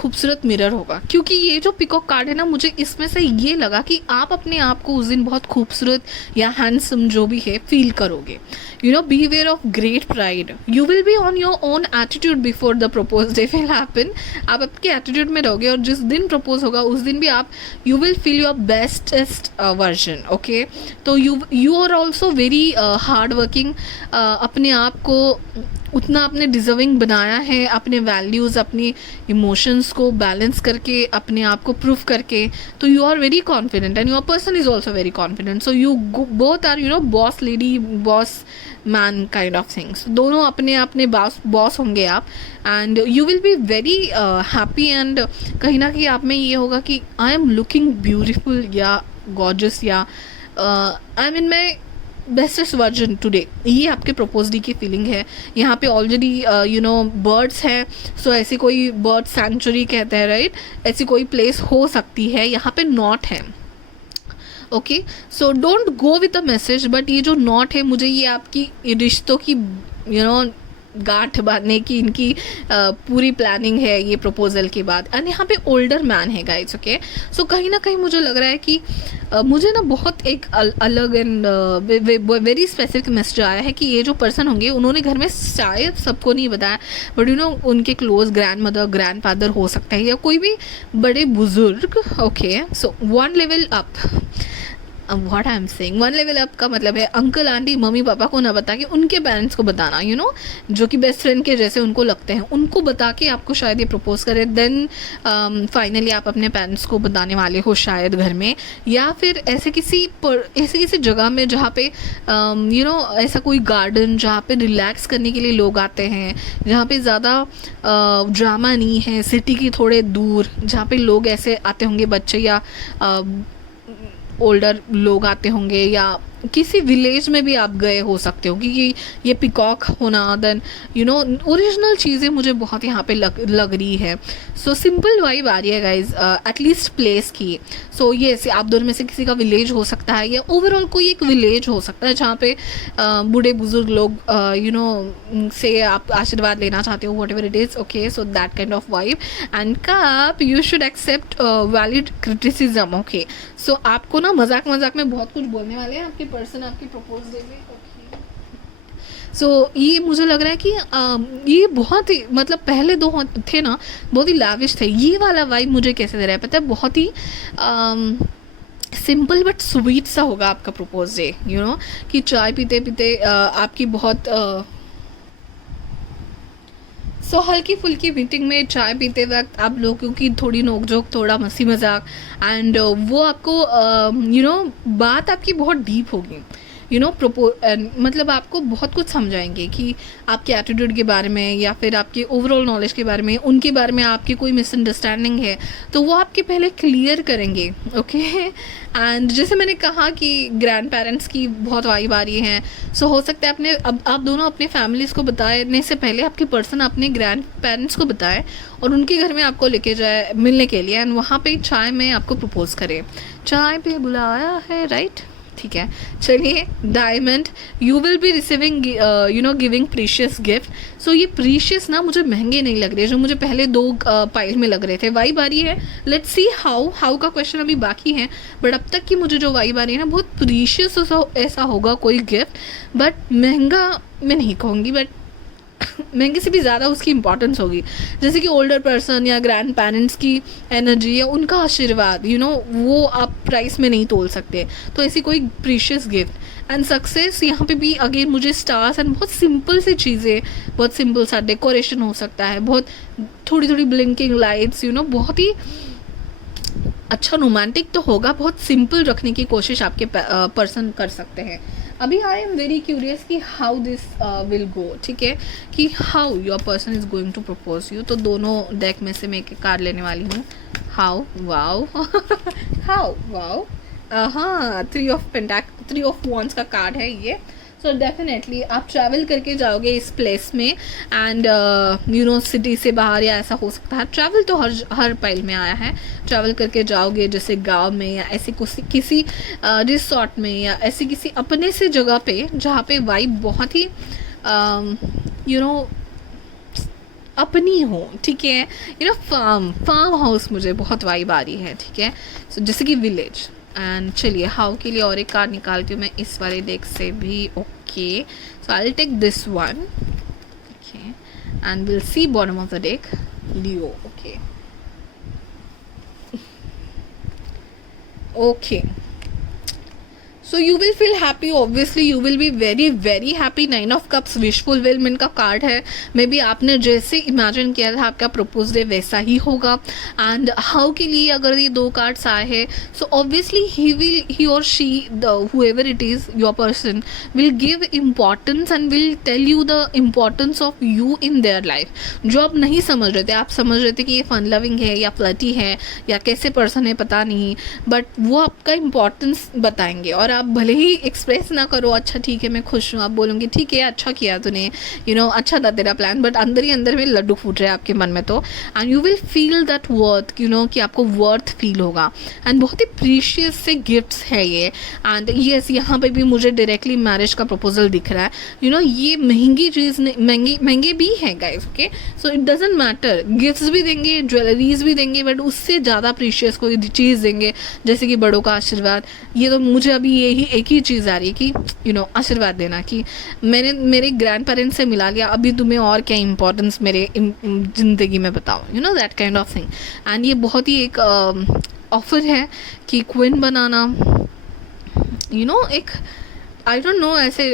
खूबसूरत मिरर होगा, क्योंकि ये जो पिकॉक कार्ड है ना, मुझे इसमें से ये लगा कि आप अपने आप को उस दिन बहुत खूबसूरत या हैंडसम जो भी है फील करोगे. You know, beware of great pride. You will be on your own attitude before the propose day will happen. आप आपके एटीट्यूड में रहोगे और जिस दिन प्रपोज होगा उस दिन भी आप you will feel your bestest version. Okay, तो you are also very hard working. अपने आप को उतना आपने डिज़र्विंग बनाया है, अपने वैल्यूज़, अपनी इमोशंस को बैलेंस करके, अपने आप को प्रूव करके. तो you are very confident and your person is also very confident. So you both are, you know, boss lady boss man kind of things. दोनों अपने अपने बॉस होंगे आप. And you will be very happy. And कहीं ना कहीं आप में ये होगा कि आई एम लुकिंग ब्यूटिफुल या गॉर्जियस, या I am in my bestest version today. ये आपके प्रपोज डे की फीलिंग है. यहाँ पे ऑलरेडी यू नो बर्ड्स हैं. सो ऐसी कोई बर्ड सेंचुरी कहते हैं, राइट? ऐसी कोई प्लेस हो सकती है. यहाँ पे नॉट है. Okay, so don't go with the message. But ये जो नॉट है, मुझे ये आपकी रिश्तों की यू नो गांठ बांधने की इनकी पूरी प्लानिंग है ये प्रपोजल के बाद. एंड यहाँ पे ओल्डर मैन है गाइस. ओके, सो कहीं ना कहीं मुझे लग रहा है कि मुझे ना बहुत एक अलग एंड वेरी स्पेसिफिक मैसेज आया है कि ये जो पर्सन होंगे उन्होंने घर में शायद सबको नहीं बताया, बट यू नो उनके close grand mother, grand father हो सकता है, या कोई भी बड़े बुजुर्ग. Okay, so one level up. What I am saying, one level up का मतलब है अंकल आंटी मम्मी पापा को ना बता के उनके पेरेंट्स को बताना. यू नो, जो कि बेस्ट फ्रेंड के जैसे उनको लगते हैं, उनको बता के आपको शायद ये प्रपोज करे. देन फाइनली आप अपने पेरेंट्स को बताने वाले हो शायद घर में, या फिर ऐसे किसी जगह में जहाँ पे यू नो ऐसा कोई गार्डन जहाँ पे रिलैक्स करने के लिए लोग आते हैं, जहाँ पे ज़्यादा ड्रामा नहीं है, सिटी की थोड़े दूर, जहाँ पे लोग ऐसे आते होंगे, बच्चे या ओल्डर लोग आते होंगे, या किसी विलेज में भी आप गए हो सकते हो. क्योंकि ये पिकॉक होना, देन यू नो ओरिजिनल चीज़ें मुझे बहुत यहाँ पे लग रही है. सो सिंपल वाइब आ रही है गाइज, एटलीस्ट प्लेस की. सो ये आप दोनों में से किसी का विलेज हो सकता है, या ओवरऑल कोई एक विलेज हो सकता है जहाँ पे बूढ़े बुजुर्ग लोग यू नो से आप आशीर्वाद लेना चाहते हो, whatever it is. Okay, so that kind of vibe. And cup, you should accept valid criticism. Okay, so आपको ना मजाक में बहुत कुछ बोलने वाले हैं आपके पर्सन आपके प्रपोज डे में. ओके, सो ये मुझे लग रहा है कि ये बहुत ही मतलब पहले दो थे ना, बहुत ही लाविश थे. ये वाला वाइब मुझे कैसे दे रहा है पता है, बहुत ही सिंपल बट स्वीट सा होगा आपका प्रपोज डे. यू नो, कि चाय पीते पीते आपकी बहुत सो हल्की फुल्की मीटिंग में चाय पीते वक्त आप लोगों की थोड़ी नोकझोंक, थोड़ा मस्ती मजाक, एंड वो आपको यू नो बात आपकी बहुत डीप होगी. यू नो मतलब आपको बहुत कुछ समझाएंगे कि आपके एटीट्यूड के बारे में, या फिर आपके ओवरऑल नॉलेज के बारे में, उनके बारे में आपकी कोई मिसअंडरस्टैंडिंग है तो वो आपके पहले क्लियर करेंगे. ओके, एंड जैसे मैंने कहा कि ग्रैंड पेरेंट्स की बहुत वाइब आ रही है. सो हो सकता है अपने अब आप दोनों अपने फैमिलीज़ को बताने से पहले आपके पर्सन अपने ग्रैंड पेरेंट्स को बताए और उनके घर में आपको लेके जाए मिलने के लिए, एंड वहाँ पे चाय में आपको प्रपोज करे. चाय पे बुलाया है, राइट? ठीक है, चलिए. Diamond, you will be receiving you know giving precious gift. So ये प्रीशियस ना मुझे महंगे नहीं लग रहे, जो मुझे पहले दो पाइल में लग रहे थे. वाइब आ रही है. लेट्स सी हाउ का क्वेश्चन अभी बाकी है, बट अब तक की मुझे जो वाइब आ रही है ना, बहुत प्रीशियस ऐसा होगा कोई गिफ्ट. बट महंगा मैं नहीं कहूँगी, बट महंगे से भी ज़्यादा उसकी इंपॉर्टेंस होगी. जैसे कि ओल्डर पर्सन या ग्रैंड पेरेंट्स की एनर्जी या उनका आशीर्वाद, यू नो वो आप प्राइस में नहीं तोल सकते. तो ऐसी कोई प्रीशियस गिफ्ट. एंड सक्सेस, यहाँ पे भी अगेन मुझे स्टार्स एंड बहुत सिंपल सी चीज़ें, बहुत सिंपल सा डेकोरेशन हो सकता है, बहुत थोड़ी थोड़ी ब्लिंकिंग लाइट्स, यू नो बहुत ही अच्छा रोमांटिक तो होगा, बहुत सिंपल रखने की कोशिश आपके पर्सन कर सकते हैं. अभी आई एम वेरी क्यूरियस कि हाउ दिस विल गो. ठीक है, कि how your person is going to propose you. तो दोनों डेक में से मैं एक कार्ड लेने वाली हूँ. हाउ वाओ हाउ वाओ, हाँ, थ्री ऑफ वॉन्ड्स का कार्ड है ये. सो डेफिनेटली आप ट्रैवल करके जाओगे इस प्लेस में, एंड यू नो सिटी से बाहर, या ऐसा हो सकता है. ट्रैवल तो हर पाइल में आया है. ट्रैवल करके जाओगे जैसे गांव में, या ऐसे किसी रिसोर्ट में, या ऐसी किसी अपने से जगह पे जहाँ पे वाइब बहुत ही यू नो अपनी हो, ठीक है, फार्म हाउस मुझे बहुत वाइब आ रही है, ठीक है, सो जैसे कि विलेज। एंड चलिए हाउ के लिए और एक कार्ड निकालती हूँ मैं इस वाले डेक से भी, okay, so I will take this one, okay, and will see bottom of the deck, Leo, okay, okay, so you will feel happy, obviously you will be very very happy. 9 of cups wish fulfilment का card है, may be आपने जैसे imagine किया था आपका propose day वैसा ही होगा। And how के लिए अगर ये 2 कार्ड्स आए हैं, सो ऑब्वियसली ही और she, whoever it is, your person will give importance and will tell you the importance of you in their life। जो आप नहीं समझ रहे थे, आप समझ रहे थे कि ये फन लविंग है या फ्लर्टी है या कैसे पर्सन है पता नहीं, बट वो आपका इम्पोर्टेंस बताएंगे। और आप भले ही एक्सप्रेस ना करो, अच्छा ठीक है मैं खुश हूँ, आप बोलोगे ठीक है अच्छा किया तूने, अच्छा था तेरा प्लान, बट अंदर ही अंदर में लड्डू फूट रहे हैं आपके मन में। तो and you will feel that worth, कि आपको वर्थ फील होगा। एंड बहुत ही प्रीशियस से गिफ्ट्स है ये। एंड यस, यहाँ पे भी मुझे डायरेक्टली मैरिज का प्रपोजल दिख रहा है। ये महंगी चीज़, महंगे भी है guys, okay, so it doesn't matter, gifts भी देंगे, ज्वेलरीज भी देंगे, बट उससे ज़्यादा प्रीशियस कोई चीज़ देंगे, जैसे कि बड़ों का आशीर्वाद। ये तो मुझे अभी यही एक ही चीज़ आ रही है कि आशीर्वाद देना, कि मैंने मेरे ग्रैंड पेरेंट्स से मिला लिया, अभी तुम्हें और क्या इंपॉर्टेंस मेरे ज़िंदगी में बताओ, that kind of thing. And ये बहुत ही एक ऑफर है कि क्वीन बनाना, एक आई डोंट नो, ऐसे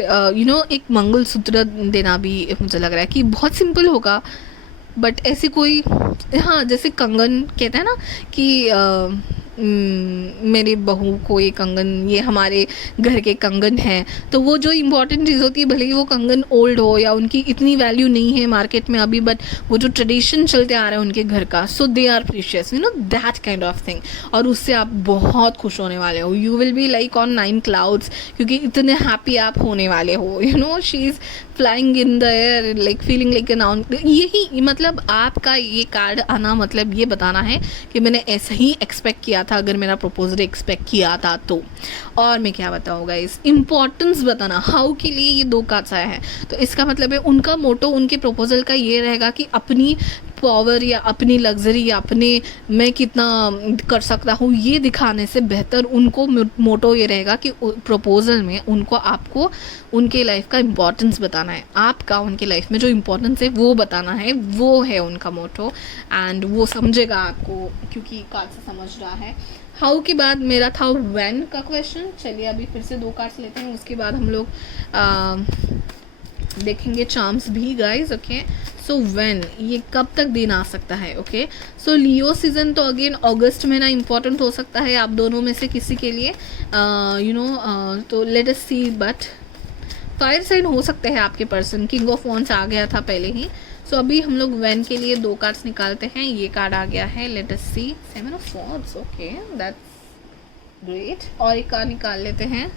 एक मंगलसूत्र देना भी मुझे लग रहा है कि बहुत सिंपल होगा, बट ऐसी कोई, हाँ, जैसे कंगन कहते हैं ना कि मेरी बहू को ये कंगन, ये हमारे घर के कंगन हैं, तो वो जो इम्पॉर्टेंट चीज़ होती है, भले ही वो कंगन ओल्ड हो या उनकी इतनी वैल्यू नहीं है मार्केट में अभी, बट वो जो ट्रेडिशन चलते आ रहा है उनके घर का, so they are precious, that kind of thing. और उससे आप बहुत खुश होने वाले हो, you will be like on 9 clouds, क्योंकि इतने हैप्पी आप होने वाले हो, she is flying in the air, like feeling like an out. यही मतलब आपका ये कार्ड आना मतलब ये बताना है कि मैंने ऐसा ही एक्सपेक्ट किया था, अगर मेरा प्रपोजल एक्सपेक्ट किया था तो। और मैं क्या बताऊँ गाइस, इम्पोर्टेंस बताना, हाउ के लिए ये 2 कार्ड्स आए हैं, तो इसका मतलब है उनका मोटो उनके प्रपोजल का ये रहेगा कि अपनी पावर या अपनी लग्जरी या अपने मैं कितना कर सकता हूँ ये दिखाने से बेहतर उनको मोटो ये रहेगा कि प्रपोजल में उनको आपको उनके लाइफ का इम्पोर्टेंस बताना है, आपका उनके लाइफ में जो इम्पोर्टेंस है वो बताना है, वो है उनका मोटो। एंड वो समझेगा आपको, क्योंकि कार्ड से समझ रहा है। हाउ के बाद मेरा था व्हेन का क्वेश्चन। चलिए अभी फिर से 2 कार्ड्स लेते हैं, उसके बाद हम लोग देखेंगे चार्म्स भी गाइज, ओके। सो व्हेन, ये कब तक दिन आ सकता है, ओके। सो लियो सीजन तो अगेन अगस्त महीना इंपॉर्टेंट हो सकता है आप दोनों में से किसी के लिए, तो let us see, but fire sign हो सकते हैं आपके पर्सन, किंग ऑफ वॉन्ड्स आ गया था पहले ही। सो अभी हम लोग व्हेन के लिए 2 कार्ड्स निकालते हैं, ये कार्ड आ गया है, let us see, 7 of wands, okay, that's great. और एक कार्ड निकाल लेते हैं,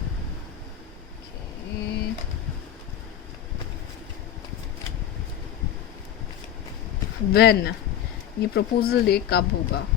व्हेन, ये प्रपोजल डे कब होगा।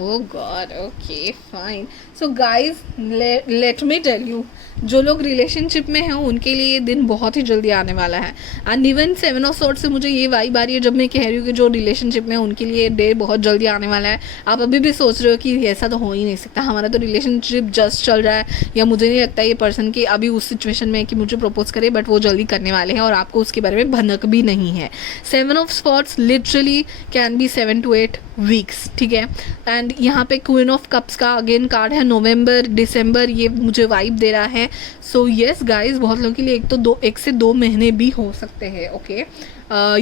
Oh God, okay, fine. So guys, let me tell you, जो लोग रिलेशनशिप में हैं उनके लिए ये दिन बहुत ही जल्दी आने वाला है। एंड इवन 7 ऑफ सॉर्ड्स से मुझे ये वाइब आ रही है जब मैं कह रही हूँ कि जो रिलेशनशिप में उनके लिए डे बहुत जल्दी आने वाला है। आप अभी भी सोच रहे हो कि ऐसा तो हो ही नहीं सकता, हमारा तो रिलेशनशिप जस्ट चल रहा है, या मुझे नहीं लगता ये पर्सन की अभी उस सिचुएशन में कि मुझे प्रपोज करे, बट वो जल्दी करने वाले हैं और आपको उसके बारे में भनक भी नहीं है। 7 of swords literally can be 7 to 8 weeks, ठीक है। एंड यहाँ पे क्वीन ऑफ कप्स का अगेन कार्ड है, नवंबर दिसंबर ये मुझे वाइब दे रहा है। सो यस गाइज, बहुत लोगों के लिए 1 से 2 महीने भी हो सकते हैं, ओके,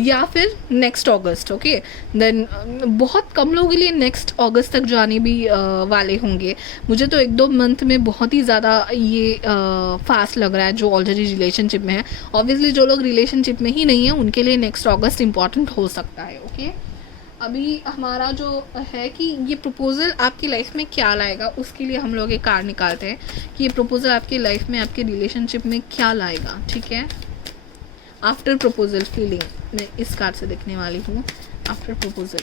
या फिर नेक्स्ट अगस्त, ओके। देन बहुत कम लोगों के लिए नेक्स्ट अगस्त तक जाने भी वाले होंगे। मुझे तो 1-2 मंथ में बहुत ही ज़्यादा ये फास्ट लग रहा है जो ऑलरेडी रिलेशनशिप में है। ऑब्वियसली जो लोग रिलेशनशिप में ही नहीं है उनके लिए नेक्स्ट अगस्त इंपॉर्टेंट हो सकता है, ओके। अभी हमारा जो है कि ये प्रपोज़ल आपकी लाइफ में क्या लाएगा, उसके लिए हम लोग एक कार्ड निकालते हैं कि ये प्रपोज़ल आपकी लाइफ में आपके रिलेशनशिप में क्या लाएगा, ठीक है। आफ्टर प्रपोज़ल फीलिंग मैं इस कार्ड से देखने वाली हूँ। After proposal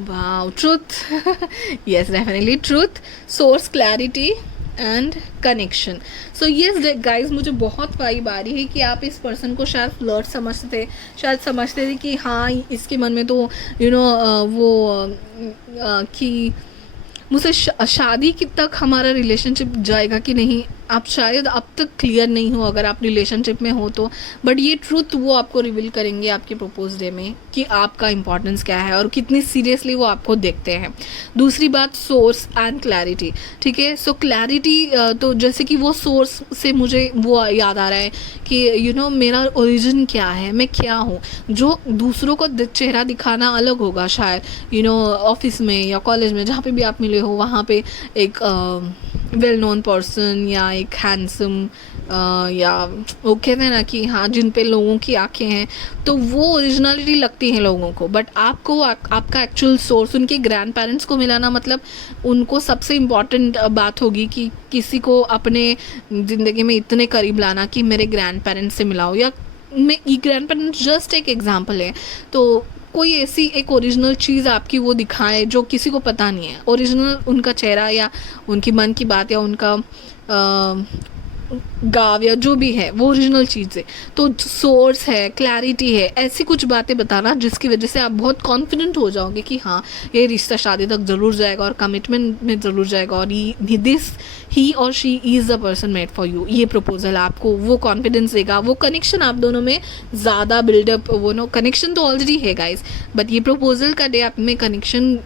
wow, truth, yes definitely truth, source, clarity and connection. So yes guys, मुझे बहुत वाइब आ रही है कि आप इस पर्सन को शायद फ्लर्ट समझते थे, शायद समझते थे कि हाँ इसके मन में तो वो कि मुझसे शादी की तक हमारा रिलेशनशिप जाएगा कि नहीं. आप शायद अब तक क्लियर नहीं हो अगर आप रिलेशनशिप में हो तो, बट ये ट्रूथ वो आपको रिवील करेंगे आपके प्रपोज डे में कि आपका इंपॉर्टेंस क्या है और कितनी सीरियसली वो आपको देखते हैं. दूसरी बात, सोर्स एंड क्लैरिटी. ठीक है, सो क्लैरिटी तो जैसे कि वो सोर्स से मुझे वो याद आ रहा है कि मेरा ओरिजिन क्या है, मैं क्या हूँ. जो दूसरों को चेहरा दिखाना अलग होगा शायद ऑफिस में या कॉलेज में जहाँ पे भी आप मिले हो, वहाँ पे एक वेल नोन पर्सन या एक हैंडसम या वो कहते हैं ना कि हाँ जिन पे लोगों की आंखें हैं, तो वो ओरिजिनलिटी लगती है लोगों को. बट आपको आपका एक्चुअल सोर्स उनके ग्रैंड पेरेंट्स को मिलाना, मतलब उनको सबसे इम्पॉर्टेंट बात होगी कि किसी को अपने ज़िंदगी में इतने करीब लाना कि मेरे ग्रैंड पेरेंट्स से मिलाओ. या ग्रैंड पेरेंट्स जस्ट एक एग्जाम्पल है, तो कोई ऐसी एक ओरिजिनल चीज़ आपकी वो दिखाए जो किसी को पता नहीं है. ओरिजिनल उनका चेहरा या उनकी मन की बात या उनका गाव या जो भी है वो ओरिजिनल चीज़ है. तो सोर्स है, क्लैरिटी है, ऐसी कुछ बातें बताना जिसकी वजह से आप बहुत कॉन्फिडेंट हो जाओगे कि हाँ ये रिश्ता शादी तक ज़रूर जाएगा और कमिटमेंट में ज़रूर जाएगा और दिस ही और she is the person made for you. ये प्रपोजल आपको वो कॉन्फिडेंस देगा, वो कनेक्शन आप दोनों में ज़्यादा बिल्डअप, वो कनेक्शन तो ऑलरेडी है गाइज, बट ये प्रपोजल का डे आप में कनेक्शन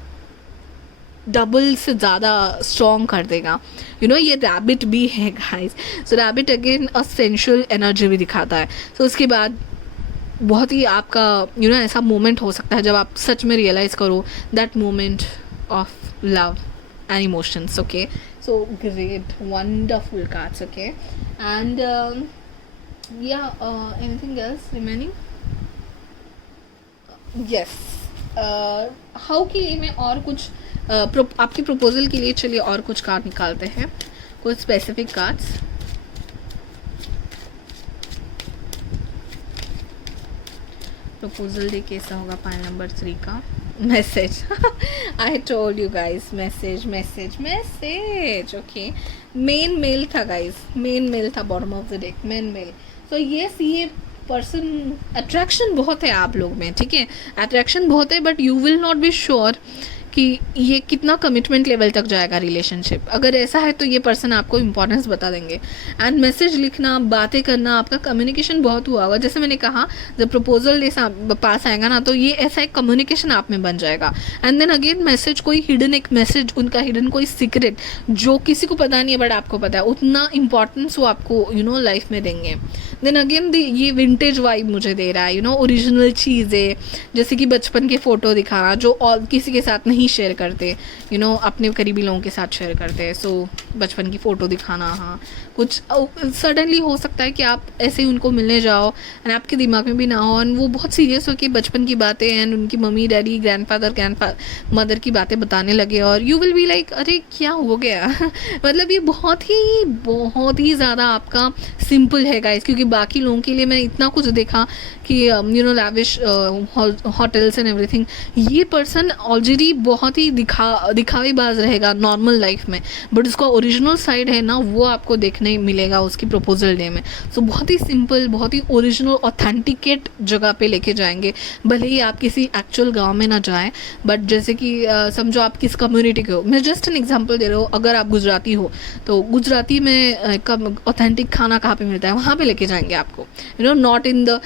डबल से ज़्यादा स्ट्रॉन्ग कर देगा. ये रैबिट भी है guys. So rabbit again a sensual energy भी दिखाता है. सो उसके बाद बहुत ही आपका ऐसा मोमेंट हो सकता है जब आप सच में रियलाइज़ करो that moment of love and emotions. Okay, so great, wonderful cards. Okay, and या anything else remaining? Yes, how के लिए मैं और कुछ आपकी प्रपोजल के लिए चलिए और कुछ कार्ड निकालते हैं, कुछ स्पेसिफिक कार्ड्स. प्रपोजल डे कैसा होगा पाइल नंबर 3 का message. I told you guys, message message message. Okay, main male था गाइज, मेन मेल था bottom of the deck, main male. So yes, ये पर्सन अट्रैक्शन बहुत है आप लोग में. ठीक है, अट्रैक्शन बहुत है, but you will not be sure कि ये कितना कमिटमेंट लेवल तक जाएगा रिलेशनशिप. अगर ऐसा है तो ये पर्सन आपको इंपॉर्टेंस बता देंगे. एंड मैसेज लिखना, बातें करना, आपका कम्युनिकेशन बहुत हुआ होगा. जैसे मैंने कहा, जब प्रपोजल डे पास आएगा ना, तो ये ऐसा एक कम्युनिकेशन आप में बन जाएगा. एंड देन अगेन मैसेज, कोई हिडन एक मैसेज, उनका हिडन कोई सीक्रेट जो किसी को पता नहीं है बट आपको पता है, उतना इंपॉर्टेंस वो आपको लाइफ में देंगे. देन अगेन ये विंटेज वाइब मुझे दे रहा है. ओरिजिनल चीज़ें जैसे कि बचपन के फ़ोटो दिखाना जो और किसी के साथ नहीं शेयर करते, अपने करीबी लोगों के साथ शेयर करते हैं. सो बचपन की फ़ोटो दिखाना, हाँ कुछ सडनली हो सकता है कि आप ऐसे ही उनको मिलने जाओ एंड आपके दिमाग में भी ना हो, एंड वो बहुत सीरियस हो कि बचपन की बातें एंड उनकी मम्मी डैडी ग्रैंड मदर की बातें बताने लगे और यू विल बी लाइक अरे क्या हो गया. मतलब ये बहुत ही ज़्यादा आपका सिंपल है गाइस, क्योंकि बाकी लोगों के लिए मैं इतना कुछ देखा कि लैविश होटल्स एंड एवरीथिंग. ये पर्सन ऑलरेडी बहुत ही दिखावेबाज रहेगा नॉर्मल लाइफ में, बट उसका ओरिजिनल साइड है ना, वो आपको देखने मिलेगा उसकी प्रपोजल डे में. सो बहुत ही सिंपल, बहुत ही ओरिजिनल ऑथेंटिकेट जगह पे लेके जाएंगे. भले ही आप किसी एक्चुअल गांव में ना जाएं, बट जैसे कि समझो आप किस कम्युनिटी के हो. मैं जस्ट एन एग्जांपल दे रहा हूँ. अगर आप गुजराती हो तो गुजराती में ऑथेंटिक खाना कहाँ पे मिलता है वहाँ पे लेके जाएंगे आपको. नॉट इन द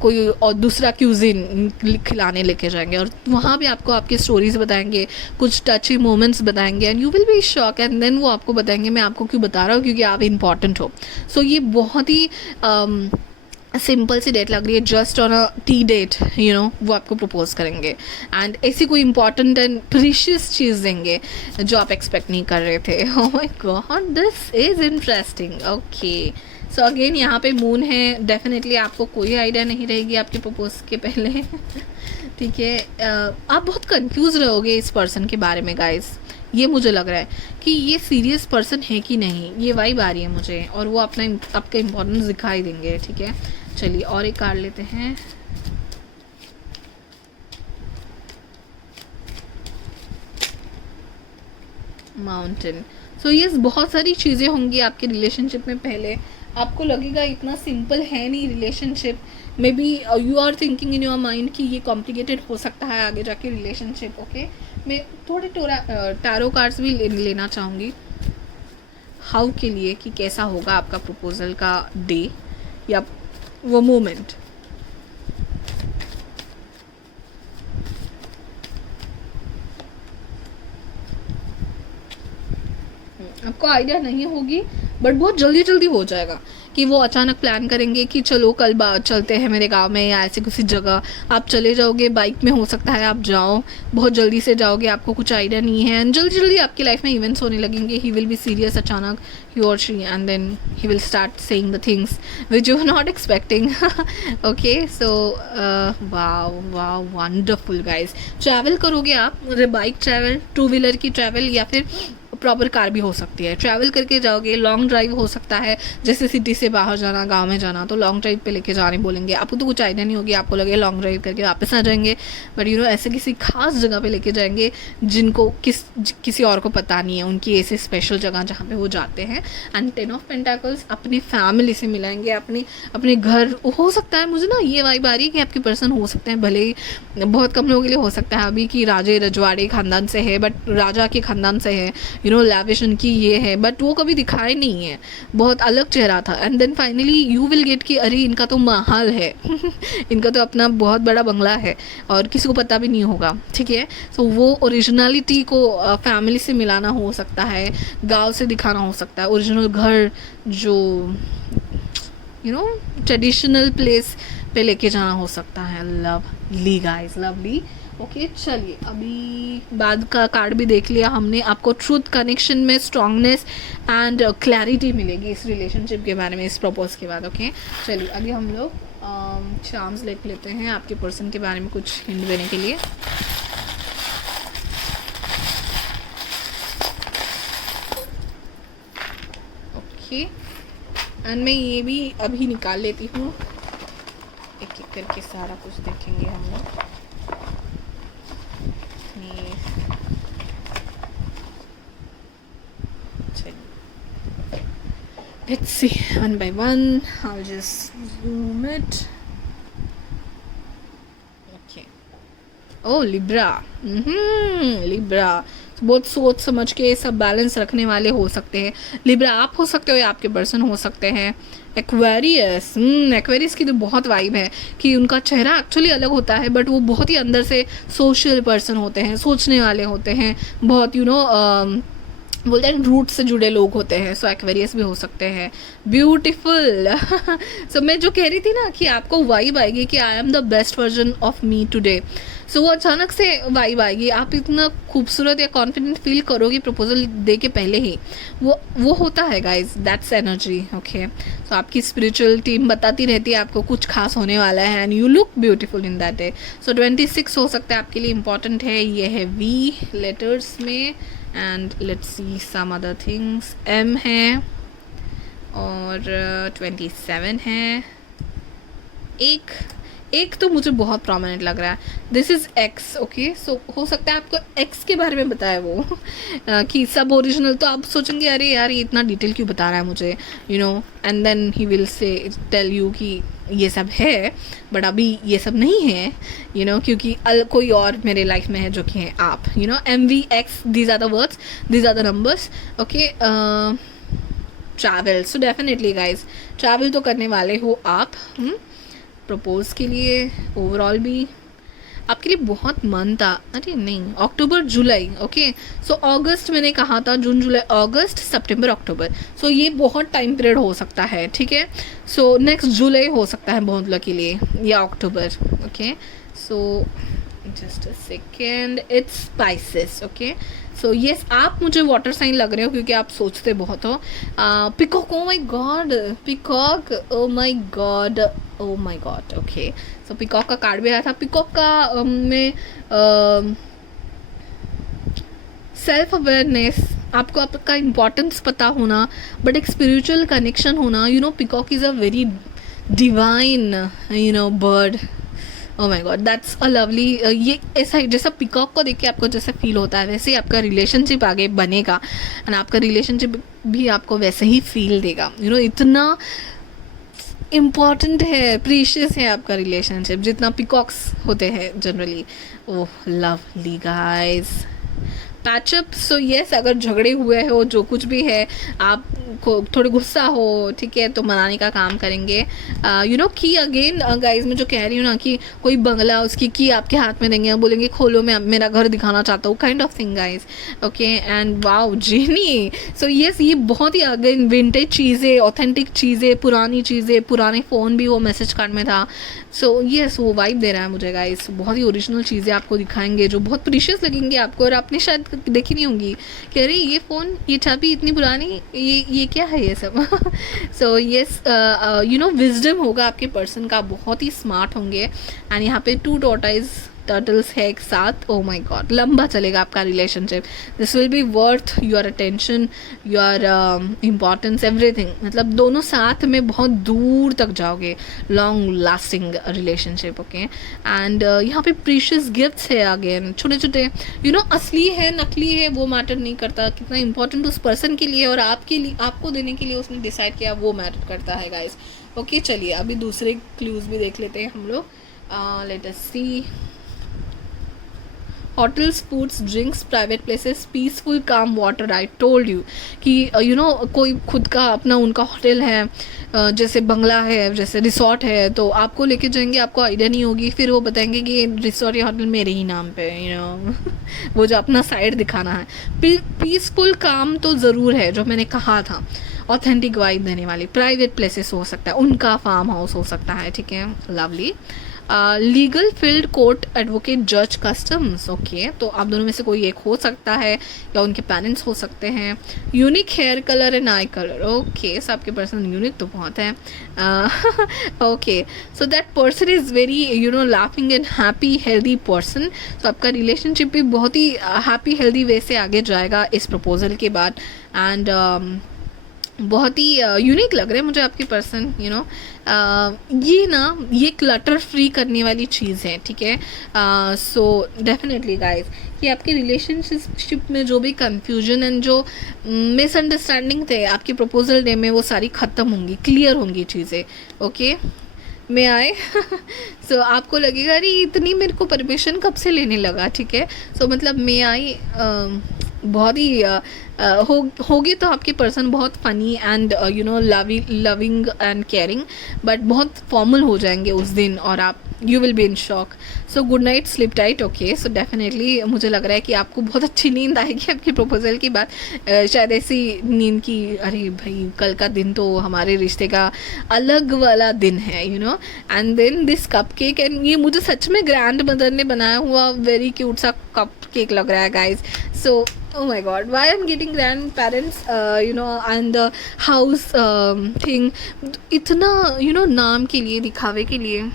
कोई और दूसरा क्यूजिन खिलाने लेके जाएंगे और वहाँ पे आपको आपकी स्टोरीज बताएंगे, कुछ टची मोमेंट्स बताएंगे and you will be shock. And then वो आपको बताएंगे मैं आपको क्यों बता रहा हूँ, क्योंकि आप इम्पॉर्टेंट हो. सो ये बहुत ही सिंपल सी डेट लग रही है. Just on a tea date वो आपको प्रपोज करेंगे एंड ऐसी कोई इंपॉर्टेंट एंड प्रीशियस चीज़ देंगे जो आप एक्सपेक्ट नहीं कर रहे थे. ओह my God, this is interesting. Okay, so again यहाँ पे मून है. डेफिनेटली आपको कोई आइडिया नहीं रहेगी आपके प्रपोज के पहले. ठीक है, आप बहुत कंफ्यूज रहोगे इस पर्सन के बारे में गाइस. ये मुझे लग रहा है कि ये सीरियस पर्सन है कि नहीं, ये वाइब आ रही है मुझे, और वो आपका इम्पोर्टेंस दिखाई देंगे. ठीक है, चलिए और एक कार्ड लेते हैं. माउंटेन। सो ये बहुत सारी चीज़ें होंगी आपके रिलेशनशिप में। पहले आपको लगेगा इतना सिंपल है नहीं relationship, may be you are thinking in your mind कि ये कॉम्प्लिकेटेड हो सकता है आगे जाके रिलेशनशिप। ओके, मैं थोड़े टैरो कार्ड्स भी लेना चाहूँगी हाउ के लिए कि कैसा होगा आपका प्रपोजल का डे या वो मोमेंट। आपको आइडिया नहीं होगी बट बहुत जल्दी जल्दी हो जाएगा कि वो अचानक प्लान करेंगे कि चलो कल चलते हैं मेरे गांव में या ऐसे किसी जगह। आप चले जाओगे, बाइक में हो सकता है आप जाओ, बहुत जल्दी से जाओगे, आपको कुछ आइडिया नहीं है, एंड जल्दी जल्दी आपकी लाइफ में इवेंट्स होने लगेंगे। ही विल बी सीरियस अचानक, ही और she, and then he will start saying the things which you are not expecting. Okay, so wow wow wonderful guys. Travel करोगे आप, बाइक ट्रैवल, टू व्हीलर की ट्रैवल या फिर प्रॉपर कार भी हो सकती है। ट्रैवल करके जाओगे, लॉन्ग ड्राइव हो सकता है, जैसे सिटी से बाहर जाना, गांव में जाना, तो लॉन्ग ड्राइव पे लेके जाने बोलेंगे। आपको तो कुछ आइडिया नहीं होगी, आपको लगे लॉन्ग ड्राइव करके वापस आ जाएंगे, बट यू नो ऐसे किसी खास जगह पे लेके जाएंगे जिनको किसी और को पता नहीं है, उनकी ऐसी स्पेशल जगह जहाँ पे वो जाते हैं। एंड 10 ऑफ पेंटाकल्स अपनी फैमिली से मिलाएंगे, अपने घर। हो सकता है, मुझे ना ये वाइब आ रही है कि आपके पर्सन हो सकते हैं, भले ही बहुत कम लोगों के लिए हो सकता है अभी कि राजे रजवाड़े खानदान से है, बट राजा के खानदान से है, यू नो लैविश उनकी ये है, बट वो कभी दिखाए नहीं है, बहुत अलग चेहरा था। And then finally you will get कि अरे इनका तो महल है इनका तो अपना बहुत बड़ा बंगला है और किसी को पता भी नहीं होगा, ठीक है। सो वो ओरिजिनलिटी को फैमिली से मिलाना हो सकता है, गांव से दिखाना हो सकता है, ओरिजिनल घर जो यू नो ट्रेडिशनल प्लेस पे लेके जाना हो सकता है। Lovely guys, lovely. ओके, चलिए अभी बाद का कार्ड भी देख लिया हमने। आपको ट्रूथ, कनेक्शन में स्ट्रांगनेस एंड क्लैरिटी मिलेगी इस रिलेशनशिप के बारे में, इस प्रपोज के बाद। ओके, चलिए अभी हम लोग चार्म्स लिख लेते हैं आपके पर्सन के बारे में कुछ हिंट देने के लिए। ओके, एंड मैं ये भी अभी निकाल लेती हूँ, एक एक करके सारा कुछ देखेंगे हम लोग। Let's see one by one. I'll just zoom it. Okay. Oh, Libra. Libra. बहुत सोच समझ के सब बैलेंस रखने वाले हो सकते हैं। लिब्रा आप हो सकते हो या आपके पर्सन हो सकते हैं। एक्वेरियस, एक्वेरियस की तो बहुत वाइब है कि उनका चेहरा एक्चुअली अलग होता है, बट वो बहुत ही अंदर से सोशल पर्सन होते हैं, सोचने वाले होते हैं, बहुत यू नो बोलते हैं रूट से जुड़े लोग होते हैं। सो एक्वेरियस भी हो सकते हैं। ब्यूटीफुल। सो मैं जो कह रही थी ना कि आपको वाइब आएगी कि I am the best version of me today, so वो अचानक से वाइब आएगी। आप इतना खूबसूरत या कॉन्फिडेंट फील करोगे प्रपोजल दे के पहले ही, वो होता है guys, that's energy. Okay, so आपकी स्पिरिचुअल टीम बताती रहती है आपको कुछ खास होने वाला है, and you look beautiful in that day. So 26 हो सकता है आपके लिए इंपॉर्टेंट है। ये है वी लेटर्स में, and let's see some other things. M है और 27 है। एक तो मुझे बहुत प्रोमिनेंट लग रहा है, this is x. Okay, so हो सकता है आपको एक्स के बारे में बताया वो कि सब ओरिजिनल, तो आप सोचेंगे अरे यार ये इतना डिटेल क्यों बता रहा है मुझे, you know, and then he will say tell you कि ये सब है बट अभी ये सब नहीं है, यू नो, क्योंकि कोई और मेरे लाइफ में है जो कि है आप, you know. MVX, these are the words, these are the numbers. Okay, travel, so definitely guys travel तो करने वाले हो आप प्रपोज के लिए। ओवरऑल भी आपके लिए बहुत मन था, अरे नहीं, अक्टूबर जुलाई। ओके, सो अगस्त मैंने कहा था, जून जुलाई अगस्त सितंबर अक्टूबर, सो ये बहुत टाइम पीरियड हो सकता है, ठीक है। सो नेक्स्ट जुलाई हो सकता है बहुत लोग के लिए, या अक्टूबर। Okay, so just a second, it's spices. Okay, so yes, आप मुझे वाटर साइन लग रहे हो क्योंकि आप सोचते बहुत हो। Peacock, O my God, peacock, O my God, O my God. Okay, so peacock का कार्ड भी आया था। पिकॉक का में सेल्फ अवेयरनेस, आपको आपका इम्पोर्टेंस पता होना, बट एक स्पिरिचुअल कनेक्शन होना। You know, peacock is a very divine, you know, bird. Oh my God, that's a lovely. ये ऐसा जैसा पिकॉक को देख के आपको जैसे फील होता है वैसे ही आपका रिलेशनशिप आगे बनेगा, एंड आपका रिलेशनशिप भी आपको वैसे ही फील देगा। यू नो इतना इम्पॉर्टेंट है, प्रीशियस है आपका रिलेशनशिप जितना पिकॉक्स होते हैं generally. Oh lovely guys. Patch up, so yes, अगर झगड़े हुए हो जो कुछ भी है, आपको थोड़े गुस्सा हो, ठीक है, तो मनाने का काम करेंगे। यू नो की अगेन गाइज, मैं जो कह रही हूँ ना कि कोई बंगला उसकी की आपके हाथ में देंगे, बोलेंगे खोलो, मैं मेरा घर दिखाना चाहता हूँ, kind of thing guys. Okay, and wow jenny, so yes, ये बहुत ही अगेन विंटेज चीज़ें, ऑथेंटिक चीज़ें, पुरानी चीज़ें, पुराने फ़ोन भी वो मैसेज कार्ड में था। सो यस, वो वाइब दे रहा है मुझे गाइस। बहुत ही ओरिजिनल चीज़ें आपको दिखाएंगे जो बहुत प्रीशियस लगेंगी आपको, और आपने शायद देखी नहीं होंगी कि अरे ये फ़ोन, ये चाबी इतनी पुरानी, ये क्या है ये सब। So yes, you know wisdom होगा आपके पर्सन का, बहुत ही स्मार्ट होंगे। एंड यहाँ पे 2 टॉर्टाइज टर्टल्स है एक साथ। ओह माय गॉड, लंबा चलेगा आपका relationship. This will be worth your attention, your importance, everything. मतलब दोनों साथ में बहुत दूर तक जाओगे, long lasting relationship. Okay, and यहाँ पे प्रीशियस गिफ्ट्स है अगेन, छोटे छोटे, यू नो असली है नकली है वो मैटर नहीं करता, कितना इंपॉर्टेंट उस पर्सन के लिए और आपके लिए, आपको देने के लिए उसने डिसाइड किया, वो मैटर करता है गाइस। ओके, चलिए अभी दूसरे क्लूज भी देख लेते हैं हम लोग। Let us see. Hotels, foods, drinks, private places, peaceful calm water. I told you कि यू नो कोई खुद का अपना उनका होटल है, जैसे बंगला है, जैसे रिसोर्ट है, तो आपको लेके जाएंगे, आपको आइडिया नहीं होगी, फिर वो बताएंगे कि रिसोर्ट या होटल मेरे ही नाम पे, यू नो। वो जो अपना साइड दिखाना है। पीसफुल काम तो ज़रूर है, जो मैंने कहा था, ऑथेंटिक वाइब देने वाली। प्राइवेट प्लेसेस हो सकता है, उनका फार्म हाउस हो सकता है, ठीक है, lovely. Legal field, court, advocate, जज, कस्टम्स। ओके, तो आप दोनों में से कोई एक हो सकता है या उनके पेरेंट्स हो सकते हैं। Unique hair colour and eye colour. Okay, so आपके पर्सन यूनिक तो बहुत है। Okay, so that person is very you know laughing and happy healthy person. तो आपका रिलेशनशिप भी बहुत ही हैप्पी हेल्दी वे से आगे जाएगा इस प्रपोजल के बाद। एंड बहुत ही यूनिक लग रहे हैं मुझे आपके पर्सन, यू नो। ये ना, ये क्लटर फ्री करने वाली चीज़ है, ठीक है। सो डेफिनेटली गाइस, कि आपके रिलेशनशिप में जो भी कंफ्यूजन एंड जो मिसअंडरस्टैंडिंग थे आपकी प्रपोजल डे में, वो सारी ख़त्म होंगी, क्लियर होंगी चीज़ें। ओके, में आए। सो आपको लगेगा अरे इतनी मेरे को परमिशन कब से लेने लगा, ठीक है। सो मतलब में आई बहुत ही होगी तो आपके पर्सन बहुत funny and you know loving and caring, but बहुत फॉर्मल हो जाएंगे उस दिन और आप you will be in shock. So good night, slip tight. Okay, so definitely मुझे लग रहा है कि आपको बहुत अच्छी नींद आएगी आपकी प्रपोजल की बात। शायद ऐसी नींद की अरे भाई कल का दिन तो हमारे रिश्ते का अलग वाला दिन है, you know. And then this cupcake, and ये मुझे सच में ग्रैंड मदर ने बनाया हुआ वेरी क्यूट सा कप केक लग रहा है guys. So oh my god, why I'm getting grandparents, you know, and the house thing, इतना you know नाम के लिए, दिखावे के लिए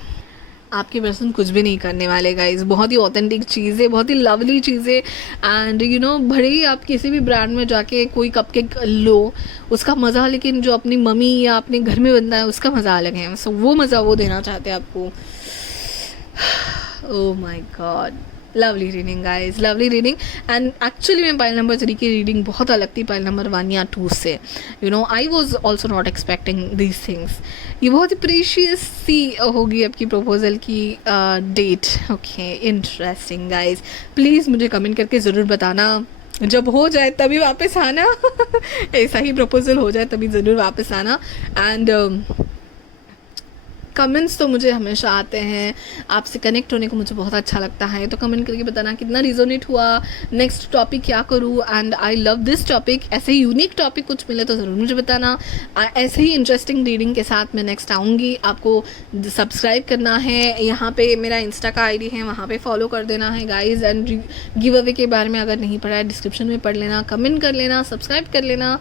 आपके पर्सन कुछ भी नहीं करने वाले गाइज। बहुत ही ऑथेंटिक चीज़ें, बहुत ही लवली चीज़ें। एंड यू नो भले ही आप किसी भी ब्रांड में जाके कोई कपकेक लो, उसका मज़ा, लेकिन जो अपनी मम्मी या अपने घर में बनता है उसका मज़ा अलग है। सो वो मज़ा वो देना चाहते हैं आपको। ओह my God, lovely reading guys, lovely reading. And actually में पाइल नंबर 3 की रीडिंग बहुत अलग थी पाइल नंबर 1 या 2 से। You know I was also not expecting these things. ये बहुत ही प्रीशियस सी होगी आपकी प्रपोजल की डेट। Okay, interesting guys. प्लीज़ मुझे कमेंट करके ज़रूर बताना, जब हो जाए तभी वापस आना। ऐसा ही प्रपोजल हो जाए तभी ज़रूर वापस आना। एंड कमेंट्स तो मुझे हमेशा आते हैं, आपसे कनेक्ट होने को मुझे बहुत अच्छा लगता है, तो कमेंट करके बताना कितना रिजोनेट हुआ, नेक्स्ट टॉपिक क्या करूँ। And I love this topic. ऐसे ही यूनिक टॉपिक कुछ मिले तो ज़रूर मुझे बताना। ऐसे ही इंटरेस्टिंग रीडिंग के साथ मैं नेक्स्ट आऊँगी। आपको सब्सक्राइब करना है, यहाँ पे मेरा इंस्टा का आईडी है, वहाँ पे फॉलो कर देना है गाइज। एंड गिव अवे के बारे में अगर नहीं पढ़ा है डिस्क्रिप्शन में पढ़ लेना, कमेंट कर लेना, सब्सक्राइब कर लेना।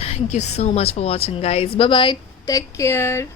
Thank you so much for watching guys. Bye bye, take care.